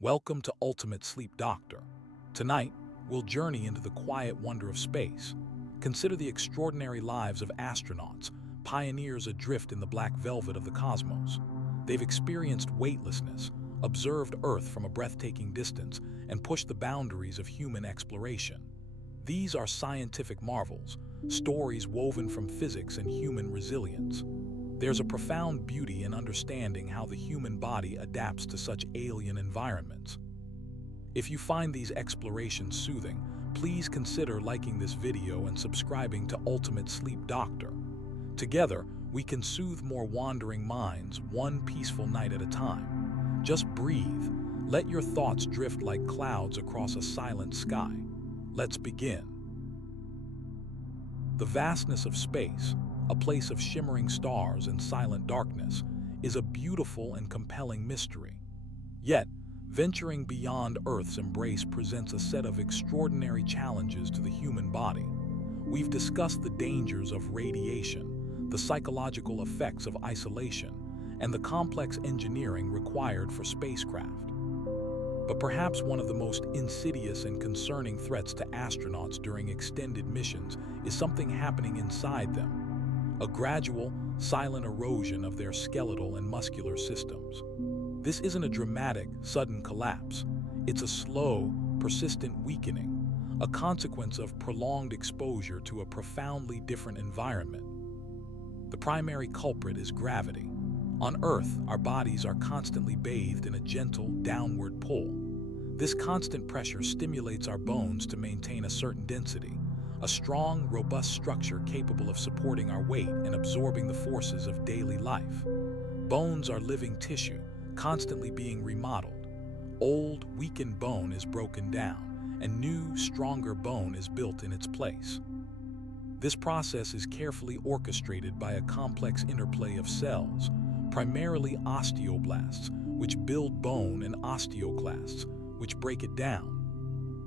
Welcome to Ultimate Sleep Doctor. Tonight, we'll journey into the quiet wonder of space. Consider the extraordinary lives of astronauts, pioneers adrift in the black velvet of the cosmos. They've experienced weightlessness, observed Earth from a breathtaking distance, and pushed the boundaries of human exploration. These are scientific marvels, stories woven from physics and human resilience. There's a profound beauty in understanding how the human body adapts to such alien environments. If you find these explorations soothing, please consider liking this video and subscribing to Ultimate Sleep Doctor. Together, we can soothe more wandering minds one peaceful night at a time. Just breathe. Let your thoughts drift like clouds across a silent sky. Let's begin. The vastness of space, a place of shimmering stars and silent darkness, is a beautiful and compelling mystery. Yet, venturing beyond Earth's embrace presents a set of extraordinary challenges to the human body. We've discussed the dangers of radiation, the psychological effects of isolation, and the complex engineering required for spacecraft. But perhaps one of the most insidious and concerning threats to astronauts during extended missions is something happening inside them. A gradual, silent erosion of their skeletal and muscular systems. This isn't a dramatic, sudden collapse. It's a slow, persistent weakening, a consequence of prolonged exposure to a profoundly different environment. The primary culprit is gravity. On Earth, our bodies are constantly bathed in a gentle, downward pull. This constant pressure stimulates our bones to maintain a certain density, a strong, robust structure capable of supporting our weight and absorbing the forces of daily life. Bones are living tissue, constantly being remodeled. Old, weakened bone is broken down, and new, stronger bone is built in its place. This process is carefully orchestrated by a complex interplay of cells, primarily osteoblasts, which build bone, and osteoclasts, which break it down.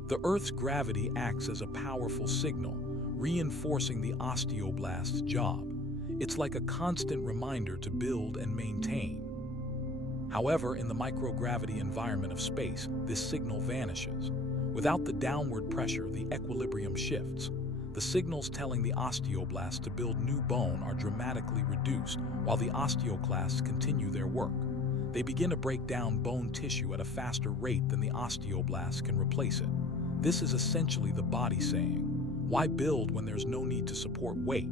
The Earth's gravity acts as a powerful signal, reinforcing the osteoblast's job. It's like a constant reminder to build and maintain. However, in the microgravity environment of space, this signal vanishes. Without the downward pressure, the equilibrium shifts. The signals telling the osteoblasts to build new bone are dramatically reduced, while the osteoclasts continue their work. They begin to break down bone tissue at a faster rate than the osteoblasts can replace it. This is essentially the body saying, why build when there's no need to support weight?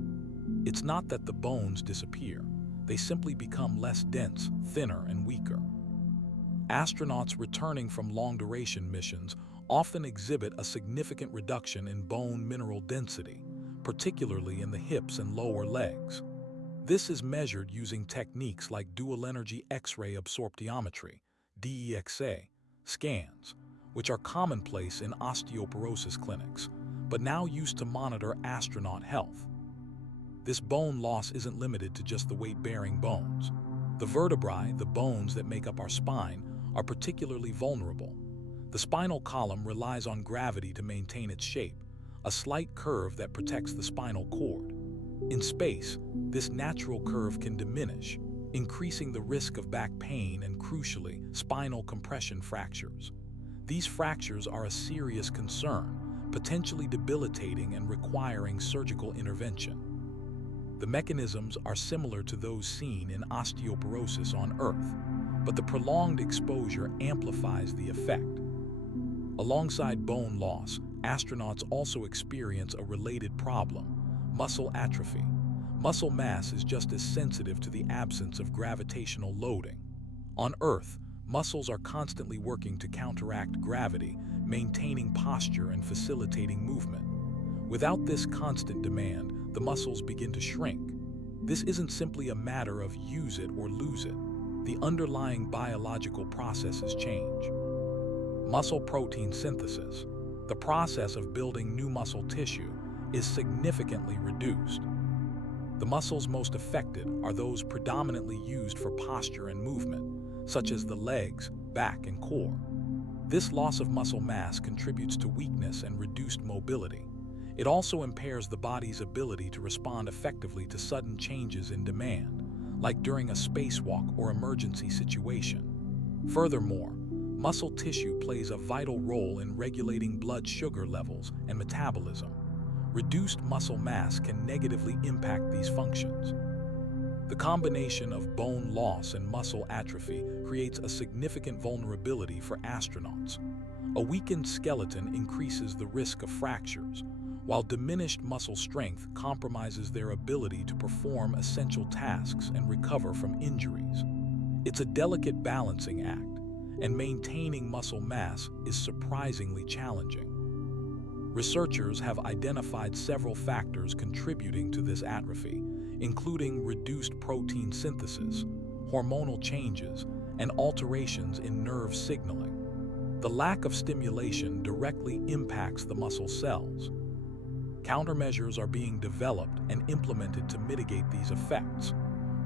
It's not that the bones disappear. They simply become less dense, thinner, and weaker. Astronauts returning from long-duration missions often exhibit a significant reduction in bone mineral density, particularly in the hips and lower legs. This is measured using techniques like dual-energy X-ray absorptiometry, DEXA, scans, which are commonplace in osteoporosis clinics, but now used to monitor astronaut health. This bone loss isn't limited to just the weight-bearing bones. The vertebrae, the bones that make up our spine, are particularly vulnerable. The spinal column relies on gravity to maintain its shape, a slight curve that protects the spinal cord. In space, this natural curve can diminish, increasing the risk of back pain and, crucially, spinal compression fractures. These fractures are a serious concern, potentially debilitating and requiring surgical intervention. The mechanisms are similar to those seen in osteoporosis on Earth, but the prolonged exposure amplifies the effect. Alongside bone loss, astronauts also experience a related problem: muscle atrophy. Muscle mass is just as sensitive to the absence of gravitational loading. On Earth, muscles are constantly working to counteract gravity, maintaining posture and facilitating movement. Without this constant demand, the muscles begin to shrink. This isn't simply a matter of use it or lose it. The underlying biological processes change. Muscle protein synthesis, the process of building new muscle tissue, is significantly reduced. The muscles most affected are those predominantly used for posture and movement, such as the legs, back, and core. This loss of muscle mass contributes to weakness and reduced mobility. It also impairs the body's ability to respond effectively to sudden changes in demand, like during a spacewalk or emergency situation. Furthermore, muscle tissue plays a vital role in regulating blood sugar levels and metabolism. Reduced muscle mass can negatively impact these functions. The combination of bone loss and muscle atrophy creates a significant vulnerability for astronauts. A weakened skeleton increases the risk of fractures, while diminished muscle strength compromises their ability to perform essential tasks and recover from injuries. It's a delicate balancing act, and maintaining muscle mass is surprisingly challenging. Researchers have identified several factors contributing to this atrophy, including reduced protein synthesis, hormonal changes, and alterations in nerve signaling. The lack of stimulation directly impacts the muscle cells. Countermeasures are being developed and implemented to mitigate these effects.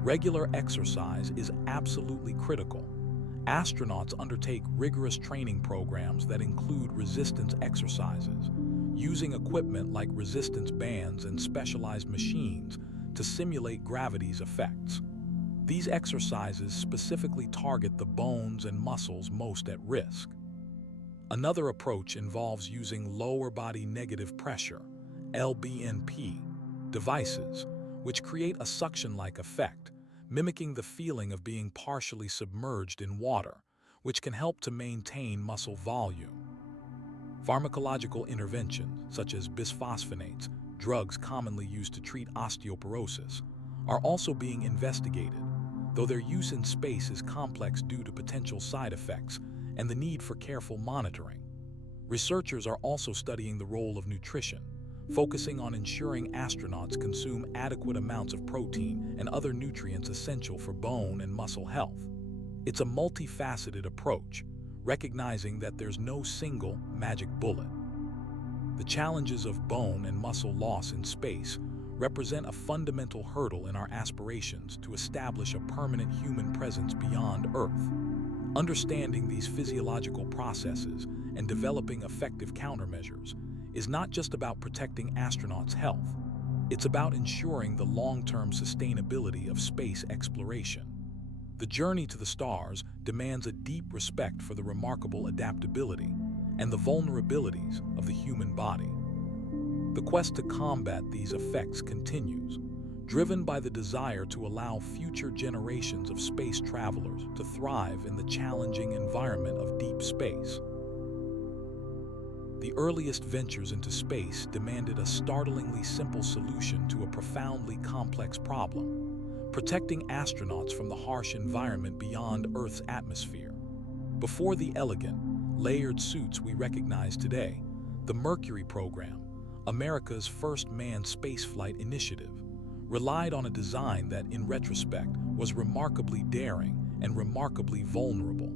Regular exercise is absolutely critical. Astronauts undertake rigorous training programs that include resistance exercises, using equipment like resistance bands and specialized machines to simulate gravity's effects. These exercises specifically target the bones and muscles most at risk. Another approach involves using lower body negative pressure, LBNP, devices, which create a suction-like effect, mimicking the feeling of being partially submerged in water, which can help to maintain muscle volume. Pharmacological interventions, such as bisphosphonates, drugs commonly used to treat osteoporosis, are also being investigated, though their use in space is complex due to potential side effects and the need for careful monitoring. Researchers are also studying the role of nutrition, focusing on ensuring astronauts consume adequate amounts of protein and other nutrients essential for bone and muscle health. It's a multifaceted approach, recognizing that there's no single magic bullet. The challenges of bone and muscle loss in space represent a fundamental hurdle in our aspirations to establish a permanent human presence beyond Earth. Understanding these physiological processes and developing effective countermeasures is not just about protecting astronauts' health. It's about ensuring the long-term sustainability of space exploration. The journey to the stars demands a deep respect for the remarkable adaptability and the vulnerabilities of the human body. The quest to combat these effects continues, driven by the desire to allow future generations of space travelers to thrive in the challenging environment of deep space. The earliest ventures into space demanded a startlingly simple solution to a profoundly complex problem: protecting astronauts from the harsh environment beyond Earth's atmosphere. Before the elegant, layered suits we recognize today, the Mercury program, America's first manned spaceflight initiative, relied on a design that, in retrospect, was remarkably daring and remarkably vulnerable.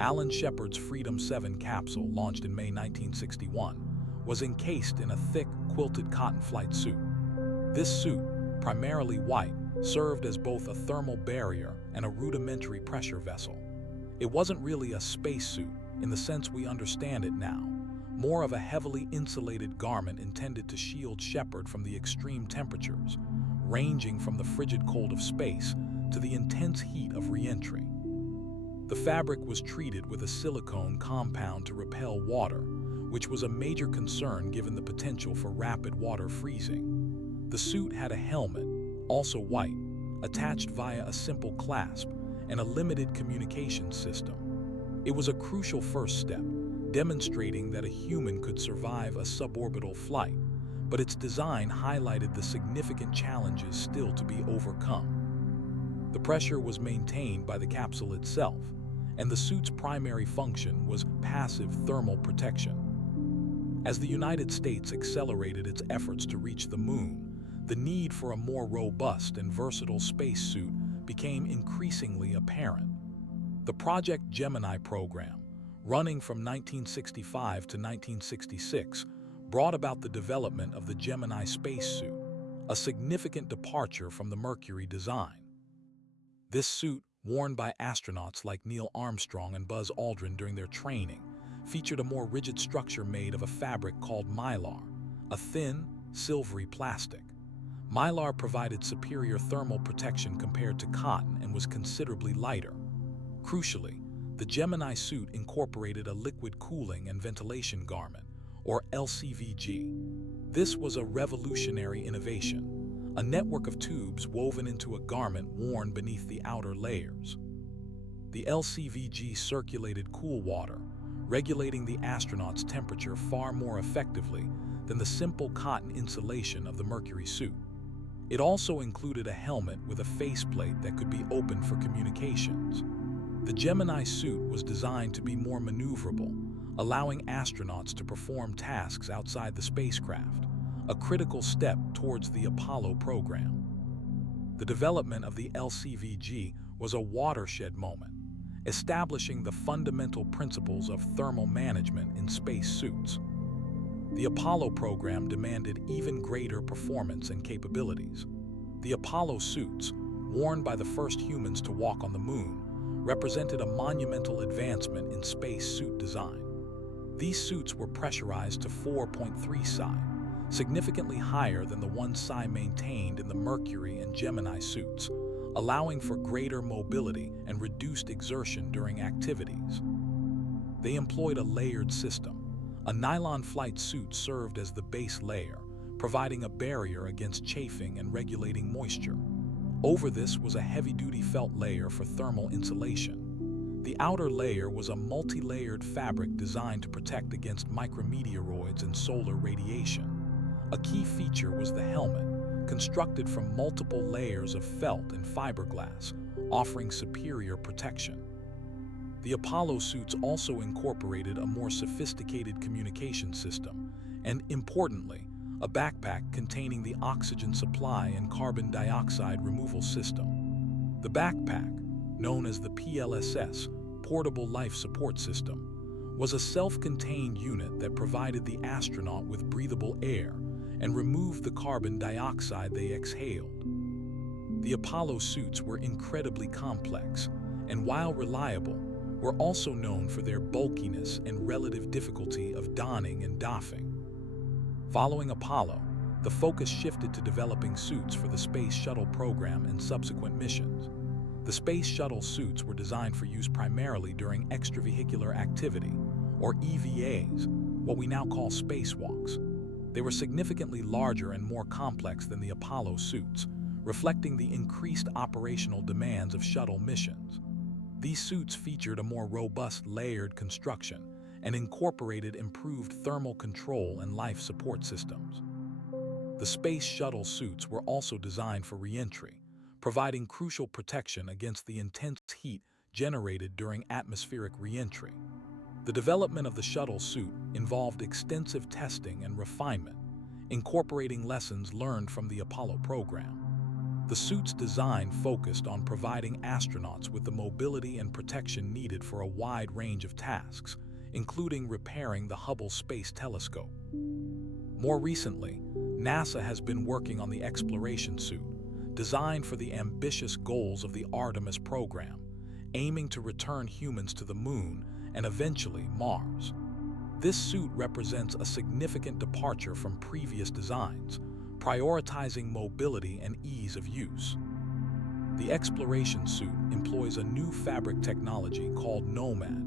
Alan Shepard's Freedom 7 capsule, launched in May 1961, was encased in a thick, quilted cotton flight suit. This suit, primarily white, served as both a thermal barrier and a rudimentary pressure vessel. It wasn't really a spacesuit in the sense we understand it now, more of a heavily insulated garment intended to shield Shepard from the extreme temperatures, ranging from the frigid cold of space to the intense heat of re-entry. The fabric was treated with a silicone compound to repel water, which was a major concern given the potential for rapid water freezing. The suit had a helmet, also white, attached via a simple clasp, and a limited communication system. It was a crucial first step, demonstrating that a human could survive a suborbital flight, but its design highlighted the significant challenges still to be overcome. The pressure was maintained by the capsule itself, and the suit's primary function was passive thermal protection. As the United States accelerated its efforts to reach the moon, the need for a more robust and versatile spacesuit became increasingly apparent. The Project Gemini program, running from 1965 to 1966, brought about the development of the Gemini spacesuit, a significant departure from the Mercury design. This suit, worn by astronauts like Neil Armstrong and Buzz Aldrin during their training, featured a more rigid structure made of a fabric called mylar, a thin, silvery plastic. Mylar provided superior thermal protection compared to cotton and was considerably lighter. Crucially, The Gemini suit incorporated a liquid cooling and ventilation garment, or LCVG. This was a revolutionary innovation, a network of tubes woven into a garment worn beneath the outer layers. The LCVG circulated cool water, regulating the astronaut's temperature far more effectively than the simple cotton insulation of the Mercury suit. It also included a helmet with a faceplate that could be opened for communications. The Gemini suit was designed to be more maneuverable, allowing astronauts to perform tasks outside the spacecraft, a critical step towards the Apollo program. The development of the LCVG was a watershed moment, establishing the fundamental principles of thermal management in space suits. The Apollo program demanded even greater performance and capabilities. The Apollo suits, worn by the first humans to walk on the moon, represented a monumental advancement in space suit design. These suits were pressurized to 4.3 psi, significantly higher than the 1 psi maintained in the Mercury and Gemini suits, allowing for greater mobility and reduced exertion during activities. They employed a layered system. A nylon flight suit served as the base layer, providing a barrier against chafing and regulating moisture. Over this was a heavy-duty felt layer for thermal insulation. The outer layer was a multi-layered fabric designed to protect against micrometeoroids and solar radiation. A key feature was the helmet, constructed from multiple layers of felt and fiberglass, offering superior protection. The Apollo suits also incorporated a more sophisticated communication system and, importantly, a backpack containing the oxygen supply and carbon dioxide removal system. The backpack, known as the PLSS, Portable Life Support System, was a self-contained unit that provided the astronaut with breathable air and removed the carbon dioxide they exhaled. The Apollo suits were incredibly complex, and while reliable, were also known for their bulkiness and relative difficulty of donning and doffing. Following Apollo, the focus shifted to developing suits for the Space Shuttle program and subsequent missions. The Space Shuttle suits were designed for use primarily during extravehicular activity, or EVAs, what we now call spacewalks. They were significantly larger and more complex than the Apollo suits, reflecting the increased operational demands of shuttle missions. These suits featured a more robust layered construction and incorporated improved thermal control and life support systems. The Space Shuttle suits were also designed for re-entry, providing crucial protection against the intense heat generated during atmospheric re-entry. The development of the shuttle suit involved extensive testing and refinement, incorporating lessons learned from the Apollo program. The suit's design focused on providing astronauts with the mobility and protection needed for a wide range of tasks, including repairing the Hubble Space Telescope. More recently, NASA has been working on the exploration suit, designed for the ambitious goals of the Artemis program, aiming to return humans to the Moon and eventually Mars. This suit represents a significant departure from previous designs, prioritizing mobility and ease of use. The exploration suit employs a new fabric technology called NOMAD,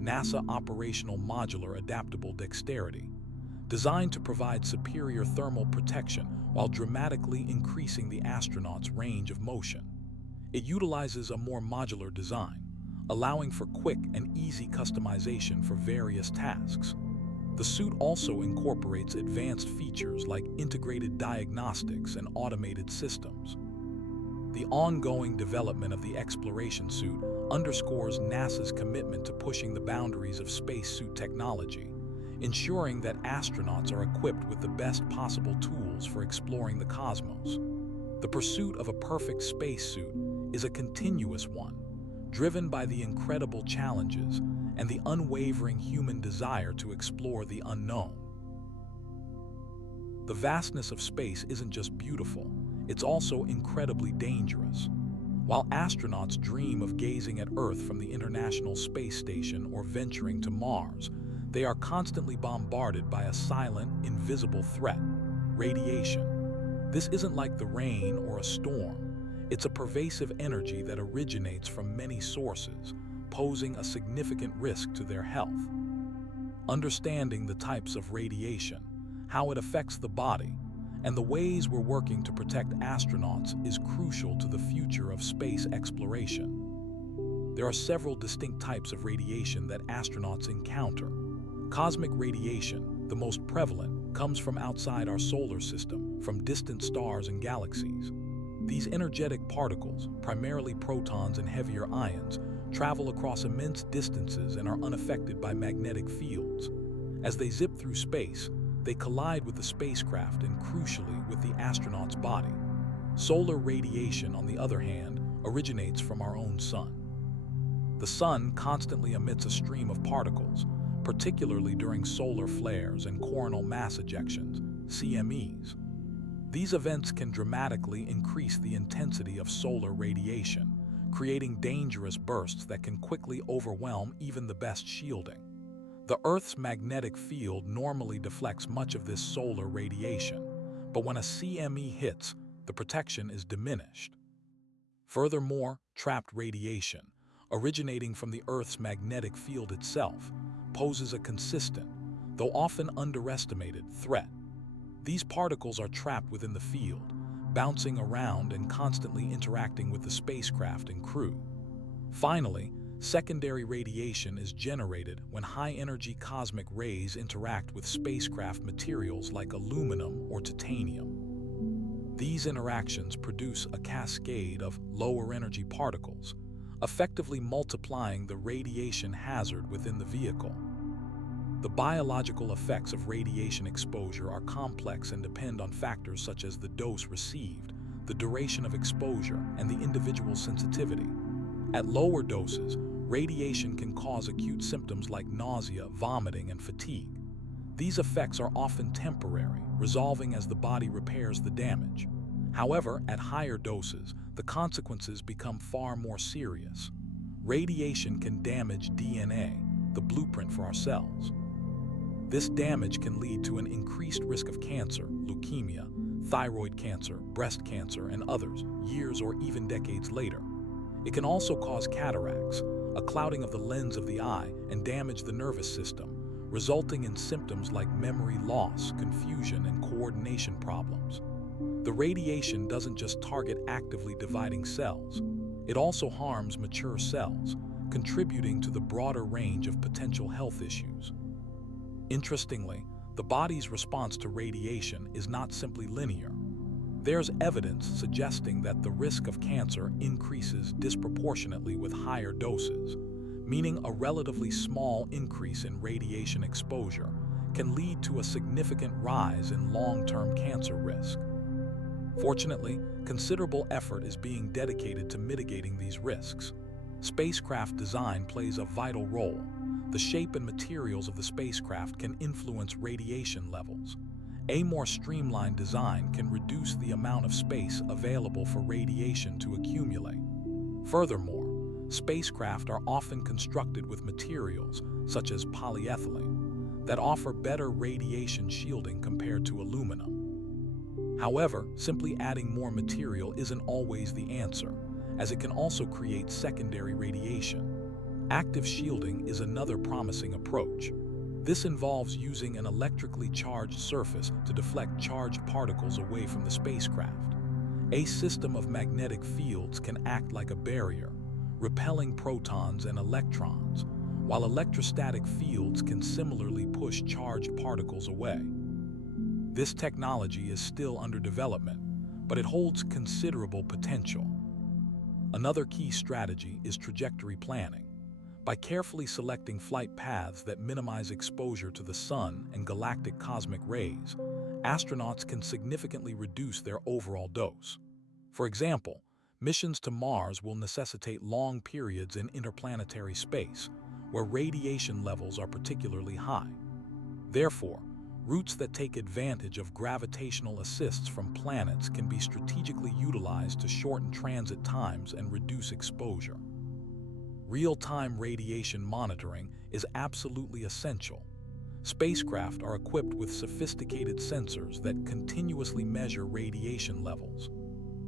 NASA Operational Modular Adaptable Dexterity, designed to provide superior thermal protection while dramatically increasing the astronaut's range of motion. It utilizes a more modular design, allowing for quick and easy customization for various tasks. The suit also incorporates advanced features like integrated diagnostics and automated systems. The ongoing development of the exploration suit underscores NASA's commitment to pushing the boundaries of spacesuit technology, ensuring that astronauts are equipped with the best possible tools for exploring the cosmos. The pursuit of a perfect spacesuit is a continuous one, driven by the incredible challenges and the unwavering human desire to explore the unknown. The vastness of space isn't just beautiful, it's also incredibly dangerous. While astronauts dream of gazing at Earth from the International Space Station or venturing to Mars, they are constantly bombarded by a silent, invisible threat: radiation. This isn't like the rain or a storm. It's a pervasive energy that originates from many sources, posing a significant risk to their health. Understanding the types of radiation, how it affects the body, and the ways we're working to protect astronauts is crucial to the future of space exploration. There are several distinct types of radiation that astronauts encounter. Cosmic radiation, the most prevalent, comes from outside our solar system, from distant stars and galaxies. These energetic particles, primarily protons and heavier ions, travel across immense distances and are unaffected by magnetic fields. As they zip through space, they collide with the spacecraft and, crucially, with the astronaut's body. Solar radiation, on the other hand, originates from our own sun. The sun constantly emits a stream of particles, particularly during solar flares and coronal mass ejections, CMEs. These events can dramatically increase the intensity of solar radiation, creating dangerous bursts that can quickly overwhelm even the best shielding. The Earth's magnetic field normally deflects much of this solar radiation, but when a CME hits, the protection is diminished. Furthermore, trapped radiation, originating from the Earth's magnetic field itself, poses a consistent, though often underestimated, threat. These particles are trapped within the field, bouncing around and constantly interacting with the spacecraft and crew. Finally, secondary radiation is generated when high-energy cosmic rays interact with spacecraft materials like aluminum or titanium. These interactions produce a cascade of lower-energy particles, effectively multiplying the radiation hazard within the vehicle. The biological effects of radiation exposure are complex and depend on factors such as the dose received, the duration of exposure, and the individual's sensitivity. At lower doses, radiation can cause acute symptoms like nausea, vomiting, and fatigue. These effects are often temporary, resolving as the body repairs the damage. However, at higher doses, the consequences become far more serious. Radiation can damage DNA, the blueprint for our cells. This damage can lead to an increased risk of cancer, leukemia, thyroid cancer, breast cancer, and others, years or even decades later. It can also cause cataracts, a clouding of the lens of the eye, and damage the nervous system, resulting in symptoms like memory loss, confusion, and coordination problems. The radiation doesn't just target actively dividing cells, it also harms mature cells, contributing to the broader range of potential health issues. Interestingly, the body's response to radiation is not simply linear. There's evidence suggesting that the risk of cancer increases disproportionately with higher doses, meaning a relatively small increase in radiation exposure can lead to a significant rise in long-term cancer risk. Fortunately, considerable effort is being dedicated to mitigating these risks. Spacecraft design plays a vital role. The shape and materials of the spacecraft can influence radiation levels. A more streamlined design can reduce the amount of space available for radiation to accumulate. Furthermore, spacecraft are often constructed with materials, such as polyethylene, that offer better radiation shielding compared to aluminum. However, simply adding more material isn't always the answer, as it can also create secondary radiation. Active shielding is another promising approach. This involves using an electrically charged surface to deflect charged particles away from the spacecraft. A system of magnetic fields can act like a barrier, repelling protons and electrons, while electrostatic fields can similarly push charged particles away. This technology is still under development, but it holds considerable potential. Another key strategy is trajectory planning. By carefully selecting flight paths that minimize exposure to the sun and galactic cosmic rays, astronauts can significantly reduce their overall dose. For example, missions to Mars will necessitate long periods in interplanetary space, where radiation levels are particularly high. Therefore, routes that take advantage of gravitational assists from planets can be strategically utilized to shorten transit times and reduce exposure. Real-time radiation monitoring is absolutely essential. Spacecraft are equipped with sophisticated sensors that continuously measure radiation levels.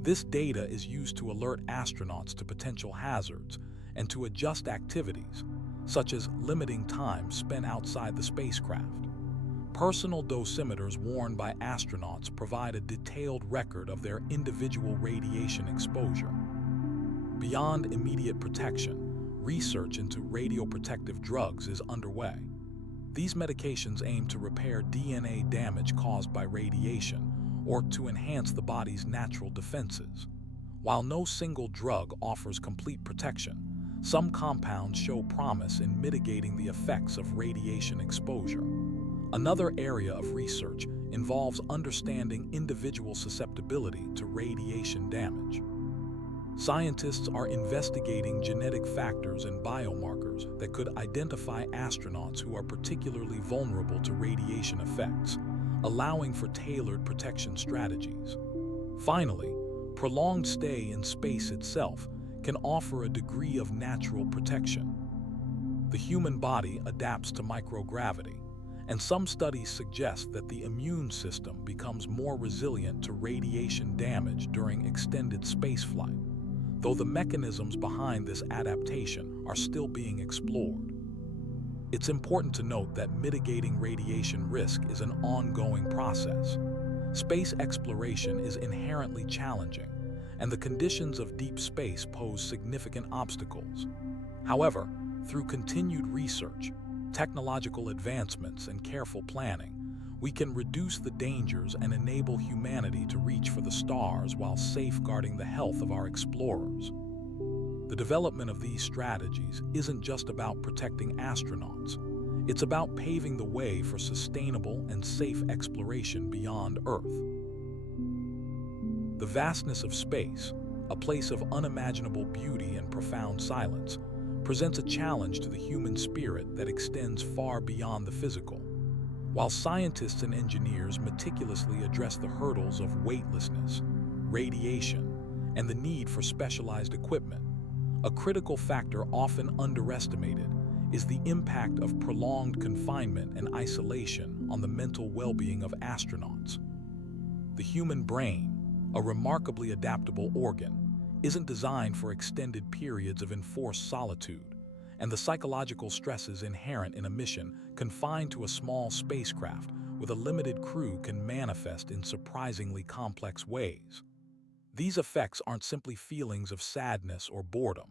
This data is used to alert astronauts to potential hazards and to adjust activities, such as limiting time spent outside the spacecraft. Personal dosimeters worn by astronauts provide a detailed record of their individual radiation exposure. Beyond immediate protection, research into radioprotective drugs is underway. These medications aim to repair DNA damage caused by radiation or to enhance the body's natural defenses. While no single drug offers complete protection, some compounds show promise in mitigating the effects of radiation exposure. Another area of research involves understanding individual susceptibility to radiation damage. Scientists are investigating genetic factors and biomarkers that could identify astronauts who are particularly vulnerable to radiation effects, allowing for tailored protection strategies. Finally, prolonged stay in space itself can offer a degree of natural protection. The human body adapts to microgravity, and some studies suggest that the immune system becomes more resilient to radiation damage during extended spaceflight, though the mechanisms behind this adaptation are still being explored. It's important to note that mitigating radiation risk is an ongoing process. Space exploration is inherently challenging, and the conditions of deep space pose significant obstacles. However, through continued research, technological advancements, and careful planning, we can reduce the dangers and enable humanity to reach for the stars while safeguarding the health of our explorers. The development of these strategies isn't just about protecting astronauts. It's about paving the way for sustainable and safe exploration beyond Earth. The vastness of space, a place of unimaginable beauty and profound silence, presents a challenge to the human spirit that extends far beyond the physical. While scientists and engineers meticulously address the hurdles of weightlessness, radiation, and the need for specialized equipment, a critical factor often underestimated is the impact of prolonged confinement and isolation on the mental well-being of astronauts. The human brain, a remarkably adaptable organ, isn't designed for extended periods of enforced solitude, and the psychological stresses inherent in a mission confined to a small spacecraft with a limited crew can manifest in surprisingly complex ways. These effects aren't simply feelings of sadness or boredom.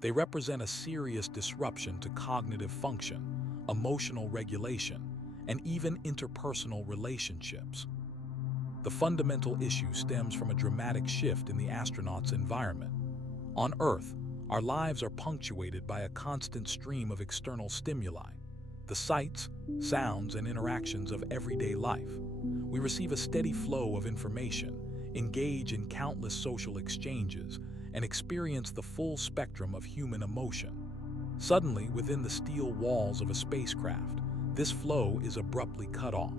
They represent a serious disruption to cognitive function, emotional regulation, and even interpersonal relationships. The fundamental issue stems from a dramatic shift in the astronaut's environment. On Earth, our lives are punctuated by a constant stream of external stimuli, the sights, sounds, and interactions of everyday life. We receive a steady flow of information, engage in countless social exchanges, and experience the full spectrum of human emotion. Suddenly, within the steel walls of a spacecraft, this flow is abruptly cut off.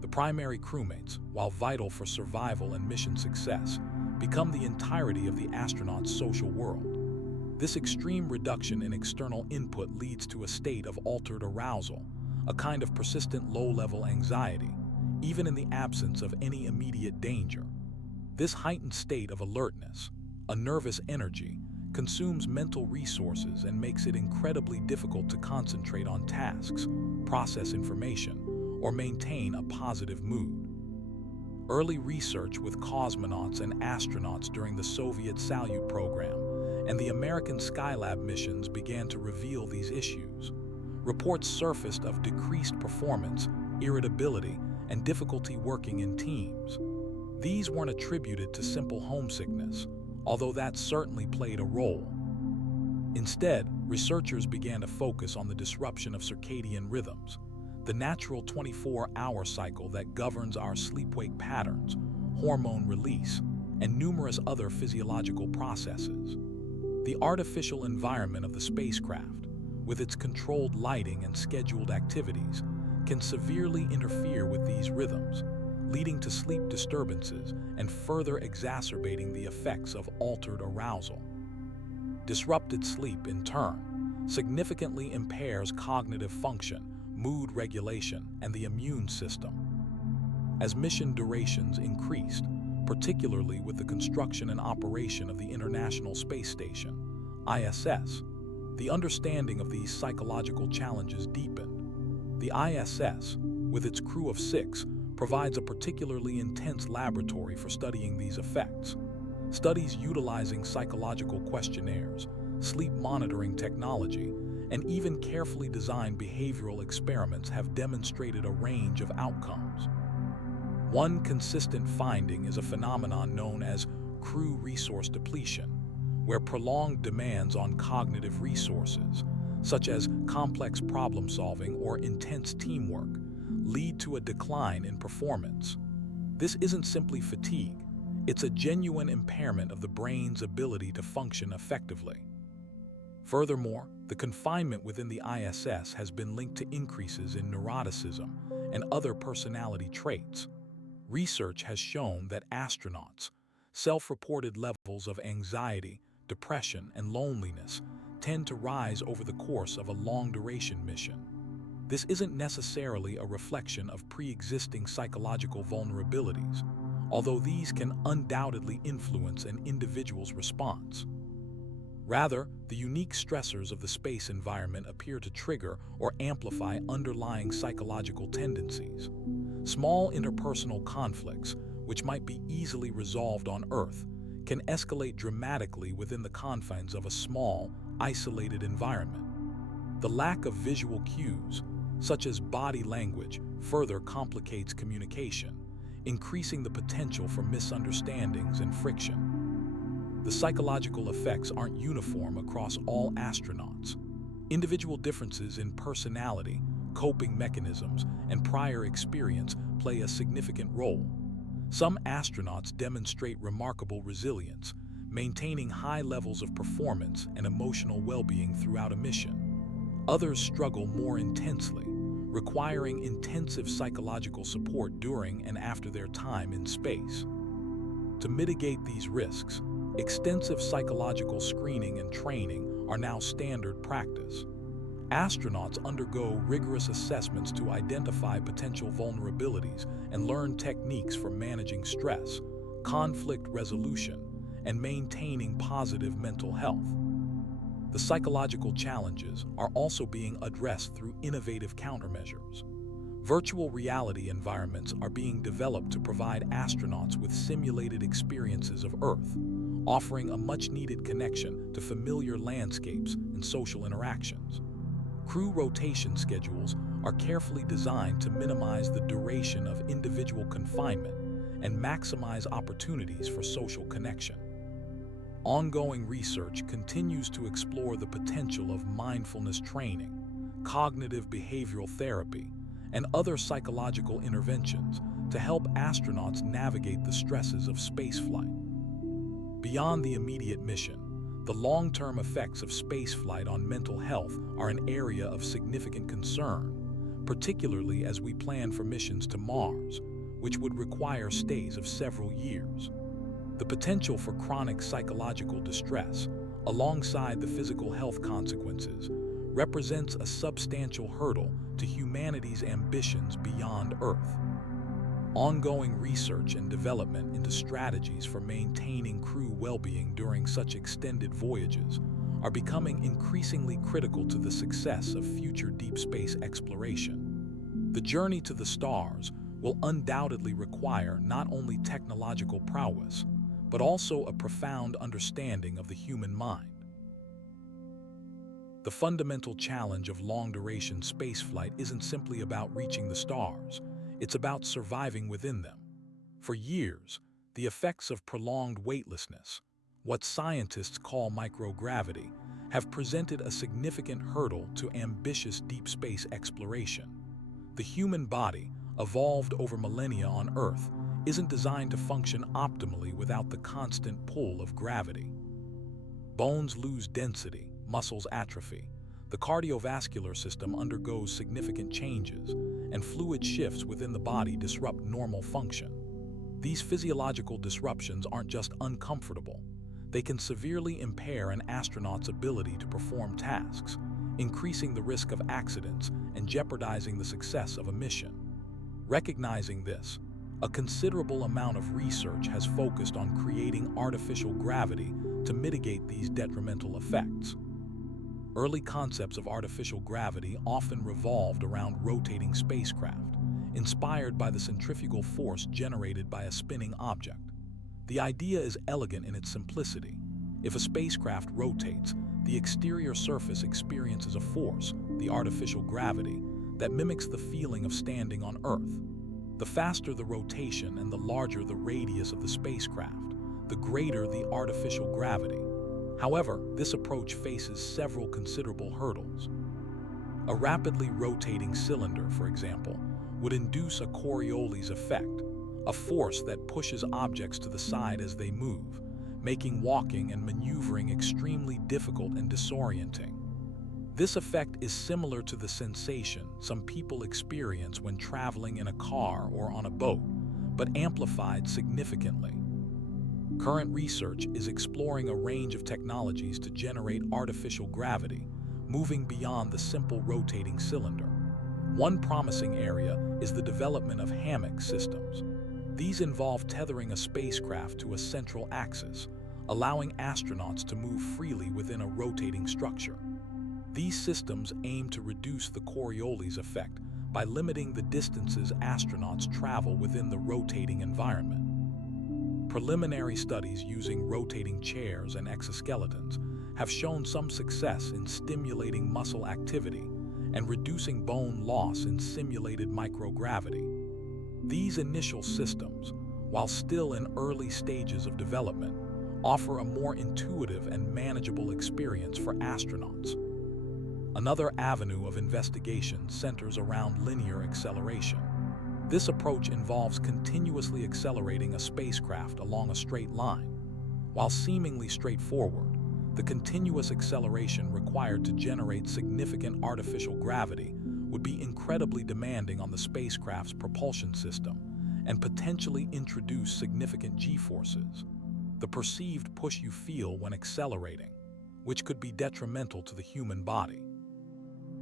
The primary crewmates, while vital for survival and mission success, become the entirety of the astronaut's social world. This extreme reduction in external input leads to a state of altered arousal, a kind of persistent low-level anxiety, even in the absence of any immediate danger. This heightened state of alertness, a nervous energy, consumes mental resources and makes it incredibly difficult to concentrate on tasks, process information, or maintain a positive mood. Early research with cosmonauts and astronauts during the Soviet Salyut program and the American Skylab missions began to reveal these issues. Reports surfaced of decreased performance, irritability, and difficulty working in teams. These weren't attributed to simple homesickness, although that certainly played a role. Instead, researchers began to focus on the disruption of circadian rhythms, the natural 24-hour cycle that governs our sleep-wake patterns, hormone release, and numerous other physiological processes. The artificial environment of the spacecraft, with its controlled lighting and scheduled activities, can severely interfere with these rhythms, leading to sleep disturbances and further exacerbating the effects of altered arousal. Disrupted sleep, in turn, significantly impairs cognitive function, mood regulation, and the immune system. As mission durations increased, particularly with the construction and operation of the International Space Station, ISS, the understanding of these psychological challenges deepened. The ISS, with its crew of 6, provides a particularly intense laboratory for studying these effects. Studies utilizing psychological questionnaires, sleep monitoring technology, and even carefully designed behavioral experiments have demonstrated a range of outcomes. One consistent finding is a phenomenon known as crew resource depletion, where prolonged demands on cognitive resources, such as complex problem-solving or intense teamwork, lead to a decline in performance. This isn't simply fatigue, it's a genuine impairment of the brain's ability to function effectively. Furthermore, the confinement within the ISS has been linked to increases in neuroticism and other personality traits. Research has shown that astronauts' self-reported levels of anxiety, depression, and loneliness tend to rise over the course of a long-duration mission. This isn't necessarily a reflection of pre-existing psychological vulnerabilities, although these can undoubtedly influence an individual's response. Rather, the unique stressors of the space environment appear to trigger or amplify underlying psychological tendencies. Small interpersonal conflicts, which might be easily resolved on Earth, can escalate dramatically within the confines of a small, isolated environment. The lack of visual cues, such as body language, further complicates communication, increasing the potential for misunderstandings and friction. The psychological effects aren't uniform across all astronauts. Individual differences in personality, coping mechanisms, and prior experience play a significant role. Some astronauts demonstrate remarkable resilience, maintaining high levels of performance and emotional well-being throughout a mission. Others struggle more intensely, requiring intensive psychological support during and after their time in space. To mitigate these risks, extensive psychological screening and training are now standard practice. Astronauts undergo rigorous assessments to identify potential vulnerabilities and learn techniques for managing stress, conflict resolution, and maintaining positive mental health. The psychological challenges are also being addressed through innovative countermeasures. Virtual reality environments are being developed to provide astronauts with simulated experiences of Earth, offering a much-needed connection to familiar landscapes and social interactions. Crew rotation schedules are carefully designed to minimize the duration of individual confinement and maximize opportunities for social connection. Ongoing research continues to explore the potential of mindfulness training, cognitive behavioral therapy, and other psychological interventions to help astronauts navigate the stresses of spaceflight. Beyond the immediate mission, the long-term effects of spaceflight on mental health are an area of significant concern, particularly as we plan for missions to Mars, which would require stays of several years. The potential for chronic psychological distress, alongside the physical health consequences, represents a substantial hurdle to humanity's ambitions beyond Earth. Ongoing research and development into strategies for maintaining crew well-being during such extended voyages are becoming increasingly critical to the success of future deep space exploration. The journey to the stars will undoubtedly require not only technological prowess, but also a profound understanding of the human mind. The fundamental challenge of long-duration spaceflight isn't simply about reaching the stars, it's about surviving within them. For years, the effects of prolonged weightlessness, what scientists call microgravity, have presented a significant hurdle to ambitious deep space exploration. The human body, evolved over millennia on Earth, isn't designed to function optimally without the constant pull of gravity. Bones lose density, muscles atrophy, the cardiovascular system undergoes significant changes, and fluid shifts within the body disrupt normal function. These physiological disruptions aren't just uncomfortable, they can severely impair an astronaut's ability to perform tasks, increasing the risk of accidents and jeopardizing the success of a mission. Recognizing this, a considerable amount of research has focused on creating artificial gravity to mitigate these detrimental effects. Early concepts of artificial gravity often revolved around rotating spacecraft, inspired by the centrifugal force generated by a spinning object. The idea is elegant in its simplicity. If a spacecraft rotates, the exterior surface experiences a force, the artificial gravity, that mimics the feeling of standing on Earth. The faster the rotation and the larger the radius of the spacecraft, the greater the artificial gravity. However, this approach faces several considerable hurdles. A rapidly rotating cylinder, for example, would induce a Coriolis effect, a force that pushes objects to the side as they move, making walking and maneuvering extremely difficult and disorienting. This effect is similar to the sensation some people experience when traveling in a car or on a boat, but amplified significantly. Current research is exploring a range of technologies to generate artificial gravity, moving beyond the simple rotating cylinder. One promising area is the development of hammock systems. These involve tethering a spacecraft to a central axis, allowing astronauts to move freely within a rotating structure. These systems aim to reduce the Coriolis effect by limiting the distances astronauts travel within the rotating environment. Preliminary studies using rotating chairs and exoskeletons have shown some success in stimulating muscle activity and reducing bone loss in simulated microgravity. These initial systems, while still in early stages of development, offer a more intuitive and manageable experience for astronauts. Another avenue of investigation centers around linear acceleration. This approach involves continuously accelerating a spacecraft along a straight line. While seemingly straightforward, the continuous acceleration required to generate significant artificial gravity would be incredibly demanding on the spacecraft's propulsion system and potentially introduce significant g-forces, the perceived push you feel when accelerating, which could be detrimental to the human body.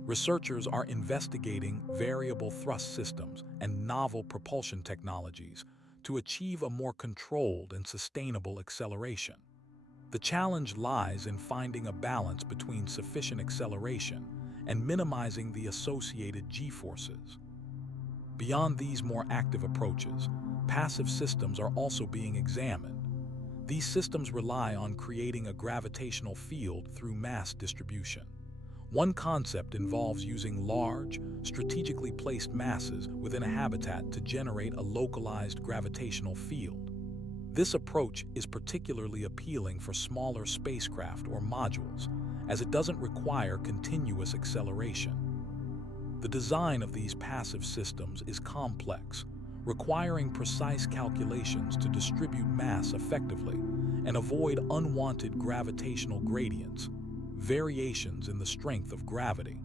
Researchers are investigating variable thrust systems and novel propulsion technologies to achieve a more controlled and sustainable acceleration. The challenge lies in finding a balance between sufficient acceleration and minimizing the associated g-forces. Beyond these more active approaches, passive systems are also being examined. These systems rely on creating a gravitational field through mass distribution. One concept involves using large, strategically placed masses within a habitat to generate a localized gravitational field. This approach is particularly appealing for smaller spacecraft or modules, as it doesn't require continuous acceleration. The design of these passive systems is complex, requiring precise calculations to distribute mass effectively and avoid unwanted gravitational gradients, variations in the strength of gravity.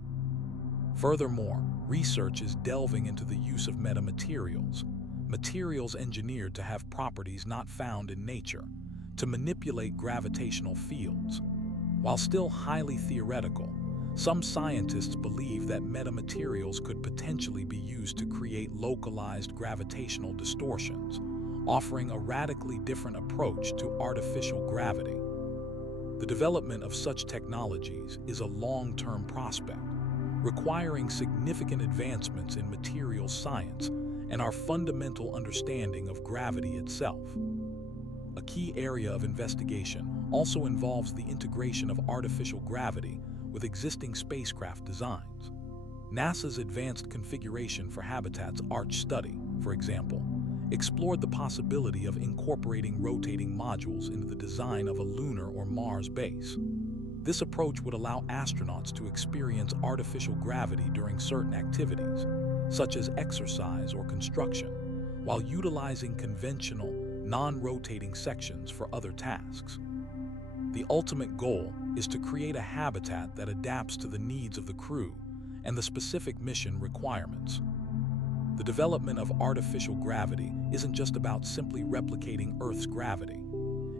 Furthermore, research is delving into the use of metamaterials, materials engineered to have properties not found in nature, to manipulate gravitational fields. While still highly theoretical, some scientists believe that metamaterials could potentially be used to create localized gravitational distortions, offering a radically different approach to artificial gravity. The development of such technologies is a long-term prospect, requiring significant advancements in materials science and our fundamental understanding of gravity itself. A key area of investigation also involves the integration of artificial gravity with existing spacecraft designs. NASA's Advanced Configuration for Habitats ARCH study, for example, explored the possibility of incorporating rotating modules into the design of a lunar or Mars base. This approach would allow astronauts to experience artificial gravity during certain activities, such as exercise or construction, while utilizing conventional, non-rotating sections for other tasks. The ultimate goal is to create a habitat that adapts to the needs of the crew and the specific mission requirements. The development of artificial gravity isn't just about simply replicating Earth's gravity.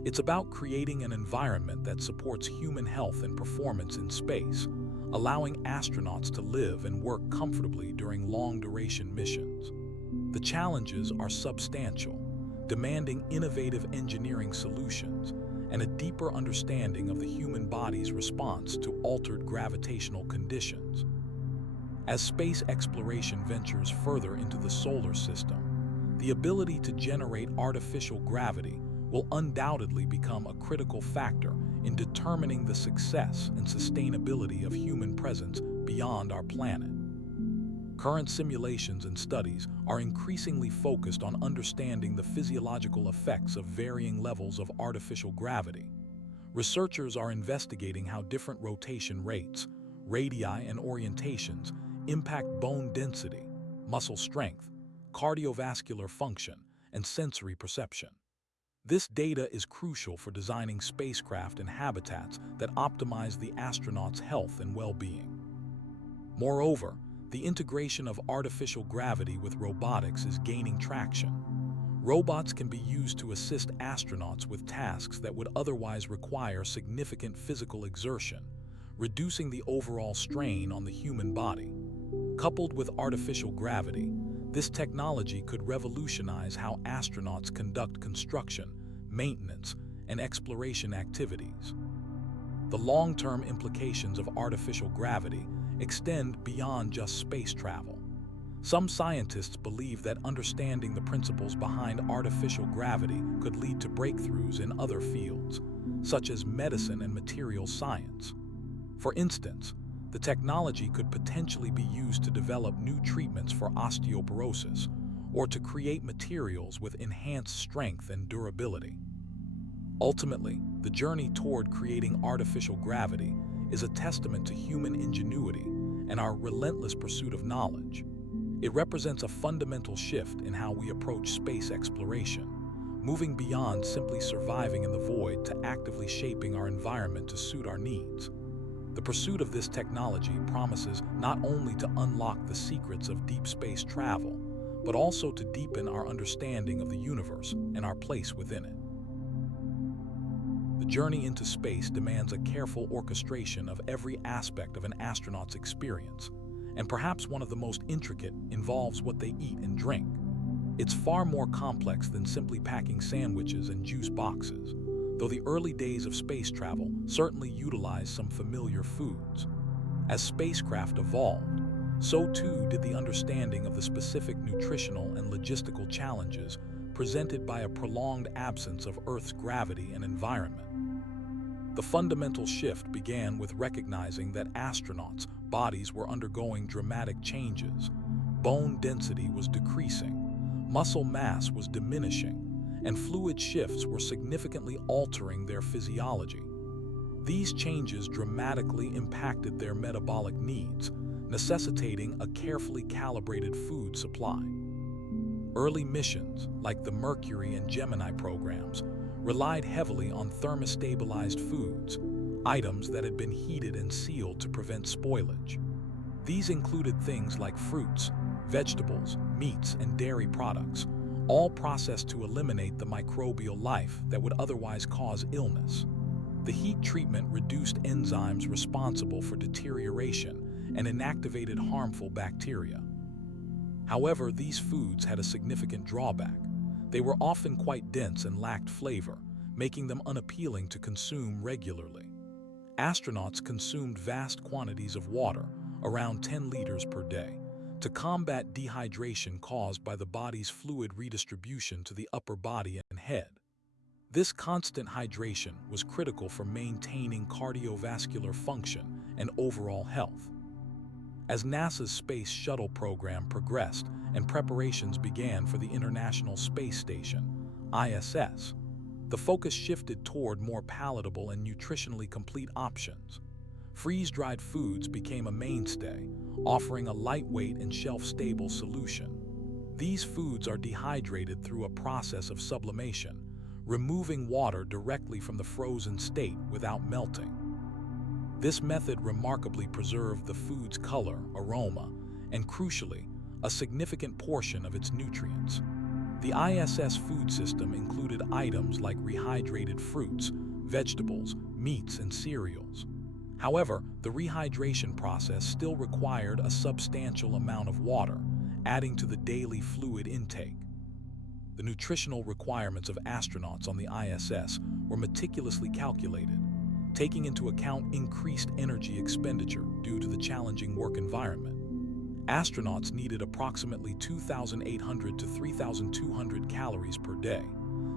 It's about creating an environment that supports human health and performance in space, allowing astronauts to live and work comfortably during long-duration missions. The challenges are substantial, demanding innovative engineering solutions and a deeper understanding of the human body's response to altered gravitational conditions. As space exploration ventures further into the solar system, the ability to generate artificial gravity will undoubtedly become a critical factor in determining the success and sustainability of human presence beyond our planet. Current simulations and studies are increasingly focused on understanding the physiological effects of varying levels of artificial gravity. Researchers are investigating how different rotation rates, radii, and orientations impact bone density, muscle strength, cardiovascular function, and sensory perception. This data is crucial for designing spacecraft and habitats that optimize the astronaut's health and well-being. Moreover, the integration of artificial gravity with robotics is gaining traction. Robots can be used to assist astronauts with tasks that would otherwise require significant physical exertion, reducing the overall strain on the human body. Coupled with artificial gravity, this technology could revolutionize how astronauts conduct construction, maintenance, and exploration activities. The long-term implications of artificial gravity extend beyond just space travel. Some scientists believe that understanding the principles behind artificial gravity could lead to breakthroughs in other fields, such as medicine and materials science. For instance, the technology could potentially be used to develop new treatments for osteoporosis or to create materials with enhanced strength and durability. Ultimately, the journey toward creating artificial gravity is a testament to human ingenuity and our relentless pursuit of knowledge. It represents a fundamental shift in how we approach space exploration, moving beyond simply surviving in the void to actively shaping our environment to suit our needs. The pursuit of this technology promises not only to unlock the secrets of deep space travel, but also to deepen our understanding of the universe and our place within it. The journey into space demands a careful orchestration of every aspect of an astronaut's experience, and perhaps one of the most intricate involves what they eat and drink. It's far more complex than simply packing sandwiches and juice boxes, though the early days of space travel certainly utilized some familiar foods. As spacecraft evolved, so too did the understanding of the specific nutritional and logistical challenges presented by a prolonged absence of Earth's gravity and environment. The fundamental shift began with recognizing that astronauts' bodies were undergoing dramatic changes. Bone density was decreasing, muscle mass was diminishing, and fluid shifts were significantly altering their physiology. These changes dramatically impacted their metabolic needs, necessitating a carefully calibrated food supply. Early missions, like the Mercury and Gemini programs, relied heavily on thermostabilized foods, items that had been heated and sealed to prevent spoilage. These included things like fruits, vegetables, meats, and dairy products, all processed to eliminate the microbial life that would otherwise cause illness. The heat treatment reduced enzymes responsible for deterioration and inactivated harmful bacteria. However, these foods had a significant drawback. They were often quite dense and lacked flavor, making them unappealing to consume regularly. Astronauts consumed vast quantities of water, around 10 liters per day, to combat dehydration caused by the body's fluid redistribution to the upper body and head. This constant hydration was critical for maintaining cardiovascular function and overall health. As NASA's Space Shuttle program progressed and preparations began for the International Space Station, ISS, the focus shifted toward more palatable and nutritionally complete options. Freeze-dried foods became a mainstay, offering a lightweight and shelf-stable solution. These foods are dehydrated through a process of sublimation, removing water directly from the frozen state without melting. This method remarkably preserved the food's color, aroma, and crucially, a significant portion of its nutrients. The ISS food system included items like rehydrated fruits, vegetables, meats, and cereals. However, the rehydration process still required a substantial amount of water, adding to the daily fluid intake. the nutritional requirements of astronauts on the ISS were meticulously calculated, taking into account increased energy expenditure due to the challenging work environment. Astronauts needed approximately 2,800 to 3,200 calories per day,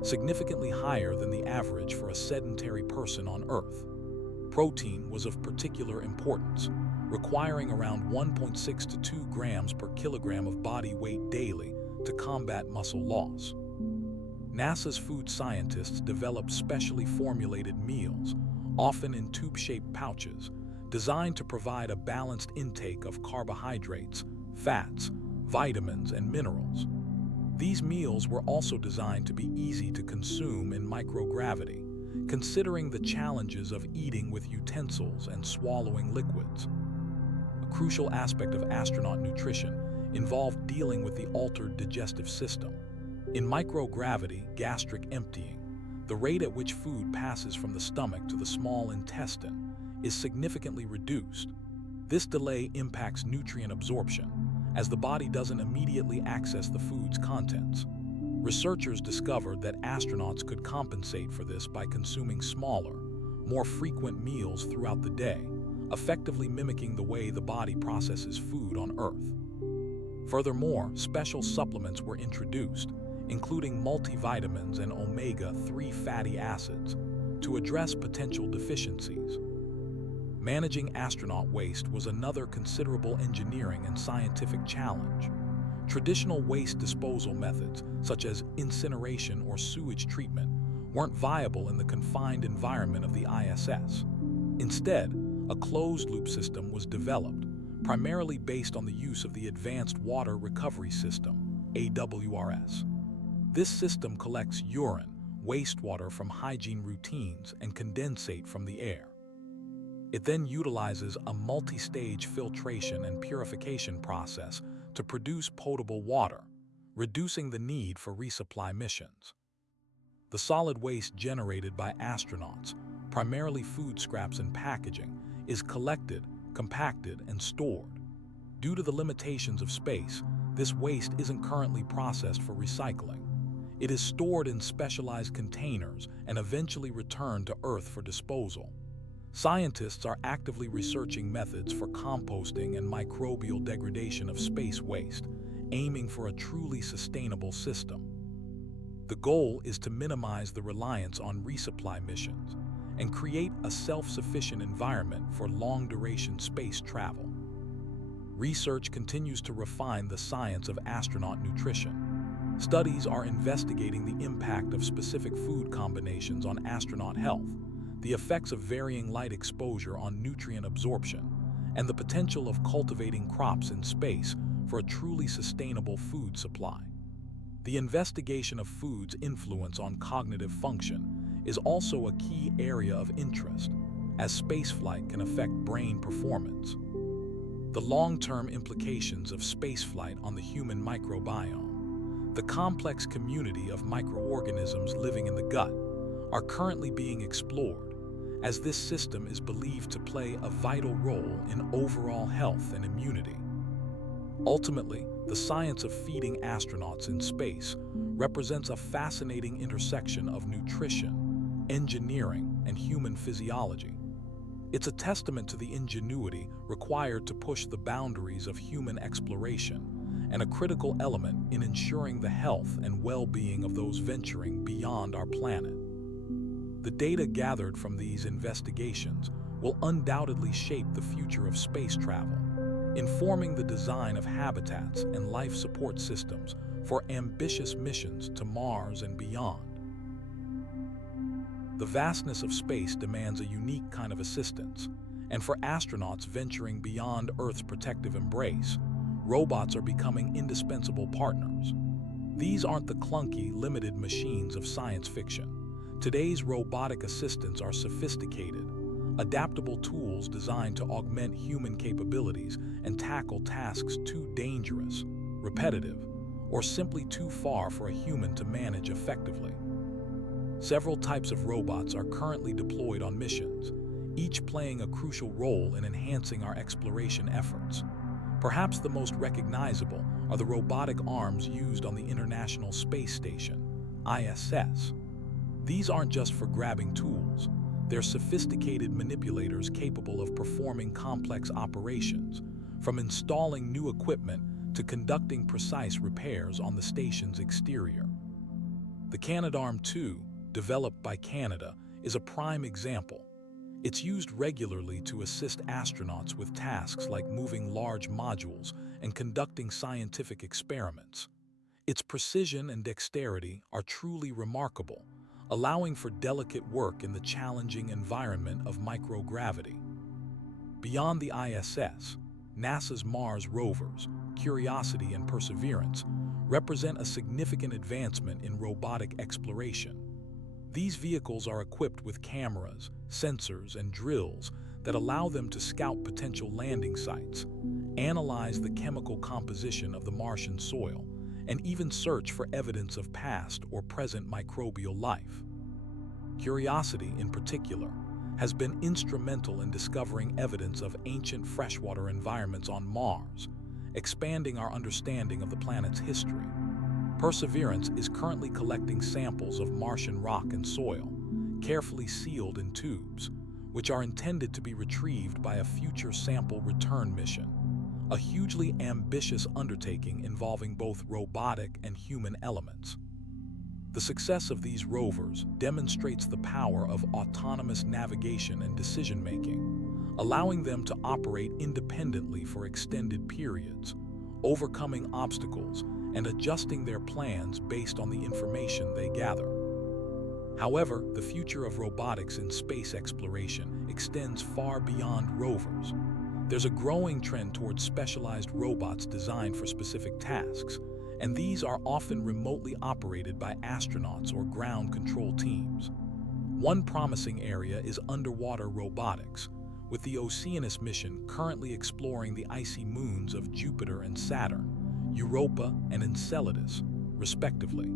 significantly higher than the average for a sedentary person on Earth. Protein was of particular importance, requiring around 1.6 to 2 grams per kilogram of body weight daily to combat muscle loss. NASA's food scientists developed specially formulated meals, often in tube-shaped pouches, designed to provide a balanced intake of carbohydrates, fats, vitamins, and minerals. These meals were also designed to be easy to consume in microgravity, considering the challenges of eating with utensils and swallowing liquids. A crucial aspect of astronaut nutrition involved dealing with the altered digestive system. In microgravity, gastric emptying, the rate at which food passes from the stomach to the small intestine is significantly reduced. This delay impacts nutrient absorption, as the body doesn't immediately access the food's contents. Researchers discovered that astronauts could compensate for this by consuming smaller, more frequent meals throughout the day, effectively mimicking the way the body processes food on Earth. Furthermore, special supplements were introduced, including multivitamins and omega-3 fatty acids, to address potential deficiencies. Managing astronaut waste was another considerable engineering and scientific challenge. Traditional waste disposal methods, such as incineration or sewage treatment, weren't viable in the confined environment of the ISS. Instead, a closed-loop system was developed, primarily based on the use of the Advanced Water Recovery System, AWRS. This system collects urine, wastewater from hygiene routines, and condensate from the air. It then utilizes a multi-stage filtration and purification process to produce potable water, reducing the need for resupply missions. The solid waste generated by astronauts, primarily food scraps and packaging, is collected, compacted, and stored. Due to the limitations of space, this waste isn't currently processed for recycling. It is stored in specialized containers and eventually returned to Earth for disposal. Scientists are actively researching methods for composting and microbial degradation of space waste, aiming for a truly sustainable system. The goal is to minimize the reliance on resupply missions and create a self-sufficient environment for long-duration space travel. Research continues to refine the science of astronaut nutrition. Studies are investigating the impact of specific food combinations on astronaut health, the effects of varying light exposure on nutrient absorption, and the potential of cultivating crops in space for a truly sustainable food supply. The investigation of food's influence on cognitive function is also a key area of interest, as spaceflight can affect brain performance. The long-term implications of spaceflight on the human microbiome, the complex community of microorganisms living in the gut, are currently being explored, as this system is believed to play a vital role in overall health and immunity. Ultimately, the science of feeding astronauts in space represents a fascinating intersection of nutrition, engineering, and human physiology. It's a testament to the ingenuity required to push the boundaries of human exploration, and a critical element in ensuring the health and well-being of those venturing beyond our planet. The data gathered from these investigations will undoubtedly shape the future of space travel, informing the design of habitats and life support systems for ambitious missions to Mars and beyond. The vastness of space demands a unique kind of assistance, and for astronauts venturing beyond Earth's protective embrace, robots are becoming indispensable partners. These aren't the clunky, limited machines of science fiction. Today's robotic assistants are sophisticated, adaptable tools designed to augment human capabilities and tackle tasks too dangerous, repetitive, or simply too far for a human to manage effectively. Several types of robots are currently deployed on missions, each playing a crucial role in enhancing our exploration efforts. Perhaps the most recognizable are the robotic arms used on the International Space Station, ISS. These aren't just for grabbing tools. They're sophisticated manipulators capable of performing complex operations, from installing new equipment to conducting precise repairs on the station's exterior. The Canadarm2, developed by Canada, is a prime example. It's used regularly to assist astronauts with tasks like moving large modules and conducting scientific experiments. Its precision and dexterity are truly remarkable, allowing for delicate work in the challenging environment of microgravity. Beyond the ISS, NASA's Mars rovers, Curiosity and Perseverance, represent a significant advancement in robotic exploration. These vehicles are equipped with cameras, sensors, and drills that allow them to scout potential landing sites, analyze the chemical composition of the Martian soil, and even search for evidence of past or present microbial life. Curiosity, in particular, has been instrumental in discovering evidence of ancient freshwater environments on Mars, expanding our understanding of the planet's history. Perseverance is currently collecting samples of Martian rock and soil, carefully sealed in tubes, which are intended to be retrieved by a future sample return mission, a hugely ambitious undertaking involving both robotic and human elements. The success of these rovers demonstrates the power of autonomous navigation and decision-making, allowing them to operate independently for extended periods, overcoming obstacles and adjusting their plans based on the information they gather. However, the future of robotics in space exploration extends far beyond rovers. There's a growing trend towards specialized robots designed for specific tasks, and these are often remotely operated by astronauts or ground control teams. One promising area is underwater robotics, with the Oceanus mission currently exploring the icy moons of Jupiter and Saturn, Europa and Enceladus, respectively.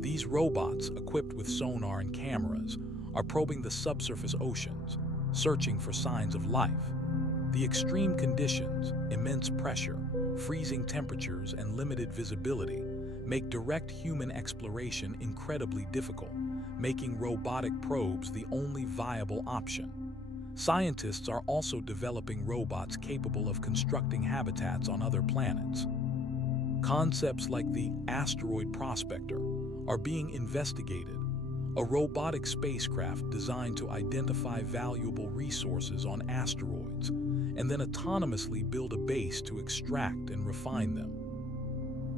These robots, equipped with sonar and cameras, are probing the subsurface oceans, searching for signs of life. The extreme conditions, immense pressure, freezing temperatures, and limited visibility make direct human exploration incredibly difficult, making robotic probes the only viable option. Scientists are also developing robots capable of constructing habitats on other planets. Concepts like the asteroid prospector are being investigated, a robotic spacecraft designed to identify valuable resources on asteroids and then autonomously build a base to extract and refine them.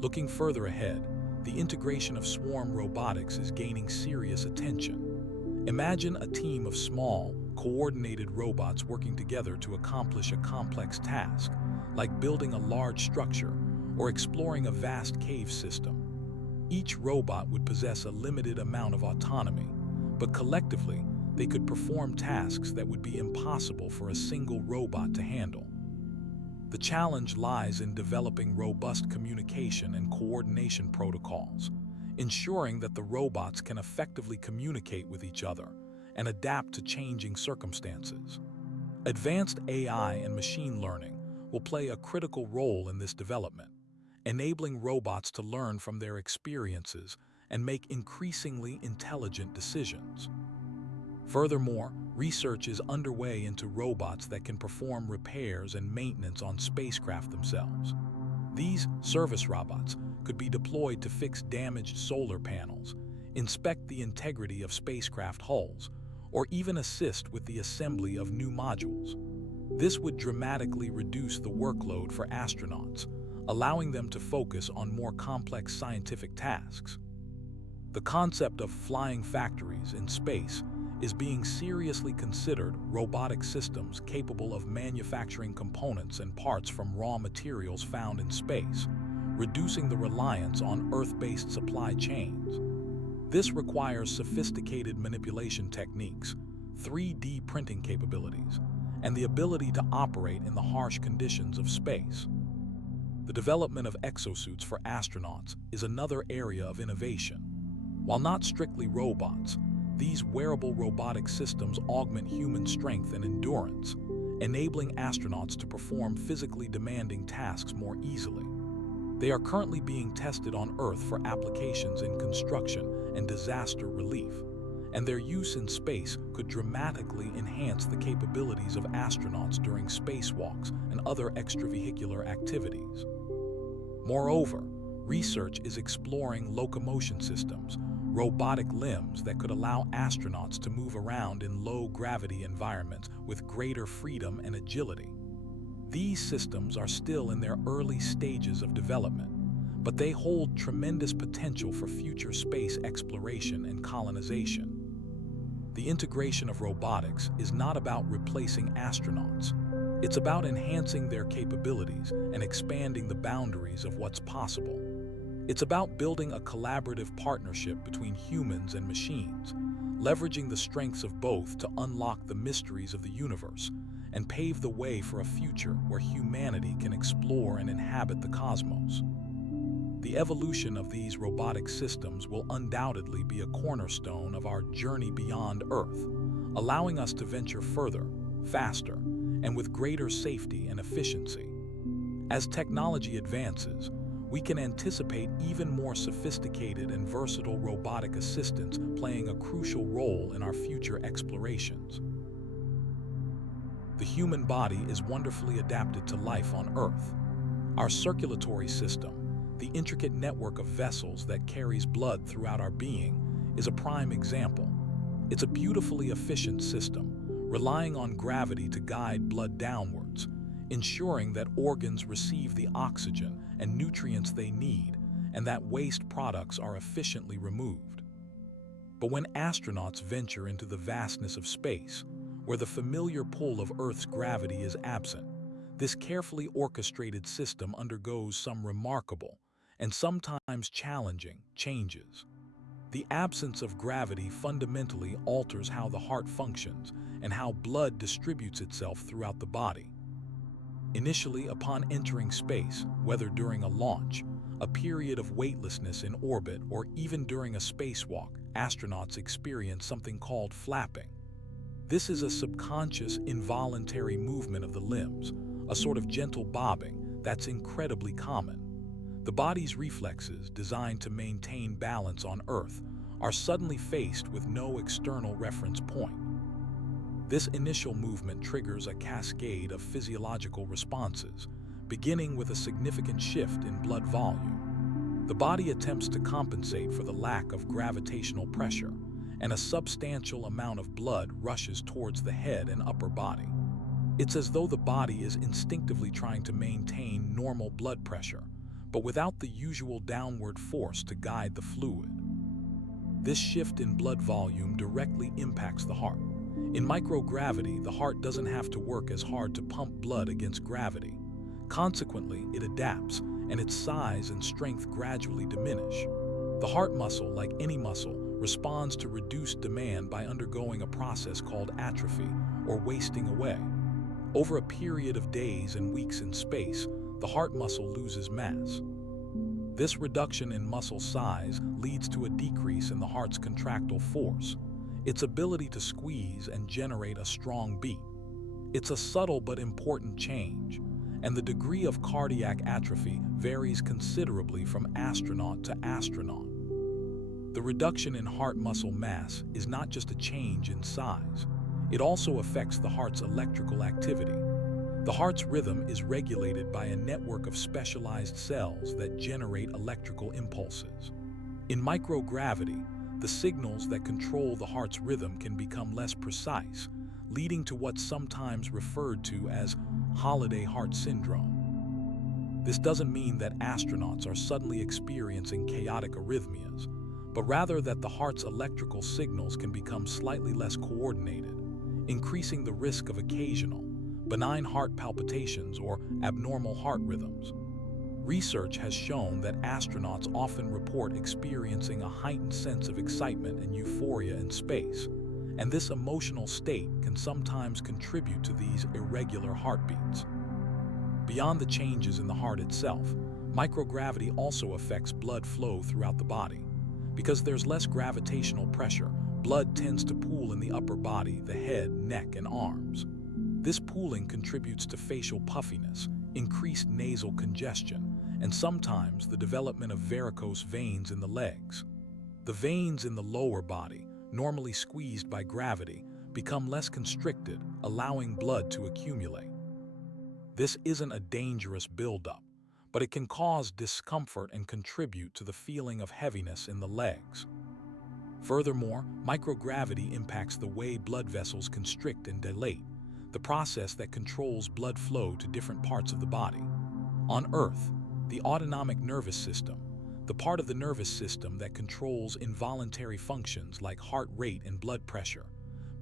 Looking further ahead, the integration of swarm robotics is gaining serious attention. Imagine a team of small, coordinated robots working together to accomplish a complex task, like building a large structure or exploring a vast cave system. Each robot would possess a limited amount of autonomy, but collectively, they could perform tasks that would be impossible for a single robot to handle. The challenge lies in developing robust communication and coordination protocols, ensuring that the robots can effectively communicate with each other and adapt to changing circumstances. Advanced AI and machine learning will play a critical role in this development, enabling robots to learn from their experiences and make increasingly intelligent decisions. Furthermore, research is underway into robots that can perform repairs and maintenance on spacecraft themselves. These service robots could be deployed to fix damaged solar panels, inspect the integrity of spacecraft hulls, or even assist with the assembly of new modules. This would dramatically reduce the workload for astronauts, allowing them to focus on more complex scientific tasks. The concept of flying factories in space is being seriously considered. Robotic systems capable of manufacturing components and parts from raw materials found in space, reducing the reliance on Earth-based supply chains. This requires sophisticated manipulation techniques, 3D printing capabilities, and the ability to operate in the harsh conditions of space. The development of exosuits for astronauts is another area of innovation. While not strictly robots, these wearable robotic systems augment human strength and endurance, enabling astronauts to perform physically demanding tasks more easily. They are currently being tested on Earth for applications in construction and disaster relief, and their use in space could dramatically enhance the capabilities of astronauts during spacewalks and other extravehicular activities. Moreover, research is exploring locomotion systems, robotic limbs that could allow astronauts to move around in low-gravity environments with greater freedom and agility. These systems are still in their early stages of development, but they hold tremendous potential for future space exploration and colonization. The integration of robotics is not about replacing astronauts. It's about enhancing their capabilities and expanding the boundaries of what's possible. It's about building a collaborative partnership between humans and machines, leveraging the strengths of both to unlock the mysteries of the universe and pave the way for a future where humanity can explore and inhabit the cosmos. The evolution of these robotic systems will undoubtedly be a cornerstone of our journey beyond Earth, allowing us to venture further, faster, and with greater safety and efficiency. As technology advances, we can anticipate even more sophisticated and versatile robotic assistants playing a crucial role in our future explorations. The human body is wonderfully adapted to life on Earth. Our circulatory system, the intricate network of vessels that carries blood throughout our being, is a prime example. It's a beautifully efficient system, relying on gravity to guide blood downwards, ensuring that organs receive the oxygen and nutrients they need, and that waste products are efficiently removed. But when astronauts venture into the vastness of space, where the familiar pull of Earth's gravity is absent, this carefully orchestrated system undergoes some remarkable and sometimes challenging changes. The absence of gravity fundamentally alters how the heart functions and how blood distributes itself throughout the body. Initially, upon entering space, whether during a launch, a period of weightlessness in orbit, or even during a spacewalk, astronauts experience something called flapping. This is a subconscious, involuntary movement of the limbs, a sort of gentle bobbing that's incredibly common. The body's reflexes, designed to maintain balance on Earth, are suddenly faced with no external reference point. This initial movement triggers a cascade of physiological responses, beginning with a significant shift in blood volume. The body attempts to compensate for the lack of gravitational pressure, and a substantial amount of blood rushes towards the head and upper body. It's as though the body is instinctively trying to maintain normal blood pressure, but without the usual downward force to guide the fluid. This shift in blood volume directly impacts the heart. In microgravity, the heart doesn't have to work as hard to pump blood against gravity. Consequently, it adapts, and its size and strength gradually diminish. The heart muscle, like any muscle, responds to reduced demand by undergoing a process called atrophy, or wasting away. Over a period of days and weeks in space, the heart muscle loses mass. This reduction in muscle size leads to a decrease in the heart's contractile force, its ability to squeeze and generate a strong beat. It's a subtle but important change, and the degree of cardiac atrophy varies considerably from astronaut to astronaut. The reduction in heart muscle mass is not just a change in size, it also affects the heart's electrical activity. The heart's rhythm is regulated by a network of specialized cells that generate electrical impulses. In microgravity, the signals that control the heart's rhythm can become less precise, leading to what's sometimes referred to as holiday heart syndrome. This doesn't mean that astronauts are suddenly experiencing chaotic arrhythmias, but rather that the heart's electrical signals can become slightly less coordinated, increasing the risk of occasional, benign heart palpitations or abnormal heart rhythms. Research has shown that astronauts often report experiencing a heightened sense of excitement and euphoria in space, and this emotional state can sometimes contribute to these irregular heartbeats. Beyond the changes in the heart itself, microgravity also affects blood flow throughout the body. Because there's less gravitational pressure, blood tends to pool in the upper body, the head, neck, and arms. This pooling contributes to facial puffiness, increased nasal congestion, and sometimes the development of varicose veins in the legs. The veins in the lower body, normally squeezed by gravity, become less constricted, allowing blood to accumulate. This isn't a dangerous buildup, but it can cause discomfort and contribute to the feeling of heaviness in the legs. Furthermore, microgravity impacts the way blood vessels constrict and dilate, the process that controls blood flow to different parts of the body. On Earth, the autonomic nervous system, the part of the nervous system that controls involuntary functions like heart rate and blood pressure,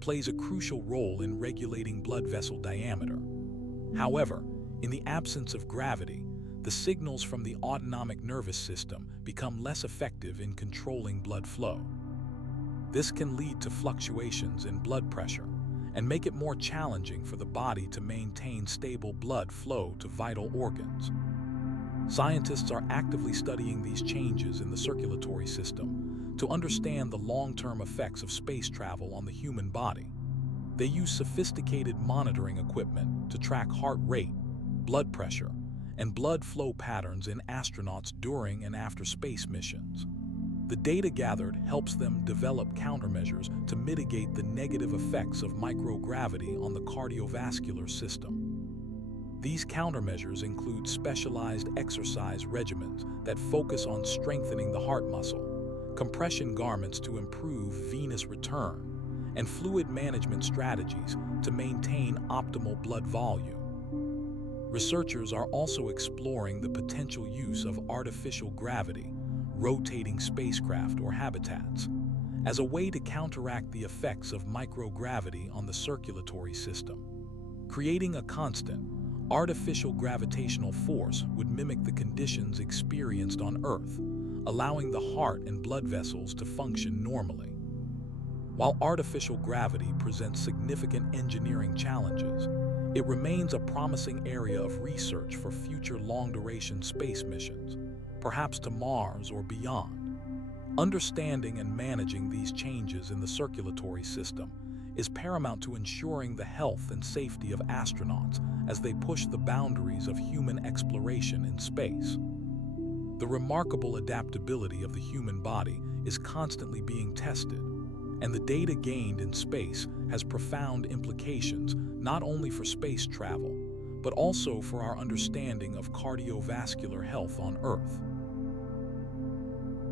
plays a crucial role in regulating blood vessel diameter. However, in the absence of gravity, the signals from the autonomic nervous system become less effective in controlling blood flow. This can lead to fluctuations in blood pressure and make it more challenging for the body to maintain stable blood flow to vital organs. Scientists are actively studying these changes in the circulatory system to understand the long-term effects of space travel on the human body. They use sophisticated monitoring equipment to track heart rate, blood pressure, and blood flow patterns in astronauts during and after space missions. The data gathered helps them develop countermeasures to mitigate the negative effects of microgravity on the cardiovascular system. These countermeasures include specialized exercise regimens that focus on strengthening the heart muscle, compression garments to improve venous return, and fluid management strategies to maintain optimal blood volume. Researchers are also exploring the potential use of artificial gravity, rotating spacecraft or habitats, as a way to counteract the effects of microgravity on the circulatory system. Creating a constant, artificial gravitational force would mimic the conditions experienced on Earth, allowing the heart and blood vessels to function normally. While artificial gravity presents significant engineering challenges, it remains a promising area of research for future long-duration space missions, perhaps to Mars or beyond. Understanding and managing these changes in the circulatory system is paramount to ensuring the health and safety of astronauts as they push the boundaries of human exploration in space. The remarkable adaptability of the human body is constantly being tested, and the data gained in space has profound implications not only for space travel, but also for our understanding of cardiovascular health on Earth.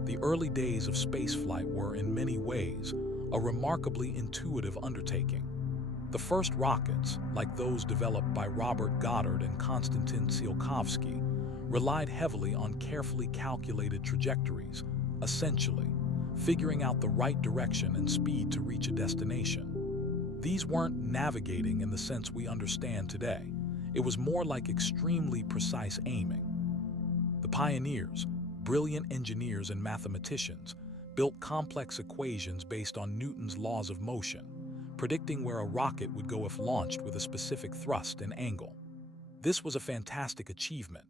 The early days of spaceflight were, in many ways, a remarkably intuitive undertaking. The first rockets, like those developed by Robert Goddard and Konstantin Tsiolkovsky, relied heavily on carefully calculated trajectories, essentially figuring out the right direction and speed to reach a destination. These weren't navigating in the sense we understand today. It was more like extremely precise aiming. The pioneers, brilliant engineers and mathematicians, built complex equations based on Newton's laws of motion, predicting where a rocket would go if launched with a specific thrust and angle. This was a fantastic achievement,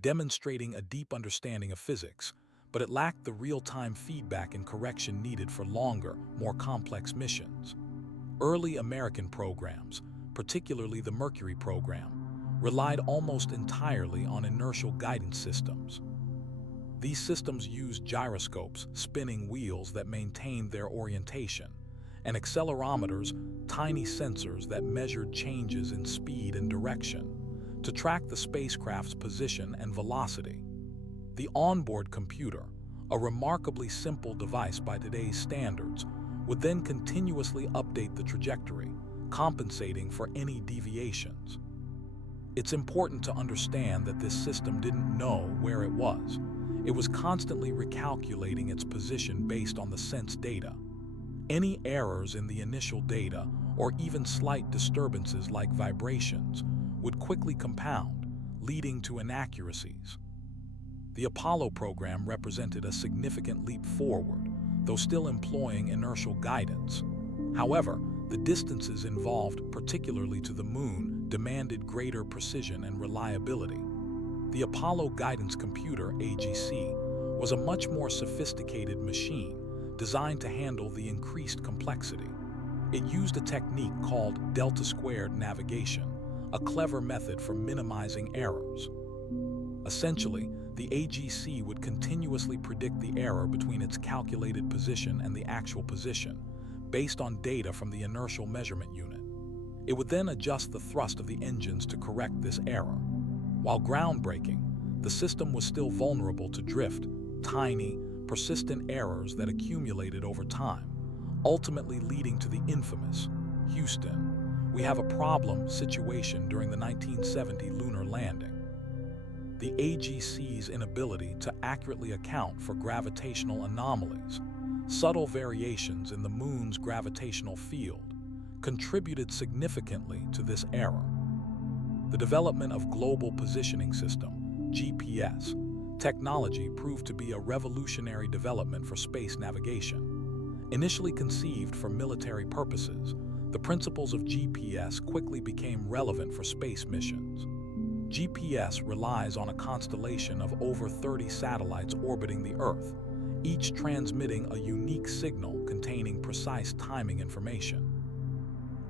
demonstrating a deep understanding of physics, but it lacked the real-time feedback and correction needed for longer, more complex missions. Early American programs, particularly the Mercury program, relied almost entirely on inertial guidance systems. These systems used gyroscopes, spinning wheels that maintained their orientation, and accelerometers, tiny sensors that measured changes in speed and direction, to track the spacecraft's position and velocity. The onboard computer, a remarkably simple device by today's standards, would then continuously update the trajectory, compensating for any deviations. It's important to understand that this system didn't know where it was. It was constantly recalculating its position based on the sense data. Any errors in the initial data, or even slight disturbances like vibrations, would quickly compound, leading to inaccuracies. The Apollo program represented a significant leap forward, though still employing inertial guidance. However, the distances involved, particularly to the Moon, demanded greater precision and reliability. The Apollo Guidance Computer, AGC, was a much more sophisticated machine, designed to handle the increased complexity. It used a technique called delta-squared navigation, a clever method for minimizing errors. Essentially, the AGC would continuously predict the error between its calculated position and the actual position, based on data from the inertial measurement unit. It would then adjust the thrust of the engines to correct this error. While groundbreaking, the system was still vulnerable to drift, tiny, persistent errors that accumulated over time, ultimately leading to the infamous "Houston, we have a problem" situation during the 1970 lunar landing. The AGC's inability to accurately account for gravitational anomalies, subtle variations in the moon's gravitational field, contributed significantly to this error. The development of Global Positioning System, GPS, technology proved to be a revolutionary development for space navigation. Initially conceived for military purposes, the principles of GPS quickly became relevant for space missions. GPS relies on a constellation of over 30 satellites orbiting the Earth, each transmitting a unique signal containing precise timing information.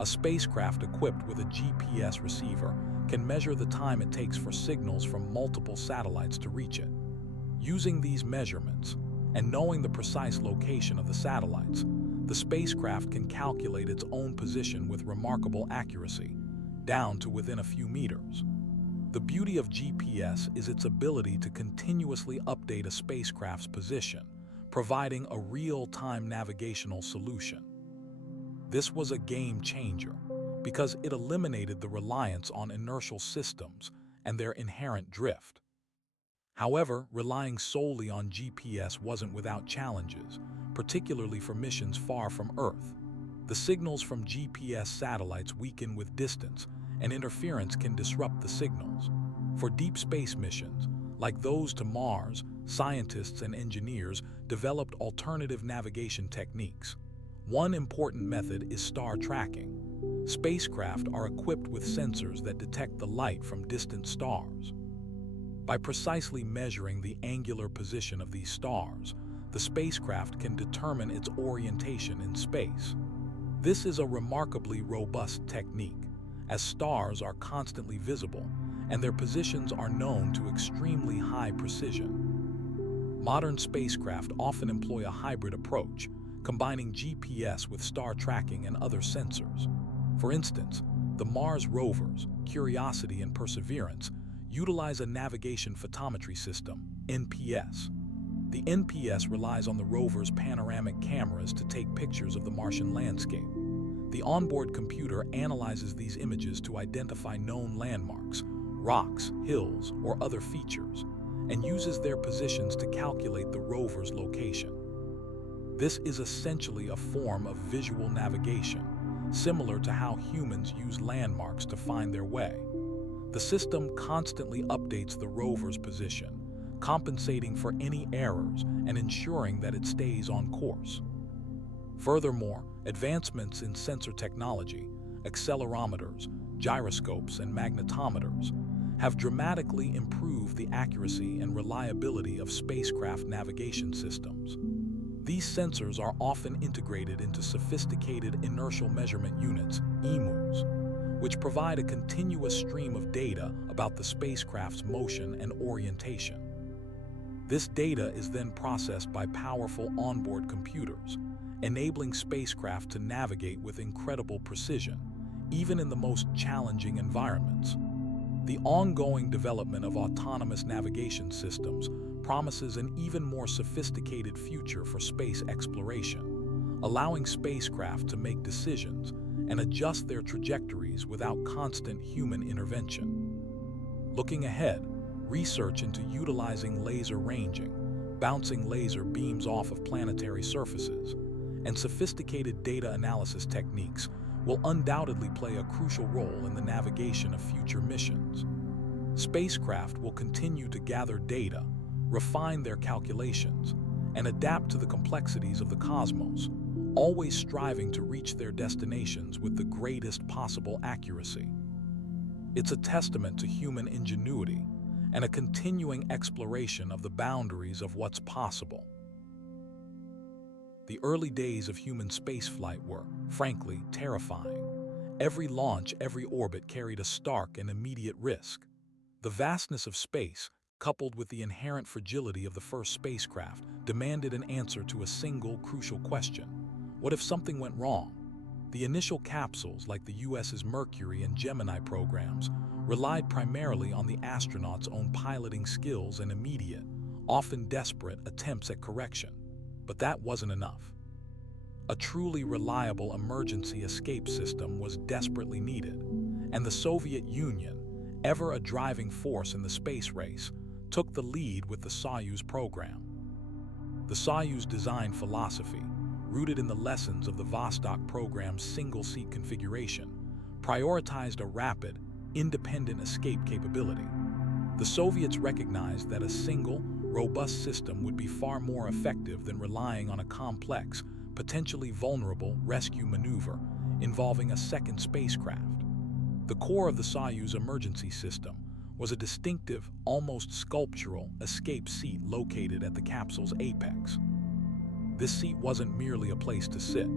A spacecraft equipped with a GPS receiver can measure the time it takes for signals from multiple satellites to reach it. Using these measurements, and knowing the precise location of the satellites, the spacecraft can calculate its own position with remarkable accuracy, down to within a few meters. The beauty of GPS is its ability to continuously update a spacecraft's position, providing a real-time navigational solution. This was a game changer because it eliminated the reliance on inertial systems and their inherent drift. However, relying solely on GPS wasn't without challenges, particularly for missions far from Earth. The signals from GPS satellites weaken with distance, and interference can disrupt the signals. For deep space missions, like those to Mars, scientists and engineers developed alternative navigation techniques. One important method is star tracking. Spacecraft are equipped with sensors that detect the light from distant stars. By precisely measuring the angular position of these stars, the spacecraft can determine its orientation in space. This is a remarkably robust technique, as stars are constantly visible and their positions are known to extremely high precision. Modern spacecraft often employ a hybrid approach, combining GPS with star tracking and other sensors. For instance, the Mars rovers, Curiosity and Perseverance, utilize a navigation photometry system, NPS. The NPS relies on the rover's panoramic cameras to take pictures of the Martian landscape. The onboard computer analyzes these images to identify known landmarks, rocks, hills, or other features, and uses their positions to calculate the rover's location. This is essentially a form of visual navigation, similar to how humans use landmarks to find their way. The system constantly updates the rover's position, compensating for any errors and ensuring that it stays on course. Furthermore, advancements in sensor technology, accelerometers, gyroscopes, and magnetometers have dramatically improved the accuracy and reliability of spacecraft navigation systems. These sensors are often integrated into sophisticated inertial measurement units, IMUs, which provide a continuous stream of data about the spacecraft's motion and orientation. This data is then processed by powerful onboard computers, enabling spacecraft to navigate with incredible precision, even in the most challenging environments. The ongoing development of autonomous navigation systems promises an even more sophisticated future for space exploration, allowing spacecraft to make decisions and adjust their trajectories without constant human intervention. Looking ahead, research into utilizing laser ranging, bouncing laser beams off of planetary surfaces, and sophisticated data analysis techniques will undoubtedly play a crucial role in the navigation of future missions. Spacecraft will continue to gather data, refine their calculations, and adapt to the complexities of the cosmos, always striving to reach their destinations with the greatest possible accuracy. It's a testament to human ingenuity and a continuing exploration of the boundaries of what's possible. The early days of human spaceflight were, frankly, terrifying. Every launch, every orbit carried a stark and immediate risk. The vastness of space, coupled with the inherent fragility of the first spacecraft, demanded an answer to a single crucial question. What if something went wrong? The initial capsules, like the US's Mercury and Gemini programs, relied primarily on the astronauts' own piloting skills and immediate, often desperate, attempts at correction. But that wasn't enough. A truly reliable emergency escape system was desperately needed, and the Soviet Union, ever a driving force in the space race, took the lead with the Soyuz program. The Soyuz design philosophy, rooted in the lessons of the Vostok program's single-seat configuration, prioritized a rapid, independent escape capability. The Soviets recognized that a single, robust system would be far more effective than relying on a complex, potentially vulnerable rescue maneuver involving a second spacecraft. The core of the Soyuz emergency system was a distinctive, almost sculptural, escape seat located at the capsule's apex. This seat wasn't merely a place to sit.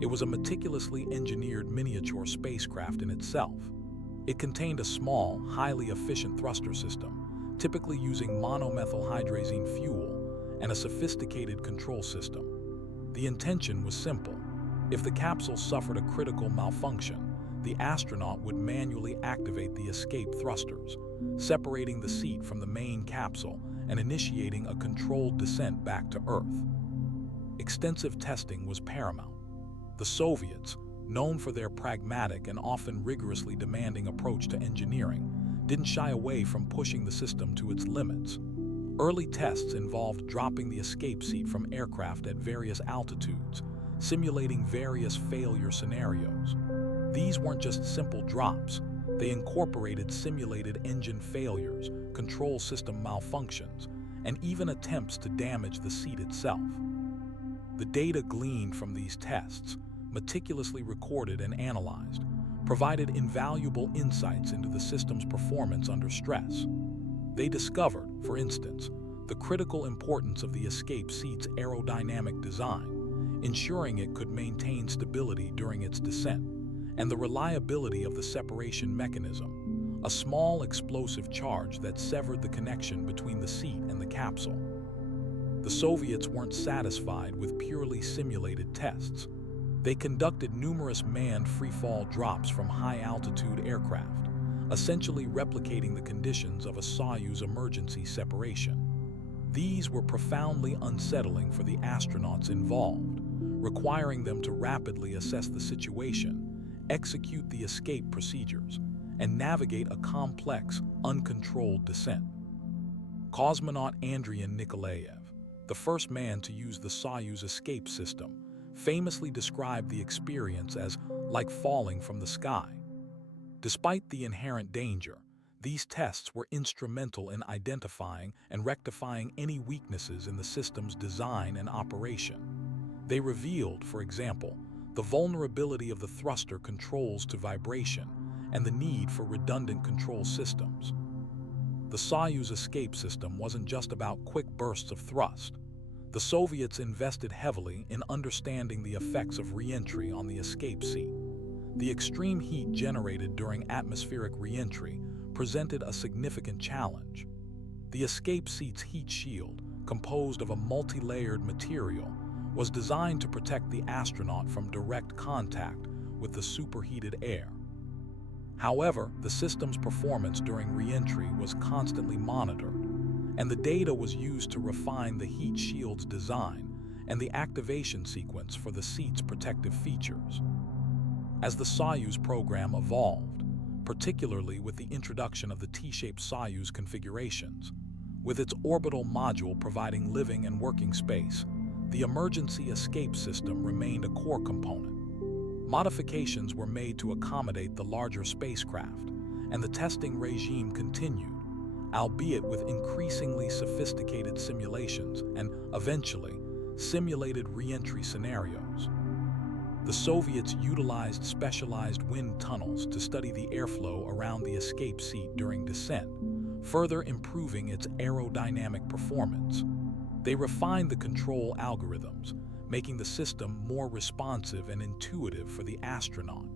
It was a meticulously engineered miniature spacecraft in itself. It contained a small, highly efficient thruster system, typically using monomethylhydrazine fuel, and a sophisticated control system. The intention was simple. If the capsule suffered a critical malfunction, the astronaut would manually activate the escape thrusters, separating the seat from the main capsule and initiating a controlled descent back to Earth. Extensive testing was paramount. The Soviets, known for their pragmatic and often rigorously demanding approach to engineering, didn't shy away from pushing the system to its limits. Early tests involved dropping the escape seat from aircraft at various altitudes, simulating various failure scenarios. These weren't just simple drops. They incorporated simulated engine failures, control system malfunctions, and even attempts to damage the seat itself. The data gleaned from these tests, meticulously recorded and analyzed, provided invaluable insights into the system's performance under stress. They discovered, for instance, the critical importance of the escape seat's aerodynamic design, ensuring it could maintain stability during its descent, and the reliability of the separation mechanism, a small explosive charge that severed the connection between the seat and the capsule. The Soviets weren't satisfied with purely simulated tests. They conducted numerous manned freefall drops from high-altitude aircraft, essentially replicating the conditions of a Soyuz emergency separation. These were profoundly unsettling for the astronauts involved, requiring them to rapidly assess the situation, execute the escape procedures, and navigate a complex, uncontrolled descent. Cosmonaut Andrei Nikolaev, the first man to use the Soyuz escape system, famously described the experience as like falling from the sky. Despite the inherent danger, these tests were instrumental in identifying and rectifying any weaknesses in the system's design and operation. They revealed, for example, the vulnerability of the thruster controls to vibration and the need for redundant control systems. The Soyuz escape system wasn't just about quick bursts of thrust. The Soviets invested heavily in understanding the effects of re-entry on the escape seat. The extreme heat generated during atmospheric re-entry presented a significant challenge. The escape seat's heat shield, composed of a multi-layered material, was designed to protect the astronaut from direct contact with the superheated air. However, the system's performance during re-entry was constantly monitored, and the data was used to refine the heat shield's design and the activation sequence for the seat's protective features. As the Soyuz program evolved, particularly with the introduction of the T-shaped Soyuz configurations, with its orbital module providing living and working space, the emergency escape system remained a core component. Modifications were made to accommodate the larger spacecraft, and the testing regime continued, albeit with increasingly sophisticated simulations and, eventually, simulated re-entry scenarios. The Soviets utilized specialized wind tunnels to study the airflow around the escape seat during descent, further improving its aerodynamic performance. They refined the control algorithms, making the system more responsive and intuitive for the astronaut.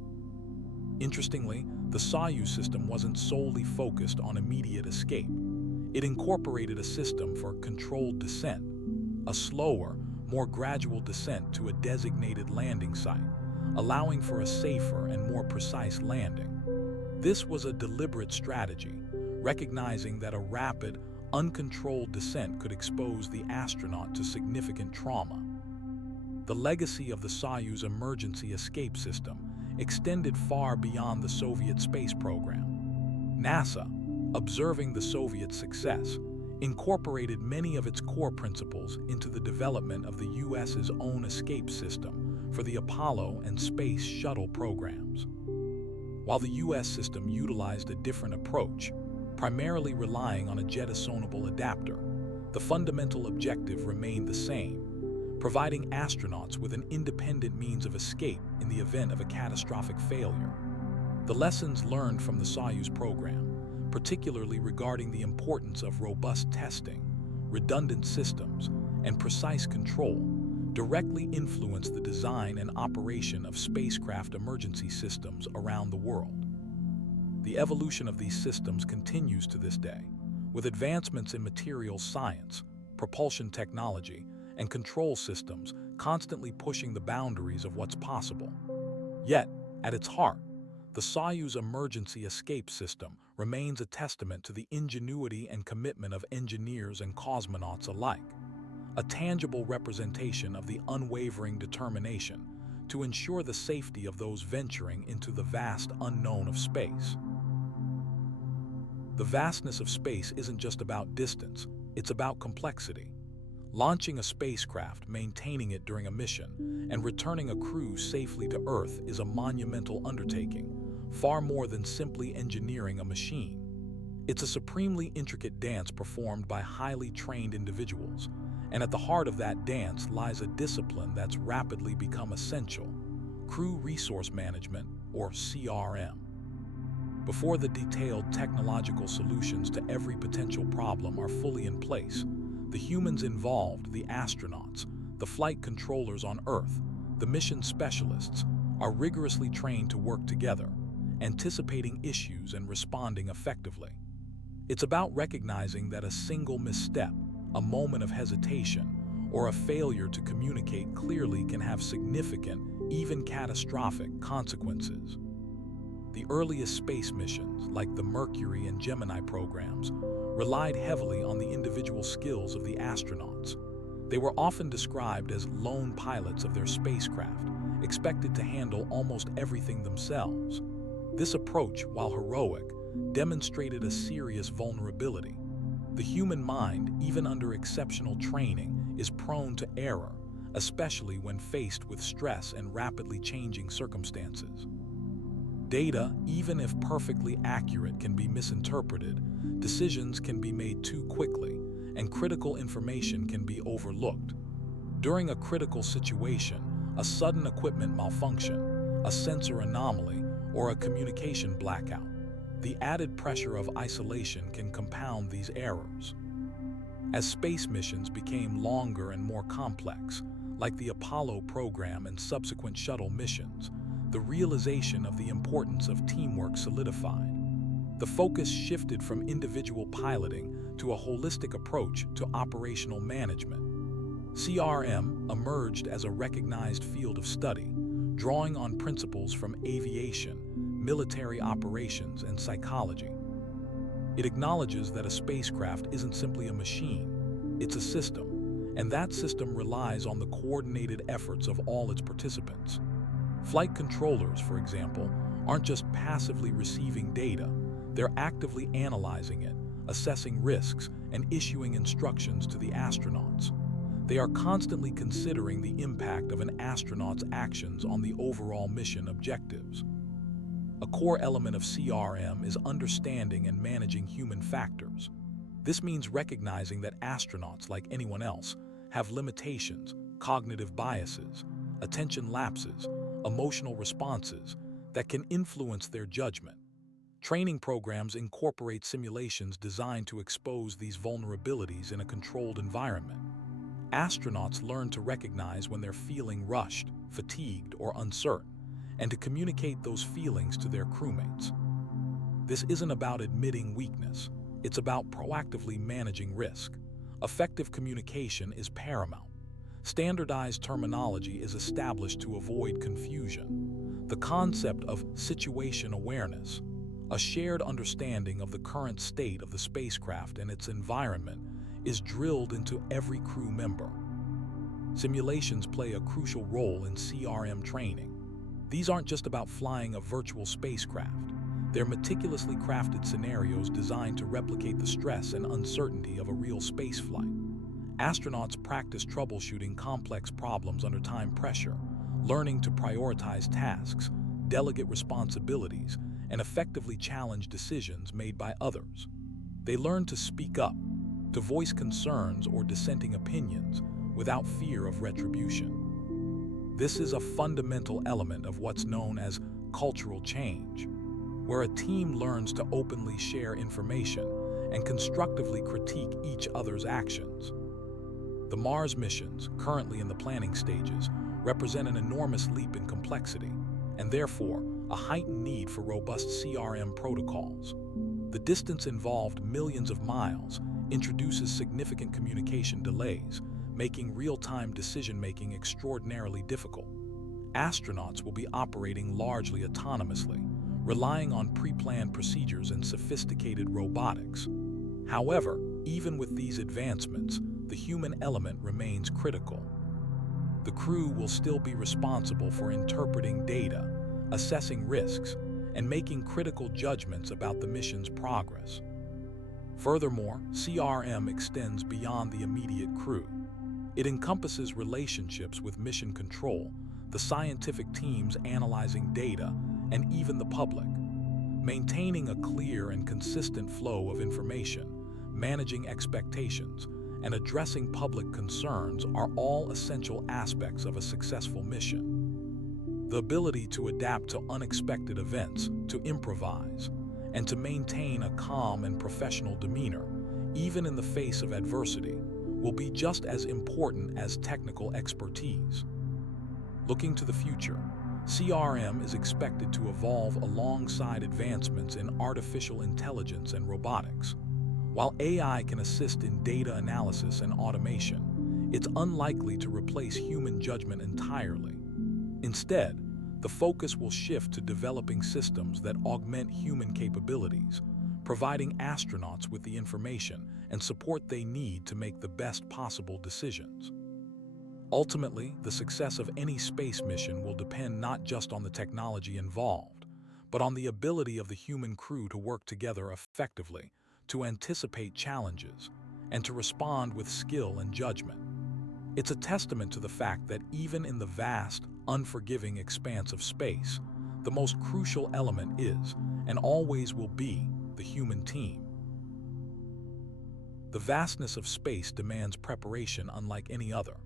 Interestingly, the Soyuz system wasn't solely focused on immediate escape. It incorporated a system for controlled descent, a slower, more gradual descent to a designated landing site, allowing for a safer and more precise landing. This was a deliberate strategy, recognizing that a rapid, uncontrolled descent could expose the astronaut to significant trauma. The legacy of the Soyuz emergency escape system extended far beyond the Soviet space program. NASA, observing the Soviet success, incorporated many of its core principles into the development of the US's own escape system for the Apollo and Space Shuttle programs. While the US system utilized a different approach, primarily relying on a jettisonable adapter, the fundamental objective remained the same: providing astronauts with an independent means of escape in the event of a catastrophic failure. The lessons learned from the Soyuz program, particularly regarding the importance of robust testing, redundant systems, and precise control, directly influenced the design and operation of spacecraft emergency systems around the world. The evolution of these systems continues to this day, with advancements in materials science, propulsion technology, and control systems constantly pushing the boundaries of what's possible. Yet, at its heart, the Soyuz emergency escape system remains a testament to the ingenuity and commitment of engineers and cosmonauts alike, a tangible representation of the unwavering determination to ensure the safety of those venturing into the vast unknown of space. The vastness of space isn't just about distance, it's about complexity. Launching a spacecraft, maintaining it during a mission, and returning a crew safely to Earth is a monumental undertaking, far more than simply engineering a machine. It's a supremely intricate dance performed by highly trained individuals, and at the heart of that dance lies a discipline that's rapidly become essential: crew resource management, or CRM. Before the detailed technological solutions to every potential problem are fully in place, the humans involved, the astronauts, the flight controllers on Earth, the mission specialists, are rigorously trained to work together, anticipating issues and responding effectively. It's about recognizing that a single misstep, a moment of hesitation, or a failure to communicate clearly can have significant, even catastrophic, consequences. The earliest space missions, like the Mercury and Gemini programs, relied heavily on the individual skills of the astronauts. They were often described as lone pilots of their spacecraft, expected to handle almost everything themselves. This approach, while heroic, demonstrated a serious vulnerability. The human mind, even under exceptional training, is prone to error, especially when faced with stress and rapidly changing circumstances. Data, even if perfectly accurate, can be misinterpreted, decisions can be made too quickly, and critical information can be overlooked. During a critical situation, a sudden equipment malfunction, a sensor anomaly, or a communication blackout, the added pressure of isolation can compound these errors. As space missions became longer and more complex, like the Apollo program and subsequent shuttle missions, the realization of the importance of teamwork solidified. The focus shifted from individual piloting to a holistic approach to operational management. CRM emerged as a recognized field of study, drawing on principles from aviation, military operations, and psychology. It acknowledges that a spacecraft isn't simply a machine, it's a system, and that system relies on the coordinated efforts of all its participants. Flight controllers, for example, aren't just passively receiving data, they're actively analyzing it, assessing risks, and issuing instructions to the astronauts. They are constantly considering the impact of an astronaut's actions on the overall mission objectives. A core element of CRM is understanding and managing human factors. This means recognizing that astronauts, like anyone else, have limitations, cognitive biases, attention lapses, emotional responses that can influence their judgment. Training programs incorporate simulations designed to expose these vulnerabilities in a controlled environment. Astronauts learn to recognize when they're feeling rushed, fatigued, or uncertain, and to communicate those feelings to their crewmates. This isn't about admitting weakness, it's about proactively managing risk. Effective communication is paramount. Standardized terminology is established to avoid confusion. The concept of situation awareness, a shared understanding of the current state of the spacecraft and its environment, is drilled into every crew member. Simulations play a crucial role in CRM training. These aren't just about flying a virtual spacecraft. They're meticulously crafted scenarios designed to replicate the stress and uncertainty of a real spaceflight. Astronauts practice troubleshooting complex problems under time pressure, learning to prioritize tasks, delegate responsibilities, and effectively challenge decisions made by others. They learn to speak up, to voice concerns or dissenting opinions without fear of retribution. This is a fundamental element of what's known as cultural change, where a team learns to openly share information and constructively critique each other's actions. The Mars missions, currently in the planning stages, represent an enormous leap in complexity, and therefore a heightened need for robust CRM protocols. The distance involved, millions of miles, introduces significant communication delays, making real-time decision-making extraordinarily difficult. Astronauts will be operating largely autonomously, relying on pre-planned procedures and sophisticated robotics. However, even with these advancements, the human element remains critical. The crew will still be responsible for interpreting data, assessing risks, and making critical judgments about the mission's progress. Furthermore, CRM extends beyond the immediate crew. It encompasses relationships with mission control, the scientific teams analyzing data, and even the public. Maintaining a clear and consistent flow of information, managing expectations, and addressing public concerns are all essential aspects of a successful mission. The ability to adapt to unexpected events, to improvise, and to maintain a calm and professional demeanor, even in the face of adversity, will be just as important as technical expertise. Looking to the future, CRM is expected to evolve alongside advancements in artificial intelligence and robotics. While AI can assist in data analysis and automation, it's unlikely to replace human judgment entirely. Instead, the focus will shift to developing systems that augment human capabilities, providing astronauts with the information and support they need to make the best possible decisions. Ultimately, the success of any space mission will depend not just on the technology involved, but on the ability of the human crew to work together effectively, to anticipate challenges, and to respond with skill and judgment. It's a testament to the fact that even in the vast, unforgiving expanse of space, the most crucial element is, and always will be, the human team. The vastness of space demands preparation unlike any other.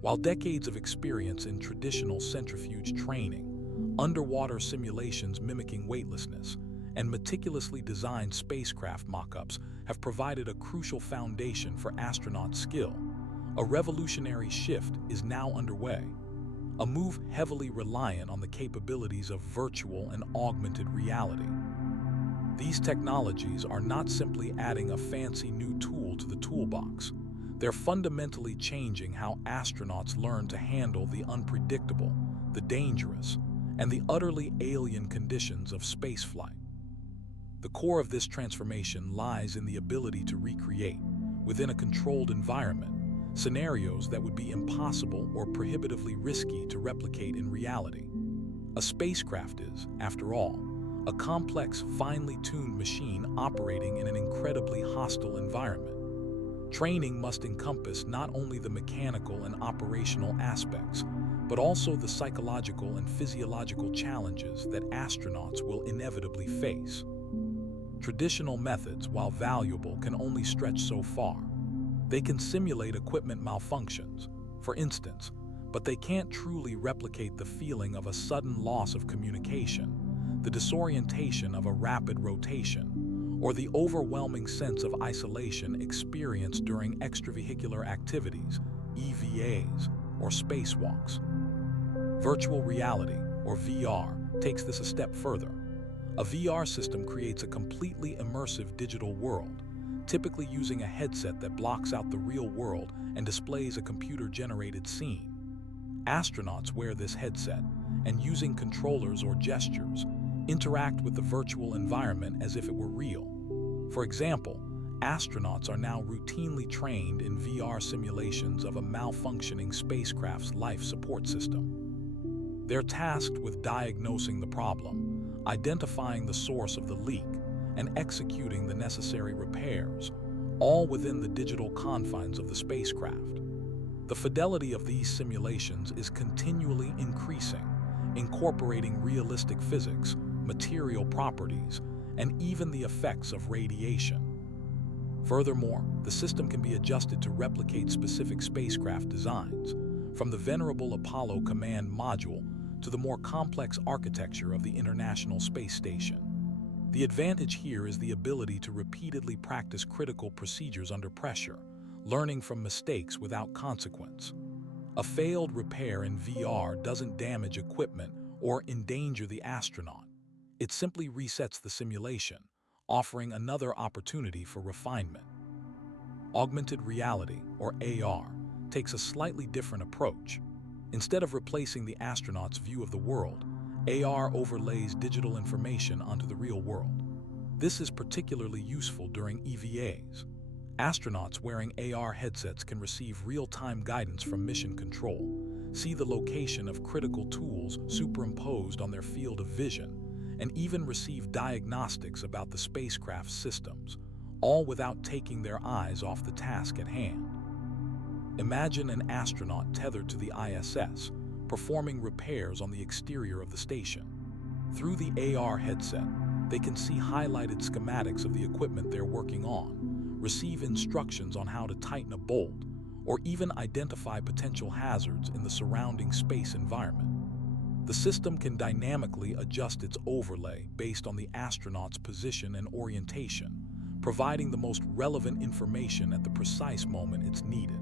While decades of experience in traditional centrifuge training, underwater simulations mimicking weightlessness, and meticulously designed spacecraft mock-ups have provided a crucial foundation for astronaut skill, a revolutionary shift is now underway, a move heavily reliant on the capabilities of virtual and augmented reality. These technologies are not simply adding a fancy new tool to the toolbox. They're fundamentally changing how astronauts learn to handle the unpredictable, the dangerous, and the utterly alien conditions of spaceflight. The core of this transformation lies in the ability to recreate, within a controlled environment, scenarios that would be impossible or prohibitively risky to replicate in reality. A spacecraft is, after all, a complex, finely tuned machine operating in an incredibly hostile environment. Training must encompass not only the mechanical and operational aspects, but also the psychological and physiological challenges that astronauts will inevitably face. Traditional methods, while valuable, can only stretch so far. They can simulate equipment malfunctions, for instance, but they can't truly replicate the feeling of a sudden loss of communication, the disorientation of a rapid rotation, or the overwhelming sense of isolation experienced during extravehicular activities. EVAs, or spacewalks. Virtual reality, or VR, takes this a step further. A VR system creates a completely immersive digital world, typically using a headset that blocks out the real world and displays a computer-generated scene. Astronauts wear this headset and, using controllers or gestures, interact with the virtual environment as if it were real. For example, astronauts are now routinely trained in VR simulations of a malfunctioning spacecraft's life support system. They're tasked with diagnosing the problem, identifying the source of the leak, and executing the necessary repairs, all within the digital confines of the spacecraft. The fidelity of these simulations is continually increasing, incorporating realistic physics, material properties, and even the effects of radiation. Furthermore, the system can be adjusted to replicate specific spacecraft designs, from the venerable Apollo command module to the more complex architecture of the International Space Station. The advantage here is the ability to repeatedly practice critical procedures under pressure, learning from mistakes without consequence. A failed repair in VR doesn't damage equipment or endanger the astronaut. It simply resets the simulation, offering another opportunity for refinement. Augmented reality, or AR, takes a slightly different approach. Instead of replacing the astronaut's view of the world, AR overlays digital information onto the real world. This is particularly useful during EVAs. Astronauts wearing AR headsets can receive real-time guidance from mission control, see the location of critical tools superimposed on their field of vision, and even receive diagnostics about the spacecraft's systems, all without taking their eyes off the task at hand. Imagine an astronaut tethered to the ISS, performing repairs on the exterior of the station. Through the AR headset, they can see highlighted schematics of the equipment they're working on, receive instructions on how to tighten a bolt, or even identify potential hazards in the surrounding space environment. The system can dynamically adjust its overlay based on the astronaut's position and orientation, providing the most relevant information at the precise moment it's needed.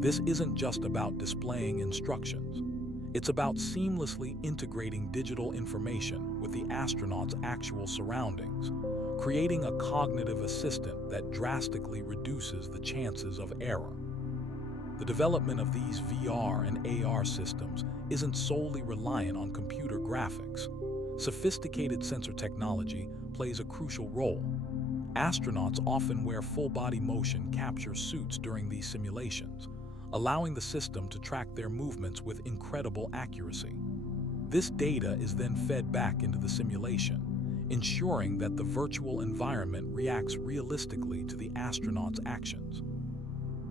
This isn't just about displaying instructions. It's about seamlessly integrating digital information with the astronaut's actual surroundings, creating a cognitive assistant that drastically reduces the chances of error. The development of these VR and AR systems isn't solely reliant on computer graphics. Sophisticated sensor technology plays a crucial role. Astronauts often wear full-body motion capture suits during these simulations, allowing the system to track their movements with incredible accuracy. This data is then fed back into the simulation, ensuring that the virtual environment reacts realistically to the astronaut's actions.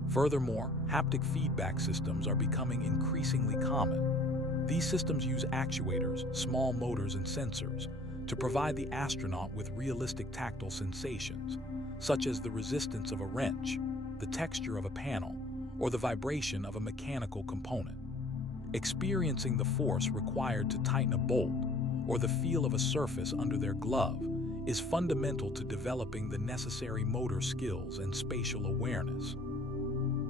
Furthermore, haptic feedback systems are becoming increasingly common. These systems use actuators, small motors, and sensors to provide the astronaut with realistic tactile sensations, such as the resistance of a wrench, the texture of a panel, or the vibration of a mechanical component. Experiencing the force required to tighten a bolt, or the feel of a surface under their glove, is fundamental to developing the necessary motor skills and spatial awareness.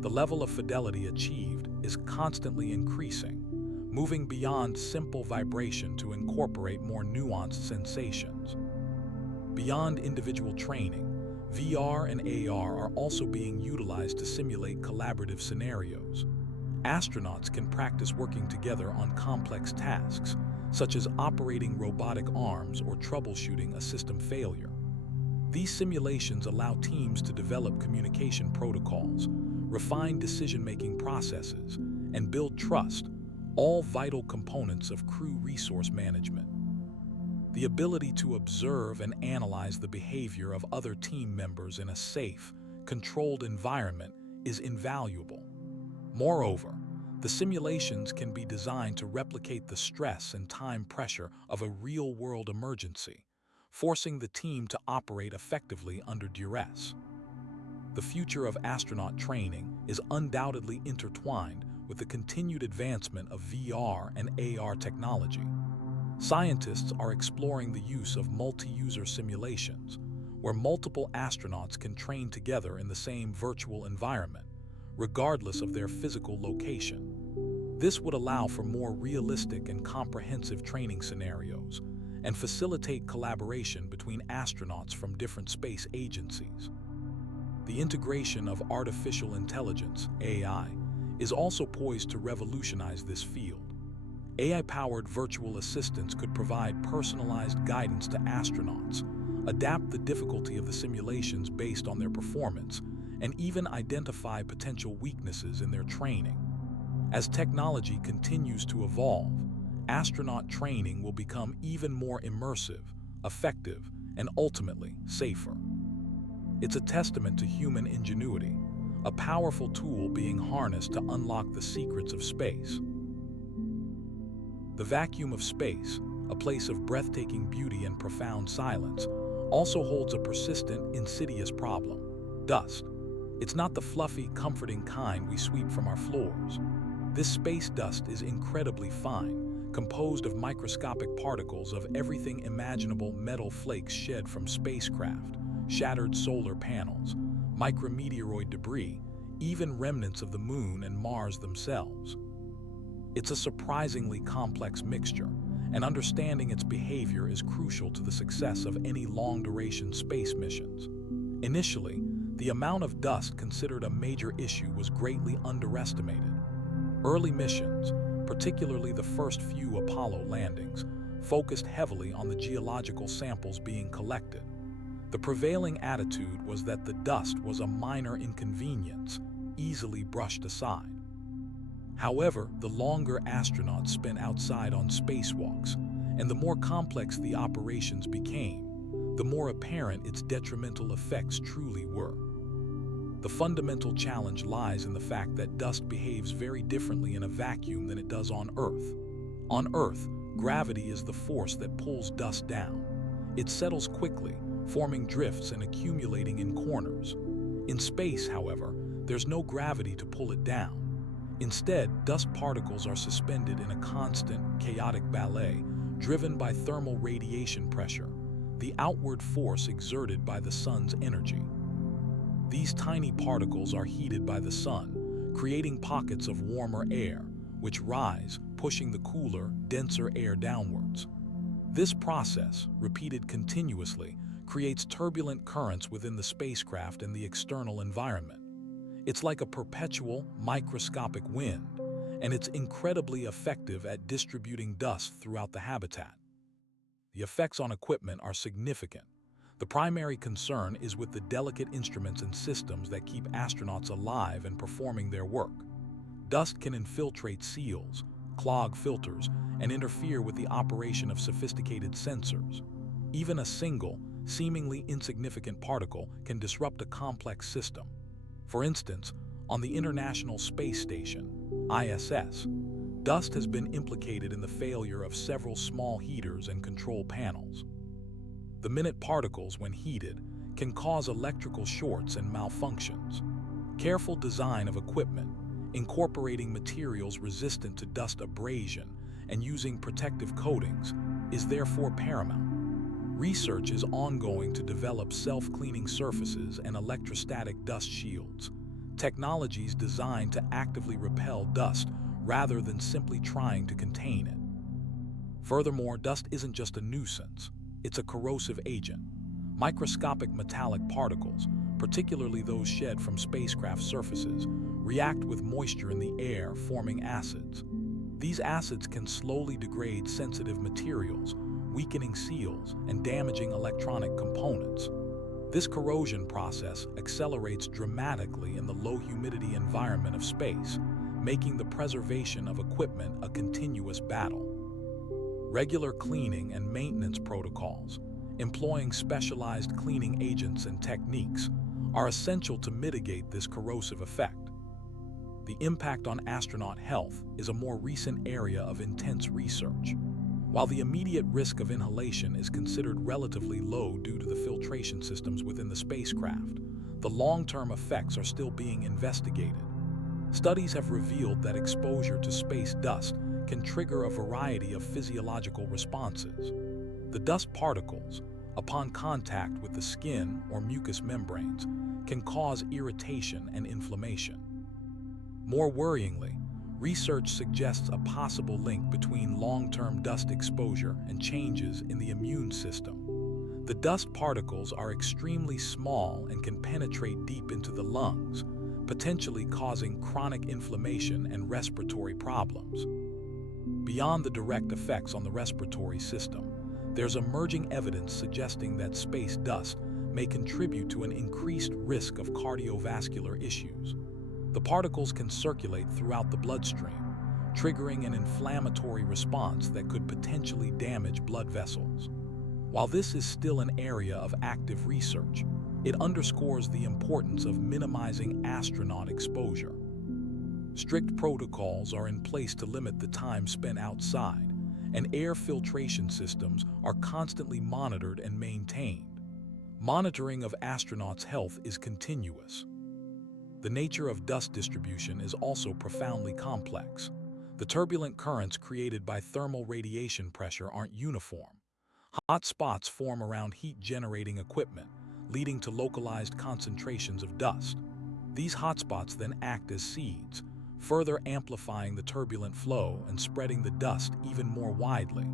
The level of fidelity achieved is constantly increasing, moving beyond simple vibration to incorporate more nuanced sensations. Beyond individual training, VR and AR are also being utilized to simulate collaborative scenarios. Astronauts can practice working together on complex tasks, such as operating robotic arms or troubleshooting a system failure. These simulations allow teams to develop communication protocols, refine decision-making processes, and build trust, all vital components of crew resource management. The ability to observe and analyze the behavior of other team members in a safe, controlled environment is invaluable. Moreover, the simulations can be designed to replicate the stress and time pressure of a real-world emergency, forcing the team to operate effectively under duress. The future of astronaut training is undoubtedly intertwined with the continued advancement of VR and AR technology. Scientists are exploring the use of multi-user simulations, where multiple astronauts can train together in the same virtual environment, regardless of their physical location. This would allow for more realistic and comprehensive training scenarios and facilitate collaboration between astronauts from different space agencies. The integration of artificial intelligence, AI, is also poised to revolutionize this field. AI-powered virtual assistants could provide personalized guidance to astronauts, adapt the difficulty of the simulations based on their performance, and even identify potential weaknesses in their training. As technology continues to evolve, astronaut training will become even more immersive, effective, and ultimately safer. It's a testament to human ingenuity, a powerful tool being harnessed to unlock the secrets of space. The vacuum of space, a place of breathtaking beauty and profound silence, also holds a persistent, insidious problem: dust. It's not the fluffy, comforting kind we sweep from our floors. This space dust is incredibly fine, composed of microscopic particles of everything imaginable: metal flakes shed from spacecraft, shattered solar panels, micrometeoroid debris, even remnants of the Moon and Mars themselves. It's a surprisingly complex mixture, and understanding its behavior is crucial to the success of any long-duration space missions. Initially, the amount of dust considered a major issue was greatly underestimated. Early missions, particularly the first few Apollo landings, focused heavily on the geological samples being collected. The prevailing attitude was that the dust was a minor inconvenience, easily brushed aside. However, the longer astronauts spent outside on spacewalks, and the more complex the operations became, the more apparent its detrimental effects truly were. The fundamental challenge lies in the fact that dust behaves very differently in a vacuum than it does on Earth. On Earth, gravity is the force that pulls dust down. It settles quickly, forming drifts and accumulating in corners. In space, however, there's no gravity to pull it down. Instead, dust particles are suspended in a constant, chaotic ballet, driven by thermal radiation pressure, the outward force exerted by the sun's energy. These tiny particles are heated by the sun, creating pockets of warmer air, which rise, pushing the cooler, denser air downwards. This process, repeated continuously, creates turbulent currents within the spacecraft and the external environment. It's like a perpetual, microscopic wind, and it's incredibly effective at distributing dust throughout the habitat. The effects on equipment are significant. The primary concern is with the delicate instruments and systems that keep astronauts alive and performing their work. Dust can infiltrate seals, clog filters, and interfere with the operation of sophisticated sensors. Even a single, seemingly insignificant particle can disrupt a complex system. For instance, on the International Space Station, ISS, dust has been implicated in the failure of several small heaters and control panels. The minute particles, when heated, can cause electrical shorts and malfunctions. Careful design of equipment, incorporating materials resistant to dust abrasion and using protective coatings, is therefore paramount. Research is ongoing to develop self-cleaning surfaces and electrostatic dust shields, technologies designed to actively repel dust rather than simply trying to contain it. Furthermore, dust isn't just a nuisance, it's a corrosive agent. Microscopic metallic particles, particularly those shed from spacecraft surfaces, react with moisture in the air, forming acids. These acids can slowly degrade sensitive materials, weakening seals and damaging electronic components. This corrosion process accelerates dramatically in the low-humidity environment of space, making the preservation of equipment a continuous battle. Regular cleaning and maintenance protocols, employing specialized cleaning agents and techniques, are essential to mitigate this corrosive effect. The impact on astronaut health is a more recent area of intense research. While the immediate risk of inhalation is considered relatively low due to the filtration systems within the spacecraft, the long-term effects are still being investigated. Studies have revealed that exposure to space dust can trigger a variety of physiological responses. The dust particles, upon contact with the skin or mucous membranes, can cause irritation and inflammation. More worryingly, research suggests a possible link between long-term dust exposure and changes in the immune system. The dust particles are extremely small and can penetrate deep into the lungs, potentially causing chronic inflammation and respiratory problems. Beyond the direct effects on the respiratory system, there's emerging evidence suggesting that space dust may contribute to an increased risk of cardiovascular issues. The particles can circulate throughout the bloodstream, triggering an inflammatory response that could potentially damage blood vessels. While this is still an area of active research, it underscores the importance of minimizing astronaut exposure. Strict protocols are in place to limit the time spent outside, and air filtration systems are constantly monitored and maintained. Monitoring of astronauts' health is continuous. The nature of dust distribution is also profoundly complex. The turbulent currents created by thermal radiation pressure aren't uniform. Hot spots form around heat-generating equipment, leading to localized concentrations of dust. These hotspots then act as seeds, further amplifying the turbulent flow and spreading the dust even more widely.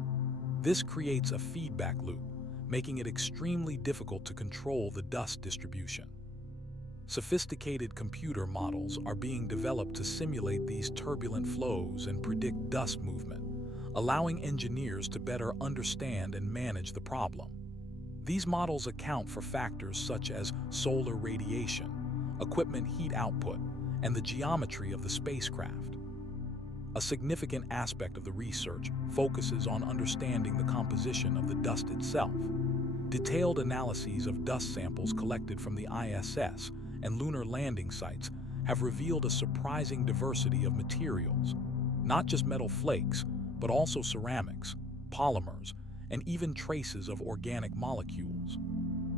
This creates a feedback loop, making it extremely difficult to control the dust distribution. Sophisticated computer models are being developed to simulate these turbulent flows and predict dust movement, allowing engineers to better understand and manage the problem. These models account for factors such as solar radiation, equipment heat output, and the geometry of the spacecraft. A significant aspect of the research focuses on understanding the composition of the dust itself. Detailed analyses of dust samples collected from the ISS and lunar landing sites have revealed a surprising diversity of materials, not just metal flakes, but also ceramics, polymers, and even traces of organic molecules.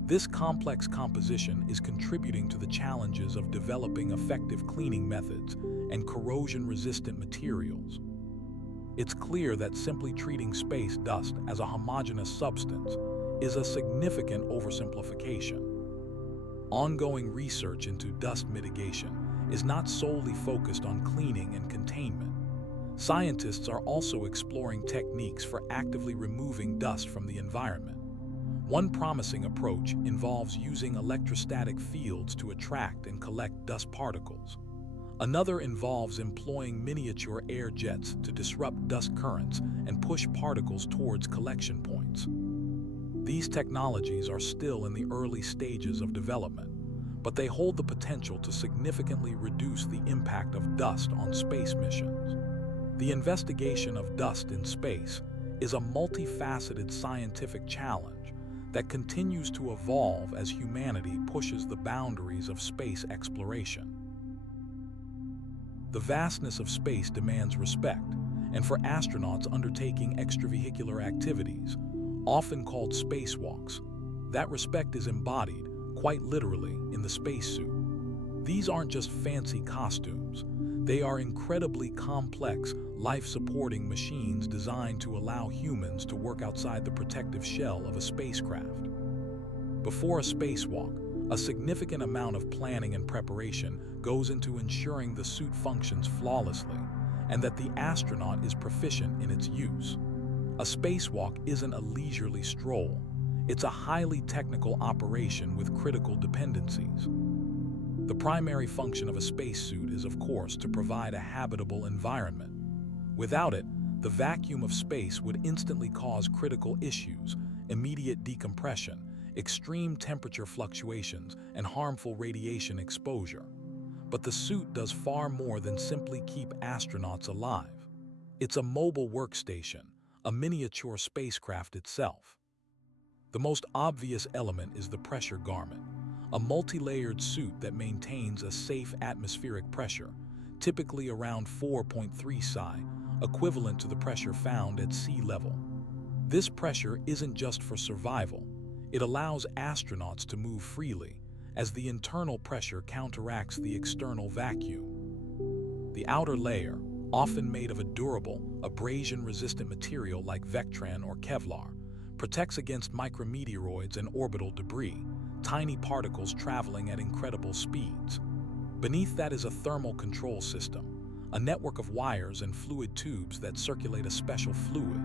This complex composition is contributing to the challenges of developing effective cleaning methods and corrosion-resistant materials. It's clear that simply treating space dust as a homogeneous substance is a significant oversimplification. Ongoing research into dust mitigation is not solely focused on cleaning and containment. Scientists are also exploring techniques for actively removing dust from the environment. One promising approach involves using electrostatic fields to attract and collect dust particles. Another involves employing miniature air jets to disrupt dust currents and push particles towards collection points. These technologies are still in the early stages of development, but they hold the potential to significantly reduce the impact of dust on space missions. The investigation of dust in space is a multifaceted scientific challenge that continues to evolve as humanity pushes the boundaries of space exploration. The vastness of space demands respect, and for astronauts undertaking extravehicular activities, often called spacewalks, that respect is embodied, quite literally, in the spacesuit. These aren't just fancy costumes. They are incredibly complex, life-supporting machines designed to allow humans to work outside the protective shell of a spacecraft. Before a spacewalk, a significant amount of planning and preparation goes into ensuring the suit functions flawlessly and that the astronaut is proficient in its use. A spacewalk isn't a leisurely stroll. It's a highly technical operation with critical dependencies. The primary function of a spacesuit is, of course, to provide a habitable environment. Without it, the vacuum of space would instantly cause critical issues, immediate decompression, extreme temperature fluctuations, and harmful radiation exposure. But the suit does far more than simply keep astronauts alive. It's a mobile workstation, a miniature spacecraft itself. The most obvious element is the pressure garment, a multi-layered suit that maintains a safe atmospheric pressure, typically around 4.3 psi, equivalent to the pressure found at sea level. This pressure isn't just for survival. It allows astronauts to move freely, as the internal pressure counteracts the external vacuum. The outer layer, often made of a durable, abrasion-resistant material like Vectran or Kevlar, protects against micrometeoroids and orbital debris, tiny particles traveling at incredible speeds. Beneath that is a thermal control system, a network of wires and fluid tubes that circulate a special fluid,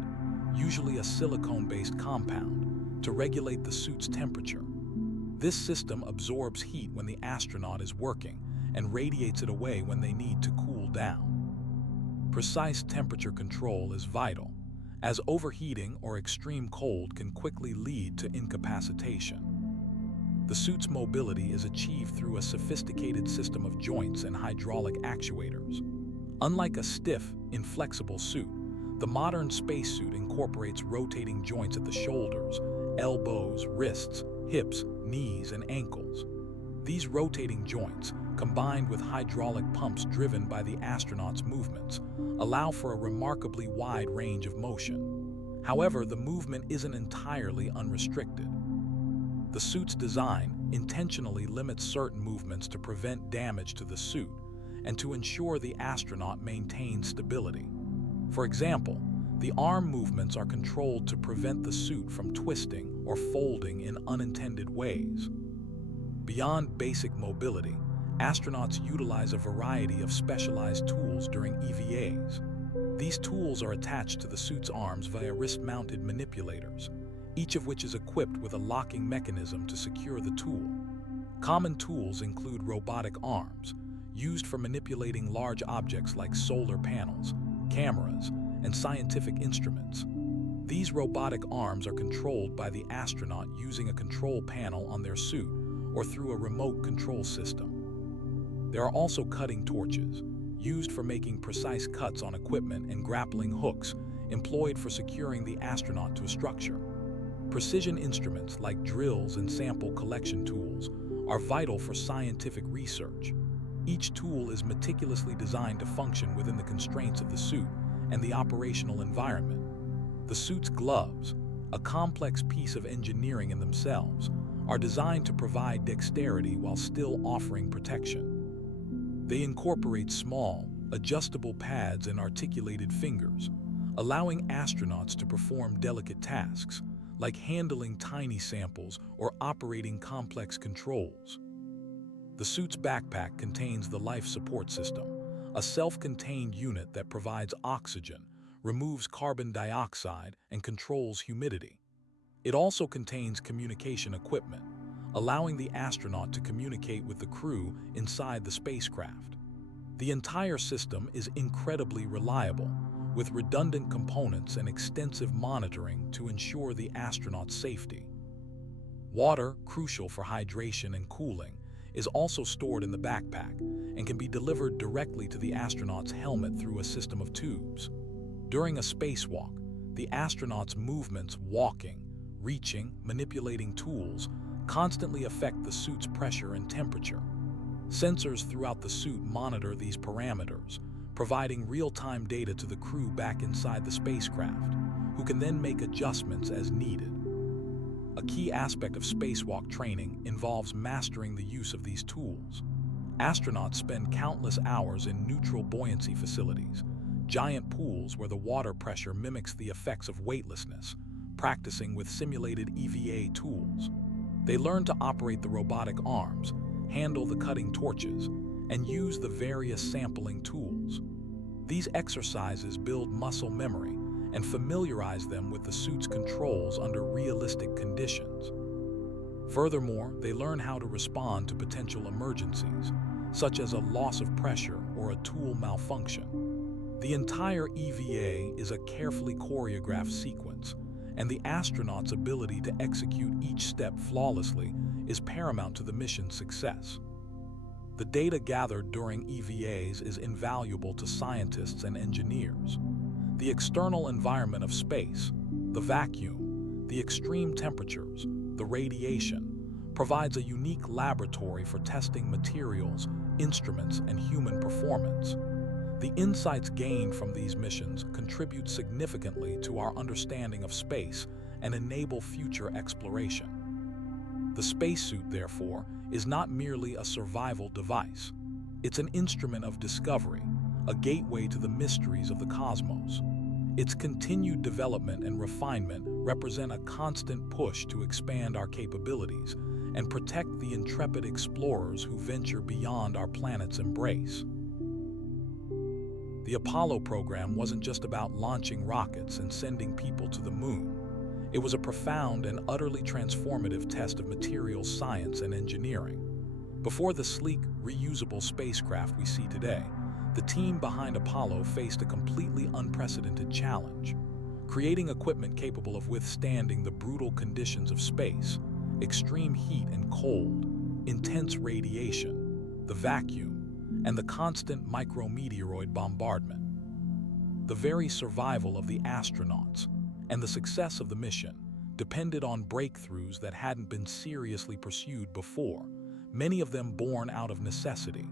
usually a silicone-based compound, to regulate the suit's temperature. This system absorbs heat when the astronaut is working and radiates it away when they need to cool down. Precise temperature control is vital, as overheating or extreme cold can quickly lead to incapacitation. The suit's mobility is achieved through a sophisticated system of joints and hydraulic actuators. Unlike a stiff, inflexible suit, the modern spacesuit incorporates rotating joints at the shoulders, elbows, wrists, hips, knees, and ankles. These rotating joints, combined with hydraulic pumps driven by the astronaut's movements, allow for a remarkably wide range of motion. However, the movement isn't entirely unrestricted. The suit's design intentionally limits certain movements to prevent damage to the suit and to ensure the astronaut maintains stability. For example, the arm movements are controlled to prevent the suit from twisting or folding in unintended ways. Beyond basic mobility, astronauts utilize a variety of specialized tools during EVAs. These tools are attached to the suit's arms via wrist-mounted manipulators, each of which is equipped with a locking mechanism to secure the tool. Common tools include robotic arms, used for manipulating large objects like solar panels, cameras, and scientific instruments. These robotic arms are controlled by the astronaut using a control panel on their suit or through a remote control system. There are also cutting torches, used for making precise cuts on equipment, and grappling hooks, employed for securing the astronaut to a structure. Precision instruments like drills and sample collection tools are vital for scientific research. Each tool is meticulously designed to function within the constraints of the suit and the operational environment. The suit's gloves, a complex piece of engineering in themselves, are designed to provide dexterity while still offering protection. They incorporate small, adjustable pads and articulated fingers, allowing astronauts to perform delicate tasks, like handling tiny samples or operating complex controls. The suit's backpack contains the life support system, a self-contained unit that provides oxygen, removes carbon dioxide, and controls humidity. It also contains communication equipment, allowing the astronaut to communicate with the crew inside the spacecraft. The entire system is incredibly reliable, with redundant components and extensive monitoring to ensure the astronaut's safety. Water, crucial for hydration and cooling, is also stored in the backpack and can be delivered directly to the astronaut's helmet through a system of tubes. During a spacewalk, the astronaut's movements, walking, reaching, manipulating tools, constantly affect the suit's pressure and temperature. Sensors throughout the suit monitor these parameters, providing real-time data to the crew back inside the spacecraft, who can then make adjustments as needed. A key aspect of spacewalk training involves mastering the use of these tools. Astronauts spend countless hours in neutral buoyancy facilities, giant pools where the water pressure mimics the effects of weightlessness, practicing with simulated EVA tools. They learn to operate the robotic arms, handle the cutting torches, and use the various sampling tools. These exercises build muscle memory and familiarize them with the suit's controls under realistic conditions. Furthermore, they learn how to respond to potential emergencies, such as a loss of pressure or a tool malfunction. The entire EVA is a carefully choreographed sequence, and the astronaut's ability to execute each step flawlessly is paramount to the mission's success. The data gathered during EVAs is invaluable to scientists and engineers. The external environment of space, the vacuum, the extreme temperatures, the radiation, provides a unique laboratory for testing materials, instruments, and human performance. The insights gained from these missions contribute significantly to our understanding of space and enable future exploration. The spacesuit, therefore, is not merely a survival device. It's an instrument of discovery, a gateway to the mysteries of the cosmos. Its continued development and refinement represent a constant push to expand our capabilities and protect the intrepid explorers who venture beyond our planet's embrace. The Apollo program wasn't just about launching rockets and sending people to the moon. It was a profound and utterly transformative test of materials science and engineering. Before the sleek, reusable spacecraft we see today, the team behind Apollo faced a completely unprecedented challenge: creating equipment capable of withstanding the brutal conditions of space, extreme heat and cold, intense radiation, the vacuum, and the constant micrometeoroid bombardment. The very survival of the astronauts and the success of the mission depended on breakthroughs that hadn't been seriously pursued before, many of them born out of necessity.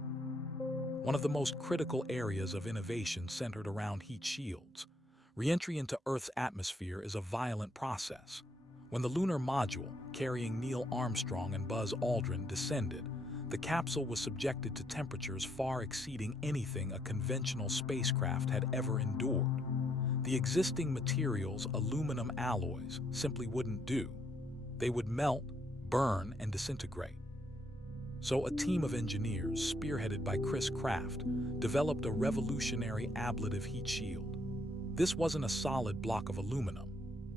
One of the most critical areas of innovation centered around heat shields. Re-entry into Earth's atmosphere is a violent process. When the lunar module, carrying Neil Armstrong and Buzz Aldrin, descended, the capsule was subjected to temperatures far exceeding anything a conventional spacecraft had ever endured. The existing materials, aluminum alloys, simply wouldn't do. They would melt, burn, and disintegrate. So a team of engineers, spearheaded by Chris Kraft, developed a revolutionary ablative heat shield. This wasn't a solid block of aluminum.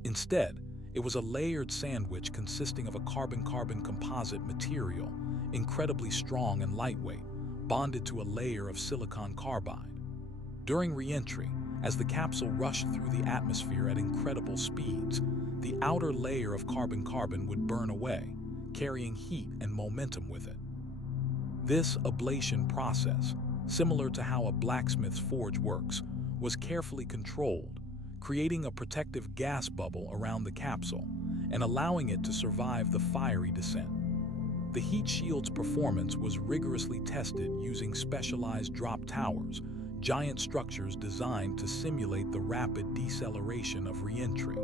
Instead, it was a layered sandwich consisting of a carbon-carbon composite material, incredibly strong and lightweight, bonded to a layer of silicon carbide. During re-entry, as the capsule rushed through the atmosphere at incredible speeds, the outer layer of carbon-carbon would burn away, carrying heat and momentum with it. This ablation process, similar to how a blacksmith's forge works, was carefully controlled, creating a protective gas bubble around the capsule and allowing it to survive the fiery descent. The heat shield's performance was rigorously tested using specialized drop towers, giant structures designed to simulate the rapid deceleration of re-entry.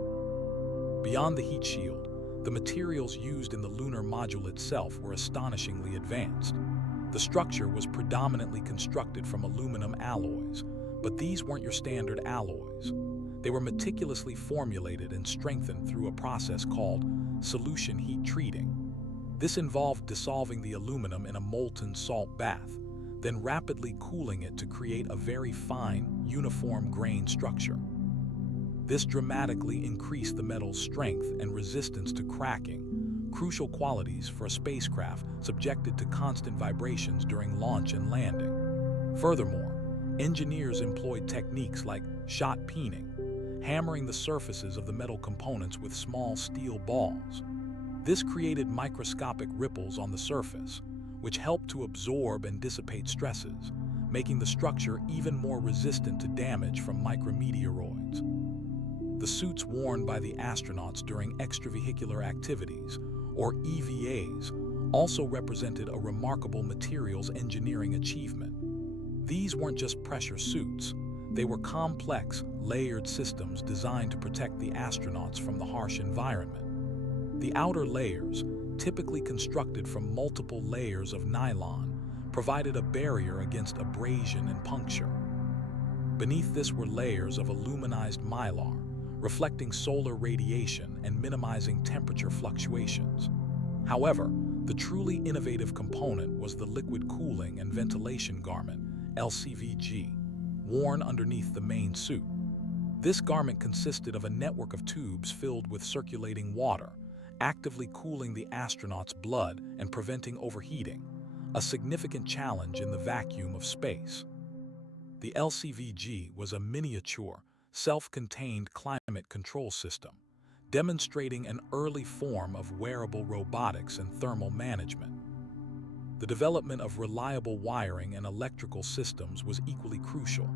Beyond the heat shield, the materials used in the lunar module itself were astonishingly advanced. The structure was predominantly constructed from aluminum alloys, but these weren't your standard alloys. They were meticulously formulated and strengthened through a process called solution heat treating. This involved dissolving the aluminum in a molten salt bath, then rapidly cooling it to create a very fine, uniform grain structure. This dramatically increased the metal's strength and resistance to cracking, crucial qualities for a spacecraft subjected to constant vibrations during launch and landing. Furthermore, engineers employed techniques like shot peening, hammering the surfaces of the metal components with small steel balls. This created microscopic ripples on the surface, which helped to absorb and dissipate stresses, making the structure even more resistant to damage from micrometeoroids. The suits worn by the astronauts during extravehicular activities, or EVAs, also represented a remarkable materials engineering achievement. These weren't just pressure suits. They were complex, layered systems designed to protect the astronauts from the harsh environment. The outer layers, typically constructed from multiple layers of nylon, provided a barrier against abrasion and puncture. Beneath this were layers of aluminized mylar, reflecting solar radiation and minimizing temperature fluctuations. However, the truly innovative component was the liquid cooling and ventilation garment, LCVG, worn underneath the main suit. This garment consisted of a network of tubes filled with circulating water, actively cooling the astronauts' blood and preventing overheating, a significant challenge in the vacuum of space. The LCVG was a miniature, self-contained climate control system, demonstrating an early form of wearable robotics and thermal management. The development of reliable wiring and electrical systems was equally crucial.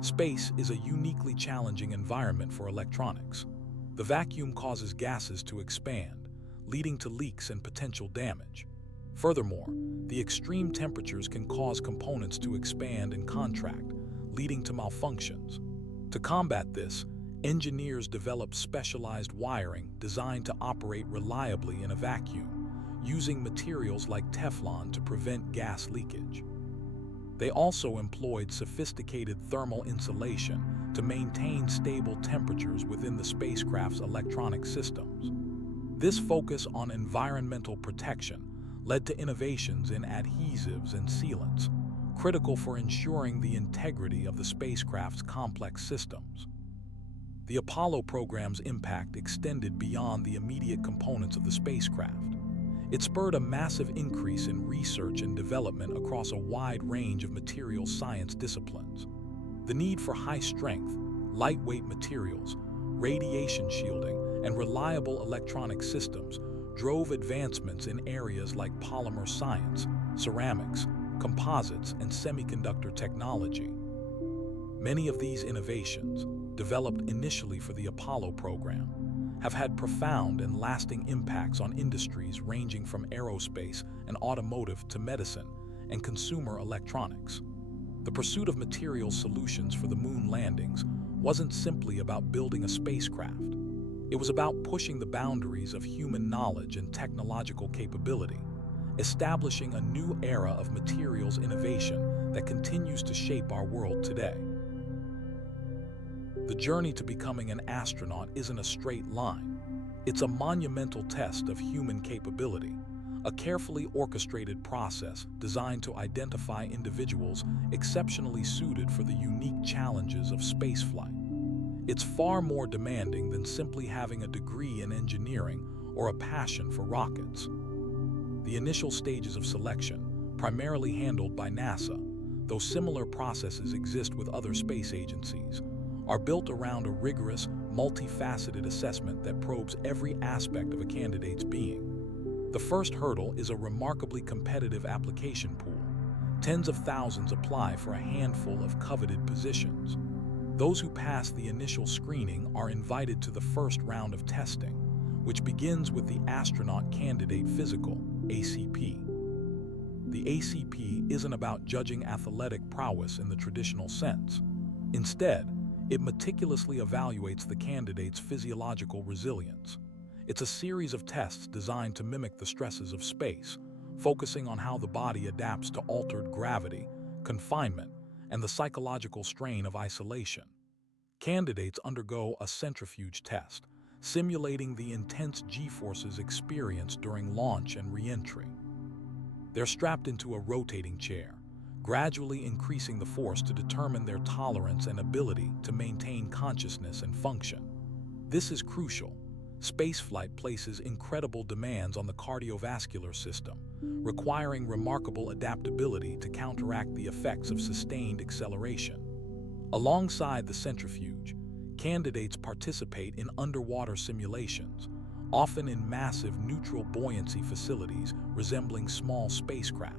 Space is a uniquely challenging environment for electronics. The vacuum causes gases to expand, leading to leaks and potential damage. Furthermore, the extreme temperatures can cause components to expand and contract, leading to malfunctions. To combat this, engineers developed specialized wiring designed to operate reliably in a vacuum, using materials like Teflon to prevent gas leakage. They also employed sophisticated thermal insulation to maintain stable temperatures within the spacecraft's electronic systems. This focus on environmental protection led to innovations in adhesives and sealants, critical for ensuring the integrity of the spacecraft's complex systems. The Apollo program's impact extended beyond the immediate components of the spacecraft. It spurred a massive increase in research and development across a wide range of material science disciplines. The need for high-strength, lightweight materials, radiation shielding, and reliable electronic systems drove advancements in areas like polymer science, ceramics, composites, and semiconductor technology. Many of these innovations, developed initially for the Apollo program, have had profound and lasting impacts on industries ranging from aerospace and automotive to medicine and consumer electronics. The pursuit of material solutions for the moon landings wasn't simply about building a spacecraft. It was about pushing the boundaries of human knowledge and technological capability, establishing a new era of materials innovation that continues to shape our world today. The journey to becoming an astronaut isn't a straight line. It's a monumental test of human capability, a carefully orchestrated process designed to identify individuals exceptionally suited for the unique challenges of spaceflight. It's far more demanding than simply having a degree in engineering or a passion for rockets. The initial stages of selection, primarily handled by NASA, though similar processes exist with other space agencies, are built around a rigorous, multifaceted assessment that probes every aspect of a candidate's being. The first hurdle is a remarkably competitive application pool. Tens of thousands apply for a handful of coveted positions. Those who pass the initial screening are invited to the first round of testing, which begins with the Astronaut Candidate Physical, ACP. The ACP isn't about judging athletic prowess in the traditional sense. Instead, it meticulously evaluates the candidate's physiological resilience. It's a series of tests designed to mimic the stresses of space, focusing on how the body adapts to altered gravity, confinement, and the psychological strain of isolation. Candidates undergo a centrifuge test, simulating the intense G-forces experienced during launch and re-entry. They're strapped into a rotating chair, gradually increasing the force to determine their tolerance and ability to maintain consciousness and function. This is crucial. Spaceflight places incredible demands on the cardiovascular system, requiring remarkable adaptability to counteract the effects of sustained acceleration. Alongside the centrifuge, candidates participate in underwater simulations, often in massive neutral buoyancy facilities resembling small spacecraft.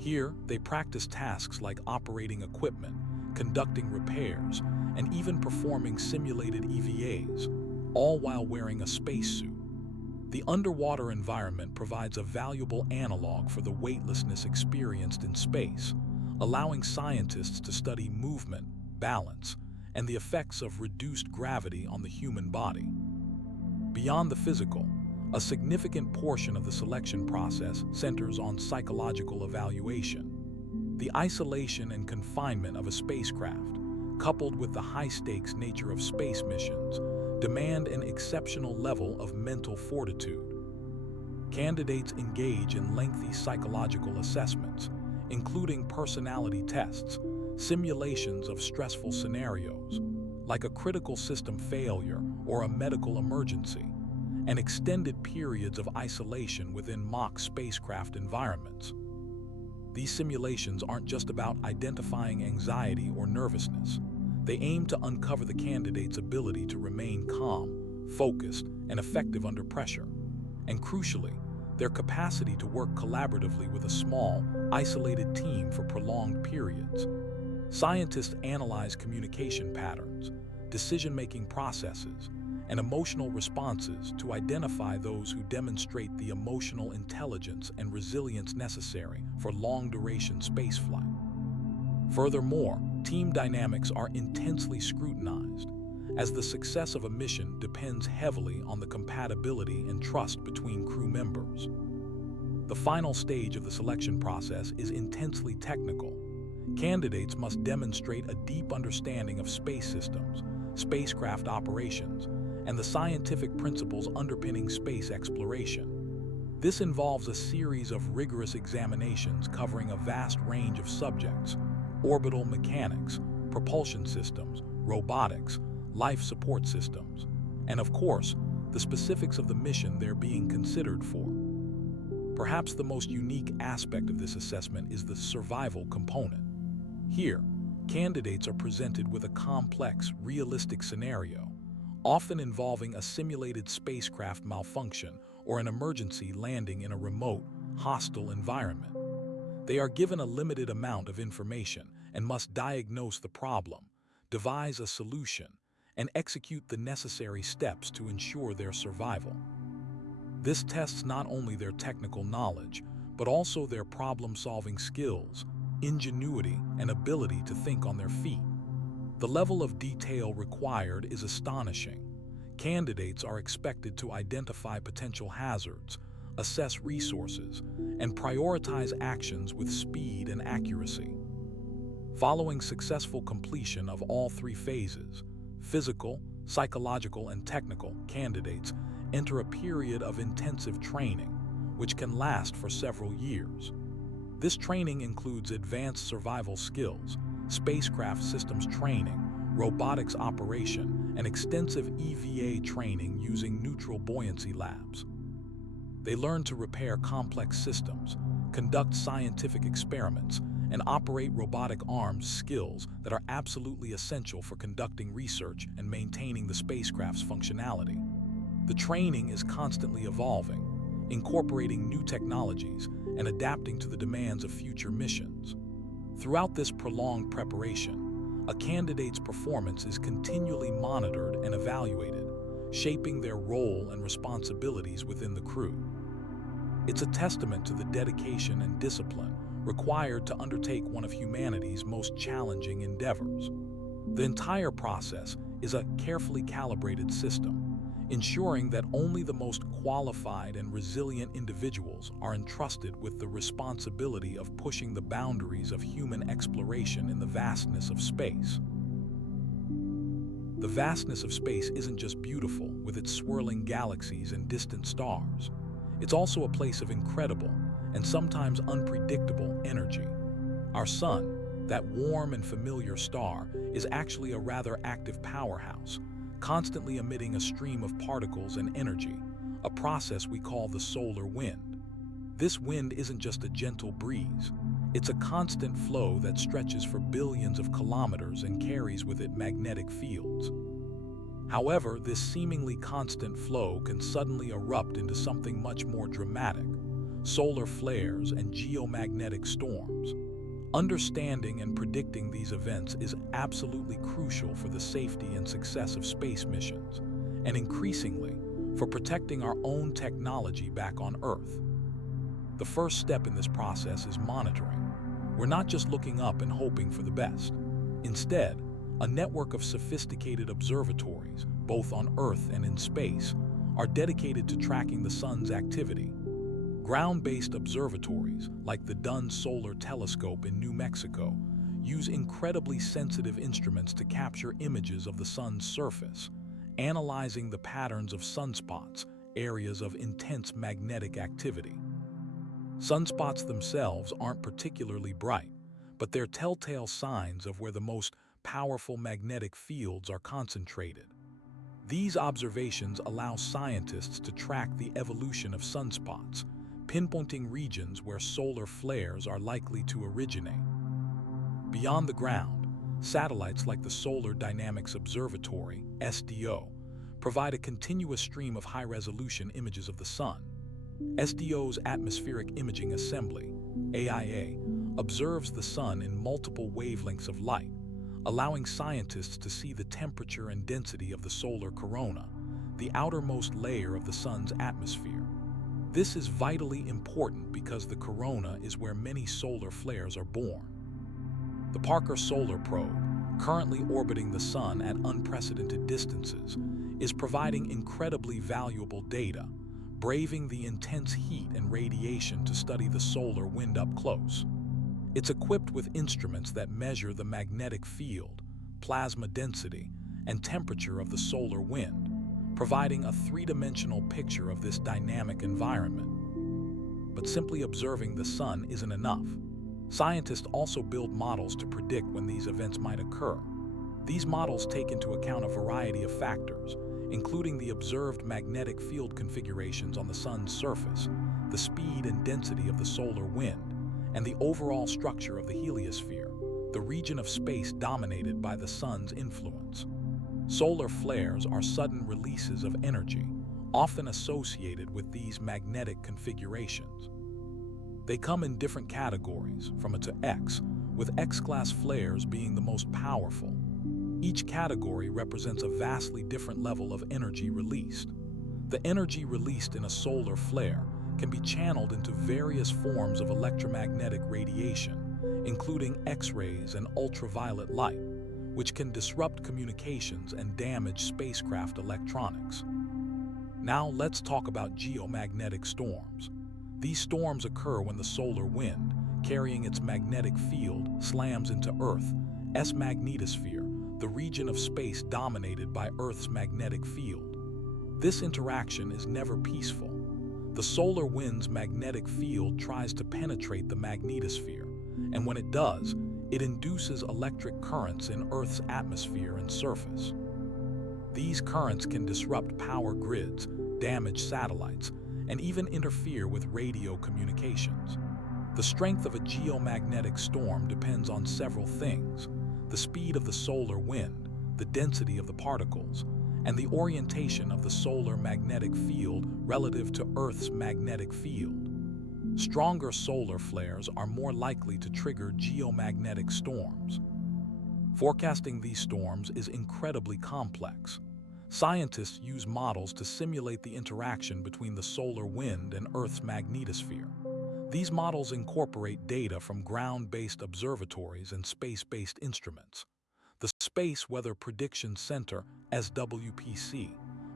Here, they practice tasks like operating equipment, conducting repairs, and even performing simulated EVAs, all while wearing a spacesuit. The underwater environment provides a valuable analog for the weightlessness experienced in space, allowing scientists to study movement, balance, and the effects of reduced gravity on the human body. Beyond the physical, a significant portion of the selection process centers on psychological evaluation. The isolation and confinement of a spacecraft, coupled with the high-stakes nature of space missions, demand an exceptional level of mental fortitude. Candidates engage in lengthy psychological assessments, including personality tests, simulations of stressful scenarios, like a critical system failure or a medical emergency, and extended periods of isolation within mock spacecraft environments. These simulations aren't just about identifying anxiety or nervousness. They aim to uncover the candidate's ability to remain calm, focused, and effective under pressure, and crucially, their capacity to work collaboratively with a small, isolated team for prolonged periods. Scientists analyze communication patterns, decision-making processes, and emotional responses to identify those who demonstrate the emotional intelligence and resilience necessary for long-duration spaceflight. Furthermore, team dynamics are intensely scrutinized, as the success of a mission depends heavily on the compatibility and trust between crew members. The final stage of the selection process is intensely technical, Candidates must demonstrate a deep understanding of space systems, spacecraft operations, and the scientific principles underpinning space exploration. This involves a series of rigorous examinations covering a vast range of subjects: orbital mechanics, propulsion systems, robotics, life support systems, and of course, the specifics of the mission they're being considered for. Perhaps the most unique aspect of this assessment is the survival component. Here, candidates are presented with a complex, realistic scenario, often involving a simulated spacecraft malfunction or an emergency landing in a remote, hostile environment. They are given a limited amount of information and must diagnose the problem, devise a solution, and execute the necessary steps to ensure their survival. This tests not only their technical knowledge, but also their problem-solving skills, ingenuity, and ability to think on their feet. The level of detail required is astonishing. Candidates are expected to identify potential hazards, assess resources, and prioritize actions with speed and accuracy. Following successful completion of all three phases, physical, psychological, and technical, candidates enter a period of intensive training, which can last for several years. This training includes advanced survival skills, spacecraft systems training, robotics operation, and extensive EVA training using neutral buoyancy labs. They learn to repair complex systems, conduct scientific experiments, and operate robotic arms, skills that are absolutely essential for conducting research and maintaining the spacecraft's functionality. The training is constantly evolving, incorporating new technologies and adapting to the demands of future missions. Throughout this prolonged preparation, a candidate's performance is continually monitored and evaluated, shaping their role and responsibilities within the crew. It's a testament to the dedication and discipline required to undertake one of humanity's most challenging endeavors. The entire process is a carefully calibrated system, ensuring that only the most qualified and resilient individuals are entrusted with the responsibility of pushing the boundaries of human exploration in the vastness of space. The vastness of space isn't just beautiful with its swirling galaxies and distant stars. It's also a place of incredible and sometimes unpredictable energy. Our sun, that warm and familiar star, is actually a rather active powerhouse, constantly emitting a stream of particles and energy, a process we call the solar wind. This wind isn't just a gentle breeze. It's a constant flow that stretches for billions of kilometers and carries with it magnetic fields. However, this seemingly constant flow can suddenly erupt into something much more dramatic: solar flares and geomagnetic storms. Understanding and predicting these events is absolutely crucial for the safety and success of space missions, and increasingly, for protecting our own technology back on Earth. The first step in this process is monitoring. We're not just looking up and hoping for the best. Instead, a network of sophisticated observatories, both on Earth and in space, are dedicated to tracking the sun's activity. Ground-based observatories, like the Dunn Solar Telescope in New Mexico, use incredibly sensitive instruments to capture images of the sun's surface, analyzing the patterns of sunspots, areas of intense magnetic activity. Sunspots themselves aren't particularly bright, but they're telltale signs of where the most powerful magnetic fields are concentrated. These observations allow scientists to track the evolution of sunspots, pinpointing regions where solar flares are likely to originate. Beyond the ground, satellites like the Solar Dynamics Observatory, SDO, provide a continuous stream of high-resolution images of the sun. SDO's Atmospheric Imaging Assembly, AIA, observes the sun in multiple wavelengths of light, allowing scientists to see the temperature and density of the solar corona, the outermost layer of the sun's atmosphere. This is vitally important because the corona is where many solar flares are born. The Parker Solar Probe, currently orbiting the sun at unprecedented distances, is providing incredibly valuable data, braving the intense heat and radiation to study the solar wind up close. It's equipped with instruments that measure the magnetic field, plasma density, and temperature of the solar wind, providing a three-dimensional picture of this dynamic environment. But simply observing the sun isn't enough. Scientists also build models to predict when these events might occur. These models take into account a variety of factors, including the observed magnetic field configurations on the sun's surface, the speed and density of the solar wind, and the overall structure of the heliosphere, the region of space dominated by the sun's influence. Solar flares are sudden releases of energy, often associated with these magnetic configurations. They come in different categories, from A to X, with X-class flares being the most powerful. Each category represents a vastly different level of energy released. The energy released in a solar flare can be channeled into various forms of electromagnetic radiation, including X-rays and ultraviolet light, which can disrupt communications and damage spacecraft electronics. Now let's talk about geomagnetic storms. These storms occur when the solar wind, carrying its magnetic field, slams into Earth's magnetosphere, the region of space dominated by Earth's magnetic field. This interaction is never peaceful. The solar wind's magnetic field tries to penetrate the magnetosphere, and when it does, it induces electric currents in Earth's atmosphere and surface. These currents can disrupt power grids, damage satellites, and even interfere with radio communications. The strength of a geomagnetic storm depends on several things: the speed of the solar wind, the density of the particles, and the orientation of the solar magnetic field relative to Earth's magnetic field. Stronger solar flares are more likely to trigger geomagnetic storms. Forecasting these storms is incredibly complex. Scientists use models to simulate the interaction between the solar wind and Earth's magnetosphere. These models incorporate data from ground-based observatories and space-based instruments. The Space Weather Prediction Center, SWPC,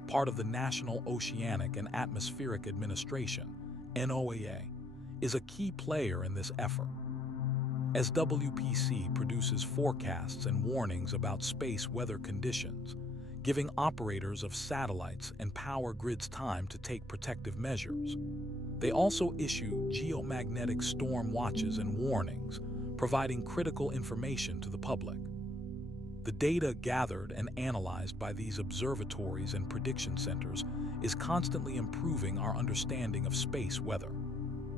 part of the National Oceanic and Atmospheric Administration, NOAA, is a key player in this effort. SWPC produces forecasts and warnings about space weather conditions, giving operators of satellites and power grids time to take protective measures. They also issue geomagnetic storm watches and warnings, providing critical information to the public. The data gathered and analyzed by these observatories and prediction centers is constantly improving our understanding of space weather.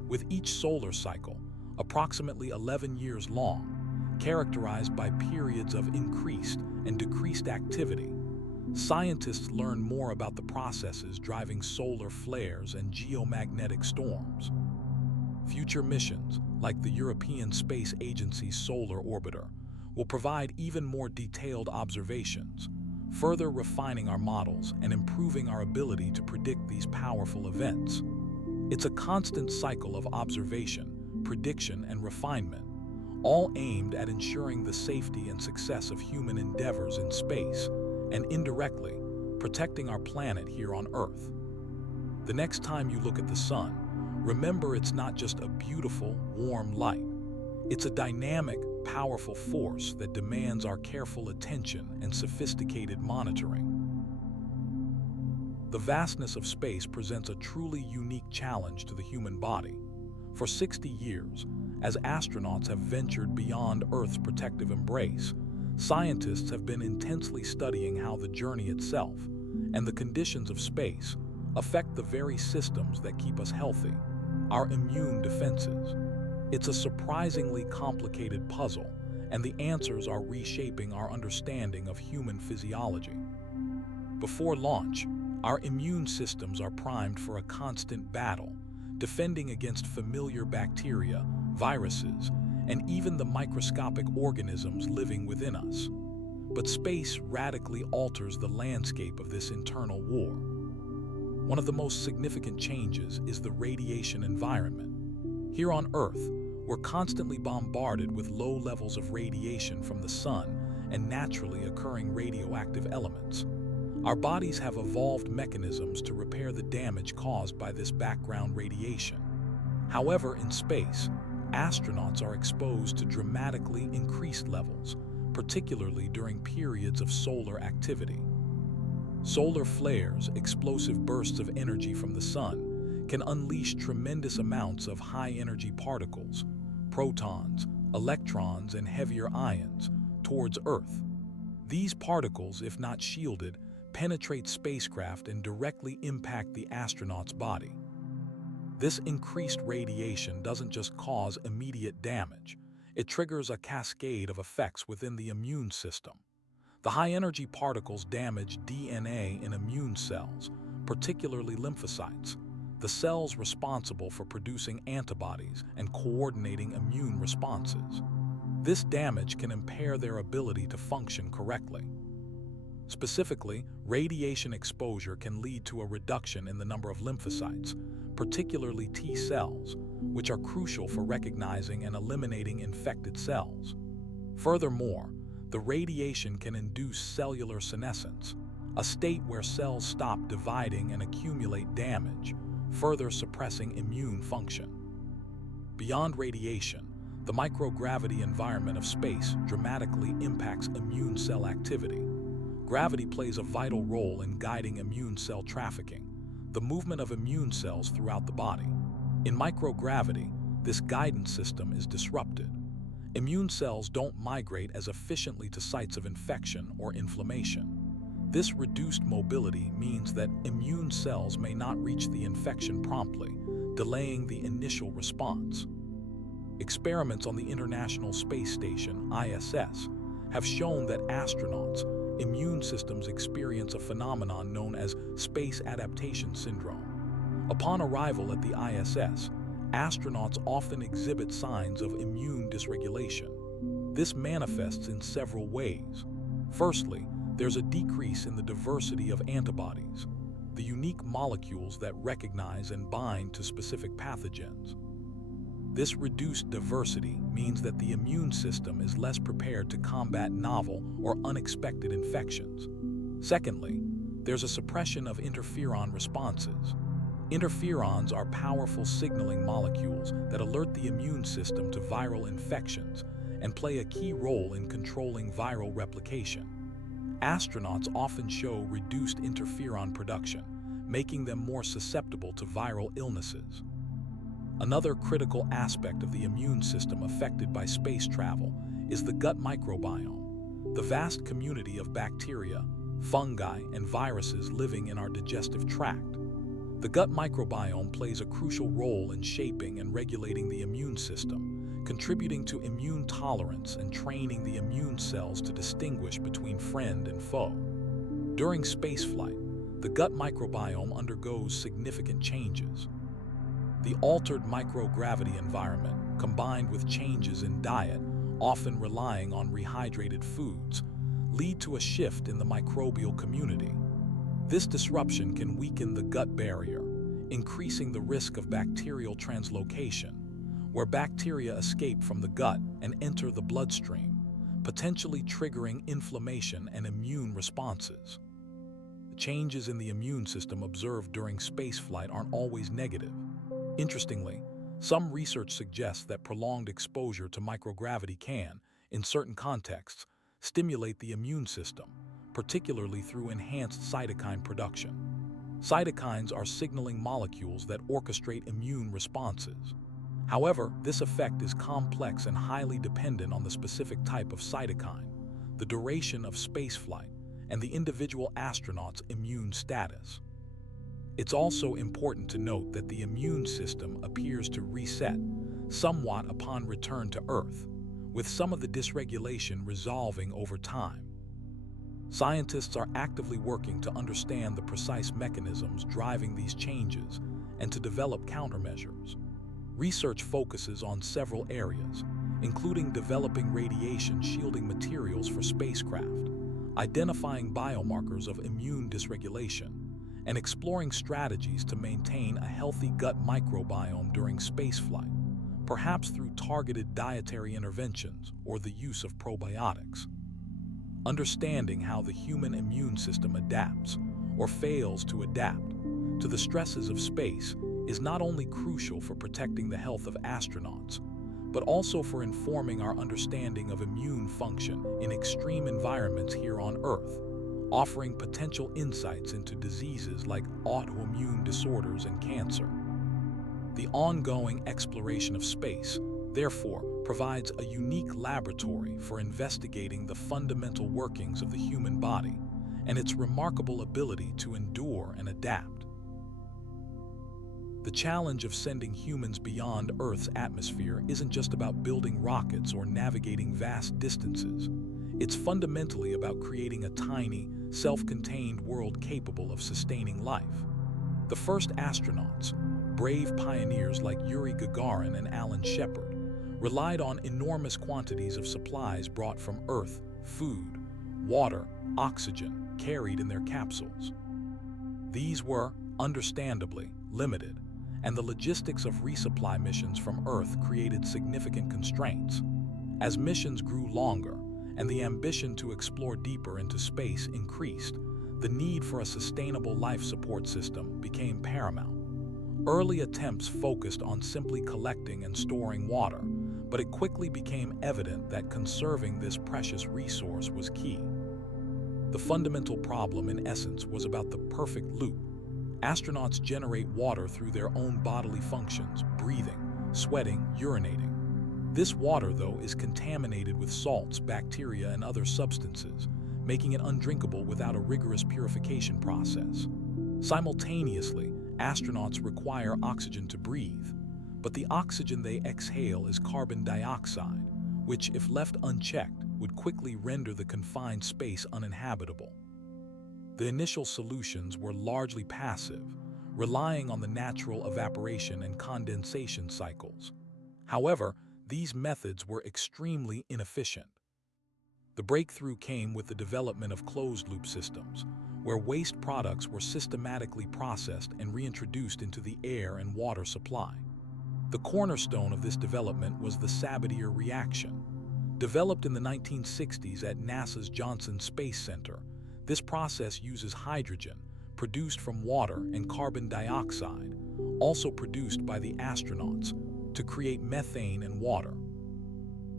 With each solar cycle, approximately 11 years long, characterized by periods of increased and decreased activity, scientists learn more about the processes driving solar flares and geomagnetic storms. Future missions, like the European Space Agency's Solar Orbiter, will provide even more detailed observations, further refining our models and improving our ability to predict these powerful events. It's a constant cycle of observation, prediction, and refinement, all aimed at ensuring the safety and success of human endeavors in space, and indirectly, protecting our planet here on Earth. The next time you look at the sun, remember it's not just a beautiful, warm light. It's a dynamic, powerful force that demands our careful attention and sophisticated monitoring. The vastness of space presents a truly unique challenge to the human body. For 60 years, as astronauts have ventured beyond Earth's protective embrace, scientists have been intensely studying how the journey itself and the conditions of space affect the very systems that keep us healthy, our immune defenses. It's a surprisingly complicated puzzle, and the answers are reshaping our understanding of human physiology. Before launch, our immune systems are primed for a constant battle, defending against familiar bacteria, viruses, and even the microscopic organisms living within us. But space radically alters the landscape of this internal war. One of the most significant changes is the radiation environment. Here on Earth, we're constantly bombarded with low levels of radiation from the sun and naturally occurring radioactive elements. Our bodies have evolved mechanisms to repair the damage caused by this background radiation. However, in space, astronauts are exposed to dramatically increased levels, particularly during periods of solar activity. Solar flares, explosive bursts of energy from the sun, can unleash tremendous amounts of high-energy particles, protons, electrons, and heavier ions, towards Earth. These particles, if not shielded, penetrate spacecraft and directly impact the astronaut's body. This increased radiation doesn't just cause immediate damage, it triggers a cascade of effects within the immune system. The high-energy particles damage DNA in immune cells, particularly lymphocytes, the cells responsible for producing antibodies and coordinating immune responses. This damage can impair their ability to function correctly. Specifically, radiation exposure can lead to a reduction in the number of lymphocytes, particularly T cells, which are crucial for recognizing and eliminating infected cells. Furthermore, the radiation can induce cellular senescence, a state where cells stop dividing and accumulate damage, further suppressing immune function. Beyond radiation, the microgravity environment of space dramatically impacts immune cell activity. Gravity plays a vital role in guiding immune cell trafficking, the movement of immune cells throughout the body. In microgravity, this guidance system is disrupted. Immune cells don't migrate as efficiently to sites of infection or inflammation. This reduced mobility means that immune cells may not reach the infection promptly, delaying the initial response. Experiments on the International Space Station, ISS, have shown that astronauts' immune systems experience a phenomenon known as space adaptation syndrome. Upon arrival at the ISS, astronauts often exhibit signs of immune dysregulation. This manifests in several ways. Firstly, there's a decrease in the diversity of antibodies, the unique molecules that recognize and bind to specific pathogens. This reduced diversity means that the immune system is less prepared to combat novel or unexpected infections. Secondly, there's a suppression of interferon responses. Interferons are powerful signaling molecules that alert the immune system to viral infections and play a key role in controlling viral replication. Astronauts often show reduced interferon production, making them more susceptible to viral illnesses. Another critical aspect of the immune system affected by space travel is the gut microbiome, the vast community of bacteria, fungi, and viruses living in our digestive tract. The gut microbiome plays a crucial role in shaping and regulating the immune system, contributing to immune tolerance and training the immune cells to distinguish between friend and foe. During spaceflight, the gut microbiome undergoes significant changes. The altered microgravity environment, combined with changes in diet, often relying on rehydrated foods, lead to a shift in the microbial community. This disruption can weaken the gut barrier, increasing the risk of bacterial translocation, where bacteria escape from the gut and enter the bloodstream, potentially triggering inflammation and immune responses. Changes in the immune system observed during spaceflight aren't always negative. Interestingly, some research suggests that prolonged exposure to microgravity can, in certain contexts, stimulate the immune system, particularly through enhanced cytokine production. Cytokines are signaling molecules that orchestrate immune responses. However, this effect is complex and highly dependent on the specific type of cytokine, the duration of spaceflight, and the individual astronaut's immune status. It's also important to note that the immune system appears to reset somewhat upon return to Earth, with some of the dysregulation resolving over time. Scientists are actively working to understand the precise mechanisms driving these changes and to develop countermeasures. Research focuses on several areas, including developing radiation-shielding materials for spacecraft, identifying biomarkers of immune dysregulation, and exploring strategies to maintain a healthy gut microbiome during spaceflight, perhaps through targeted dietary interventions or the use of probiotics. Understanding how the human immune system adapts or fails to adapt to the stresses of space is not only crucial for protecting the health of astronauts, but also for informing our understanding of immune function in extreme environments here on Earth, offering potential insights into diseases like autoimmune disorders and cancer. The ongoing exploration of space, therefore, provides a unique laboratory for investigating the fundamental workings of the human body and its remarkable ability to endure and adapt. The challenge of sending humans beyond Earth's atmosphere isn't just about building rockets or navigating vast distances. It's fundamentally about creating a tiny, self-contained world capable of sustaining life. The first astronauts, brave pioneers like Yuri Gagarin and Alan Shepard, relied on enormous quantities of supplies brought from Earth: food, water, oxygen, carried in their capsules. These were, understandably, limited, and the logistics of resupply missions from Earth created significant constraints. As missions grew longer and the ambition to explore deeper into space increased, the need for a sustainable life support system became paramount. Early attempts focused on simply collecting and storing water, but it quickly became evident that conserving this precious resource was key. The fundamental problem, in essence, was about the perfect loop. Astronauts generate water through their own bodily functions: breathing, sweating, urinating. This water, though, is contaminated with salts, bacteria, and other substances, making it undrinkable without a rigorous purification process. Simultaneously, astronauts require oxygen to breathe, but the oxygen they exhale is carbon dioxide, which, if left unchecked, would quickly render the confined space uninhabitable. The initial solutions were largely passive, relying on the natural evaporation and condensation cycles. However, these methods were extremely inefficient. The breakthrough came with the development of closed-loop systems, where waste products were systematically processed and reintroduced into the air and water supply. The cornerstone of this development was the Sabatier reaction. Developed in the 1960s at NASA's Johnson Space Center, this process uses hydrogen, produced from water, and carbon dioxide, also produced by the astronauts, to create methane and water.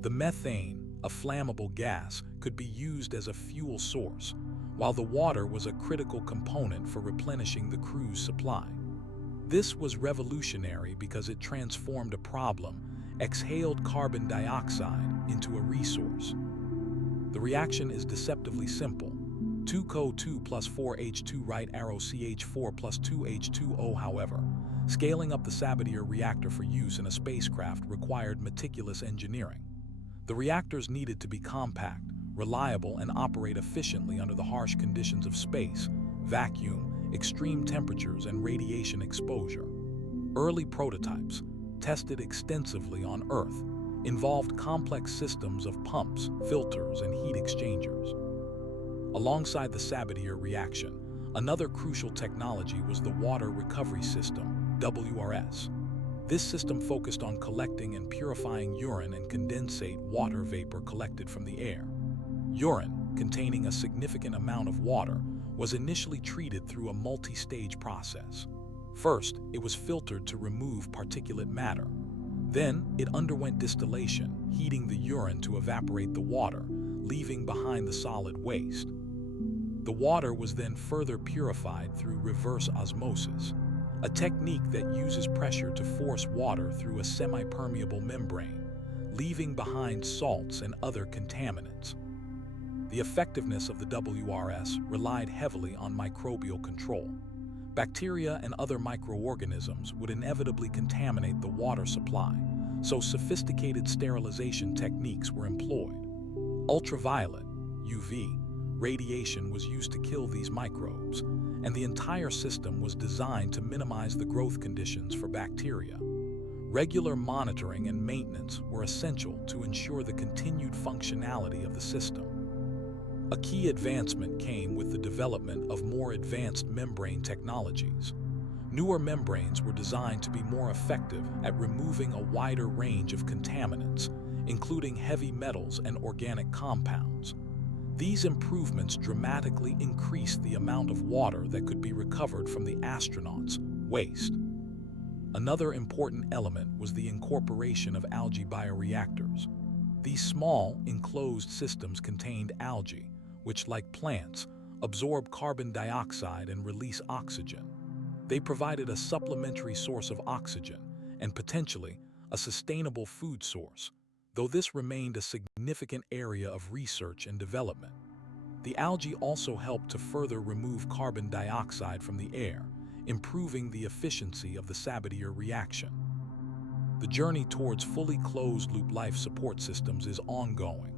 The methane, a flammable gas, could be used as a fuel source, while the water was a critical component for replenishing the crew's supply. This was revolutionary because it transformed a problem, exhaled carbon dioxide, into a resource. The reaction is deceptively simple. 2CO2 plus 4H2 right arrow CH4 plus 2H2O. However, scaling up the Sabatier reactor for use in a spacecraft required meticulous engineering. The reactors needed to be compact, reliable, and operate efficiently under the harsh conditions of space: vacuum, extreme temperatures, and radiation exposure. Early prototypes, tested extensively on Earth, involved complex systems of pumps, filters, and heat exchangers. Alongside the Sabatier reaction, another crucial technology was the Water Recovery System, WRS. This system focused on collecting and purifying urine and condensate water vapor collected from the air. Urine, containing a significant amount of water, was initially treated through a multi-stage process. First, it was filtered to remove particulate matter. Then, it underwent distillation, heating the urine to evaporate the water, leaving behind the solid waste. The water was then further purified through reverse osmosis, a technique that uses pressure to force water through a semi-permeable membrane, leaving behind salts and other contaminants. The effectiveness of the WRS relied heavily on microbial control. Bacteria and other microorganisms would inevitably contaminate the water supply, so sophisticated sterilization techniques were employed. Ultraviolet, UV, radiation was used to kill these microbes, and the entire system was designed to minimize the growth conditions for bacteria. Regular monitoring and maintenance were essential to ensure the continued functionality of the system. A key advancement came with the development of more advanced membrane technologies. Newer membranes were designed to be more effective at removing a wider range of contaminants, including heavy metals and organic compounds. These improvements dramatically increased the amount of water that could be recovered from the astronauts' waste. Another important element was the incorporation of algae bioreactors. These small, enclosed systems contained algae, which, like plants, absorb carbon dioxide and release oxygen. They provided a supplementary source of oxygen and potentially a sustainable food source, though this remained a significant area of research and development. The algae also helped to further remove carbon dioxide from the air, improving the efficiency of the Sabatier reaction. The journey towards fully closed-loop life support systems is ongoing.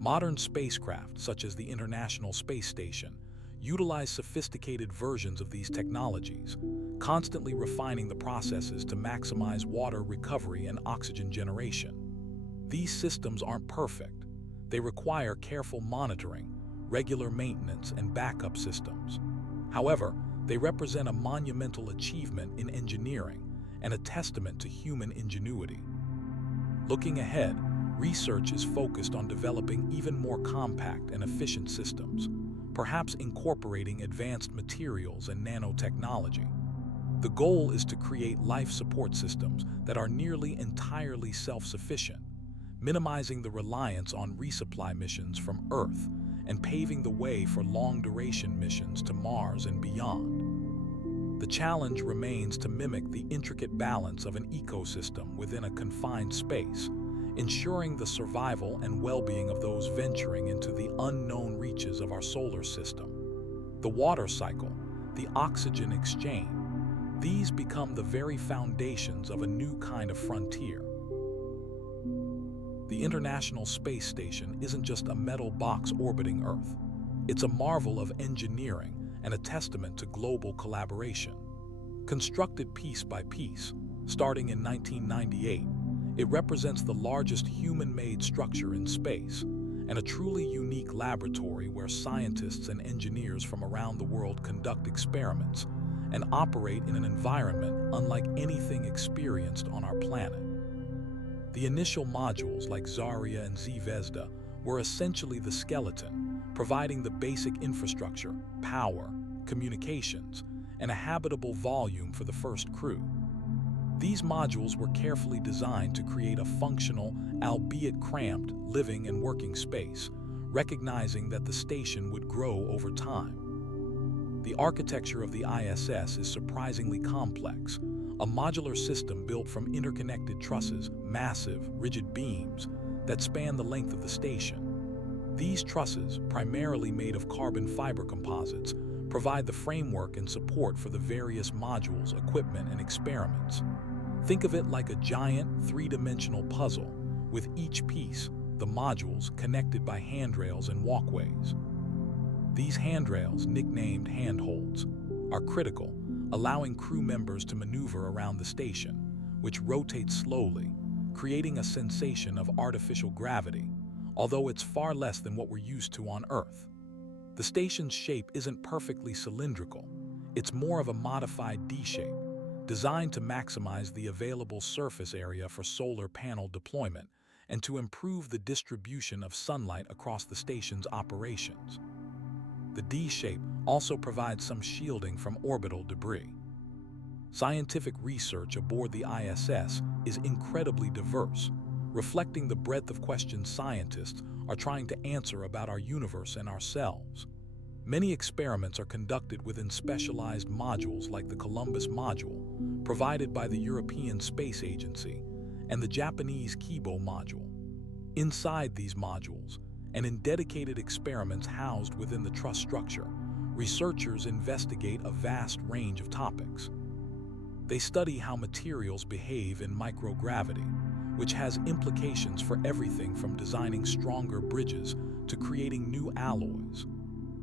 Modern spacecraft, such as the International Space Station, utilize sophisticated versions of these technologies, constantly refining the processes to maximize water recovery and oxygen generation. These systems aren't perfect. They require careful monitoring, regular maintenance, and backup systems. However, they represent a monumental achievement in engineering and a testament to human ingenuity. Looking ahead, research is focused on developing even more compact and efficient systems, perhaps incorporating advanced materials and nanotechnology. The goal is to create life support systems that are nearly entirely self-sufficient, minimizing the reliance on resupply missions from Earth and paving the way for long-duration missions to Mars and beyond. The challenge remains to mimic the intricate balance of an ecosystem within a confined space, ensuring the survival and well-being of those venturing into the unknown reaches of our solar system. The water cycle, the oxygen exchange, these become the very foundations of a new kind of frontier. The International Space Station isn't just a metal box orbiting Earth. It's a marvel of engineering and a testament to global collaboration. Constructed piece by piece, starting in 1998, it represents the largest human-made structure in space and a truly unique laboratory where scientists and engineers from around the world conduct experiments and operate in an environment unlike anything experienced on our planet. The initial modules like Zarya and Zvezda were essentially the skeleton, providing the basic infrastructure, power, communications, and a habitable volume for the first crew. These modules were carefully designed to create a functional, albeit cramped, living and working space, recognizing that the station would grow over time. The architecture of the ISS is surprisingly complex, a modular system built from interconnected trusses, massive, rigid beams that span the length of the station. These trusses, primarily made of carbon fiber composites, provide the framework and support for the various modules, equipment, and experiments. Think of it like a giant, three-dimensional puzzle, with each piece, the modules, connected by handrails and walkways. These handrails, nicknamed handholds, are critical, allowing crew members to maneuver around the station, which rotates slowly, creating a sensation of artificial gravity, although it's far less than what we're used to on Earth. The station's shape isn't perfectly cylindrical. It's more of a modified D shape, designed to maximize the available surface area for solar panel deployment and to improve the distribution of sunlight across the station's operations. The D shape also provides some shielding from orbital debris. Scientific research aboard the ISS is incredibly diverse, reflecting the breadth of questions scientists are trying to answer about our universe and ourselves. Many experiments are conducted within specialized modules like the Columbus module, provided by the European Space Agency, and the Japanese Kibo module. Inside these modules, and in dedicated experiments housed within the truss structure, researchers investigate a vast range of topics. They study how materials behave in microgravity, which has implications for everything from designing stronger bridges to creating new alloys.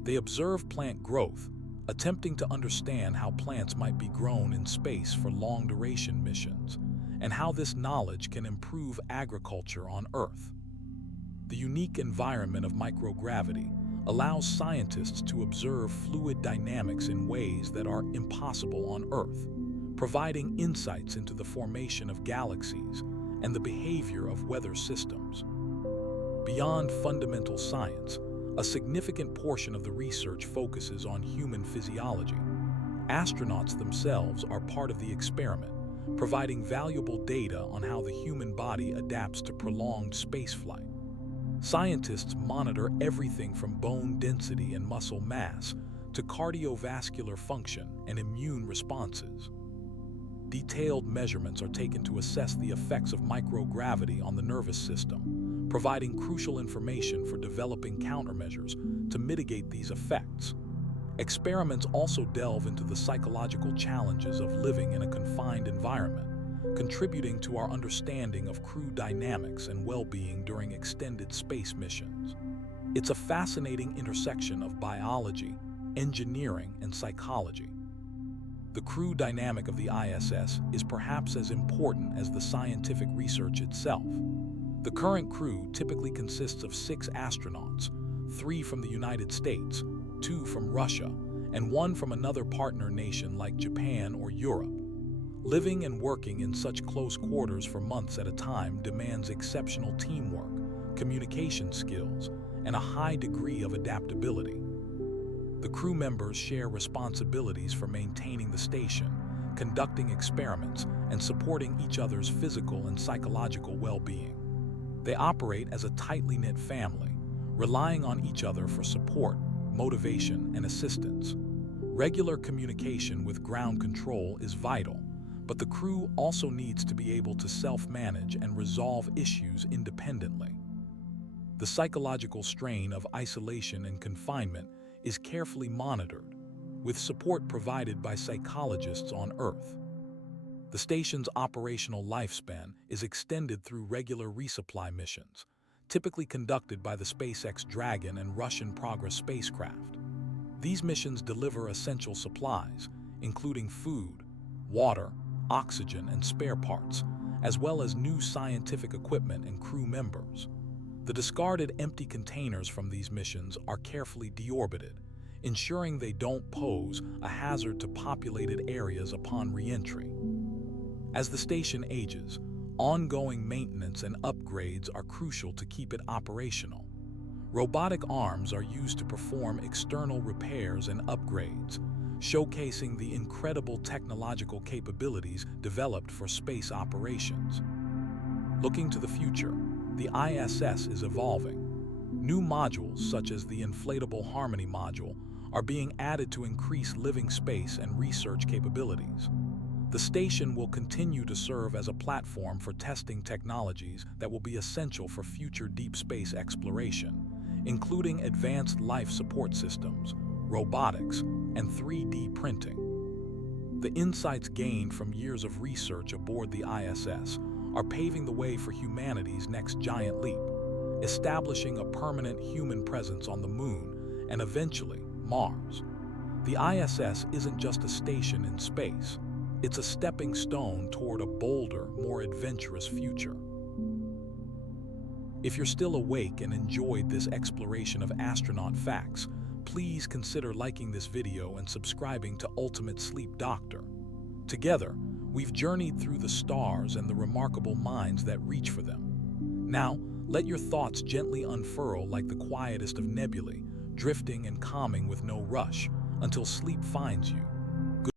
They observe plant growth, attempting to understand how plants might be grown in space for long-duration missions, and how this knowledge can improve agriculture on Earth. The unique environment of microgravity allows scientists to observe fluid dynamics in ways that are impossible on Earth, providing insights into the formation of galaxies and the behavior of weather systems. Beyond fundamental science, a significant portion of the research focuses on human physiology. Astronauts themselves are part of the experiment, providing valuable data on how the human body adapts to prolonged spaceflight. Scientists monitor everything from bone density and muscle mass to cardiovascular function and immune responses. Detailed measurements are taken to assess the effects of microgravity on the nervous system, providing crucial information for developing countermeasures to mitigate these effects. Experiments also delve into the psychological challenges of living in a confined environment, contributing to our understanding of crew dynamics and well-being during extended space missions. It's a fascinating intersection of biology, engineering, and psychology. The crew dynamic of the ISS is perhaps as important as the scientific research itself. The current crew typically consists of 6 astronauts, 3 from the United States, 2 from Russia, and 1 from another partner nation like Japan or Europe. Living and working in such close quarters for months at a time demands exceptional teamwork, communication skills, and a high degree of adaptability. The crew members share responsibilities for maintaining the station, conducting experiments, and supporting each other's physical and psychological well-being. They operate as a tightly knit family, relying on each other for support, motivation, and assistance. Regular communication with ground control is vital, but the crew also needs to be able to self-manage and resolve issues independently. The psychological strain of isolation and confinement is carefully monitored, with support provided by psychologists on Earth. The station's operational lifespan is extended through regular resupply missions, typically conducted by the SpaceX Dragon and Russian Progress spacecraft. These missions deliver essential supplies, including food, water, oxygen, and spare parts, as well as new scientific equipment and crew members. The discarded empty containers from these missions are carefully deorbited, ensuring they don't pose a hazard to populated areas upon re-entry. As the station ages, ongoing maintenance and upgrades are crucial to keep it operational. Robotic arms are used to perform external repairs and upgrades, showcasing the incredible technological capabilities developed for space operations. Looking to the future, the ISS is evolving. New modules, such as the inflatable Harmony module, are being added to increase living space and research capabilities. The station will continue to serve as a platform for testing technologies that will be essential for future deep space exploration, including advanced life support systems, robotics, and 3D printing. The insights gained from years of research aboard the ISS are paving the way for humanity's next giant leap, establishing a permanent human presence on the Moon and eventually Mars. The ISS isn't just a station in space, it's a stepping stone toward a bolder, more adventurous future. If you're still awake and enjoyed this exploration of astronaut facts, please consider liking this video and subscribing to Ultimate Sleep Doctor. Together, we've journeyed through the stars and the remarkable minds that reach for them. Now, let your thoughts gently unfurl like the quietest of nebulae, drifting and calming with no rush, until sleep finds you.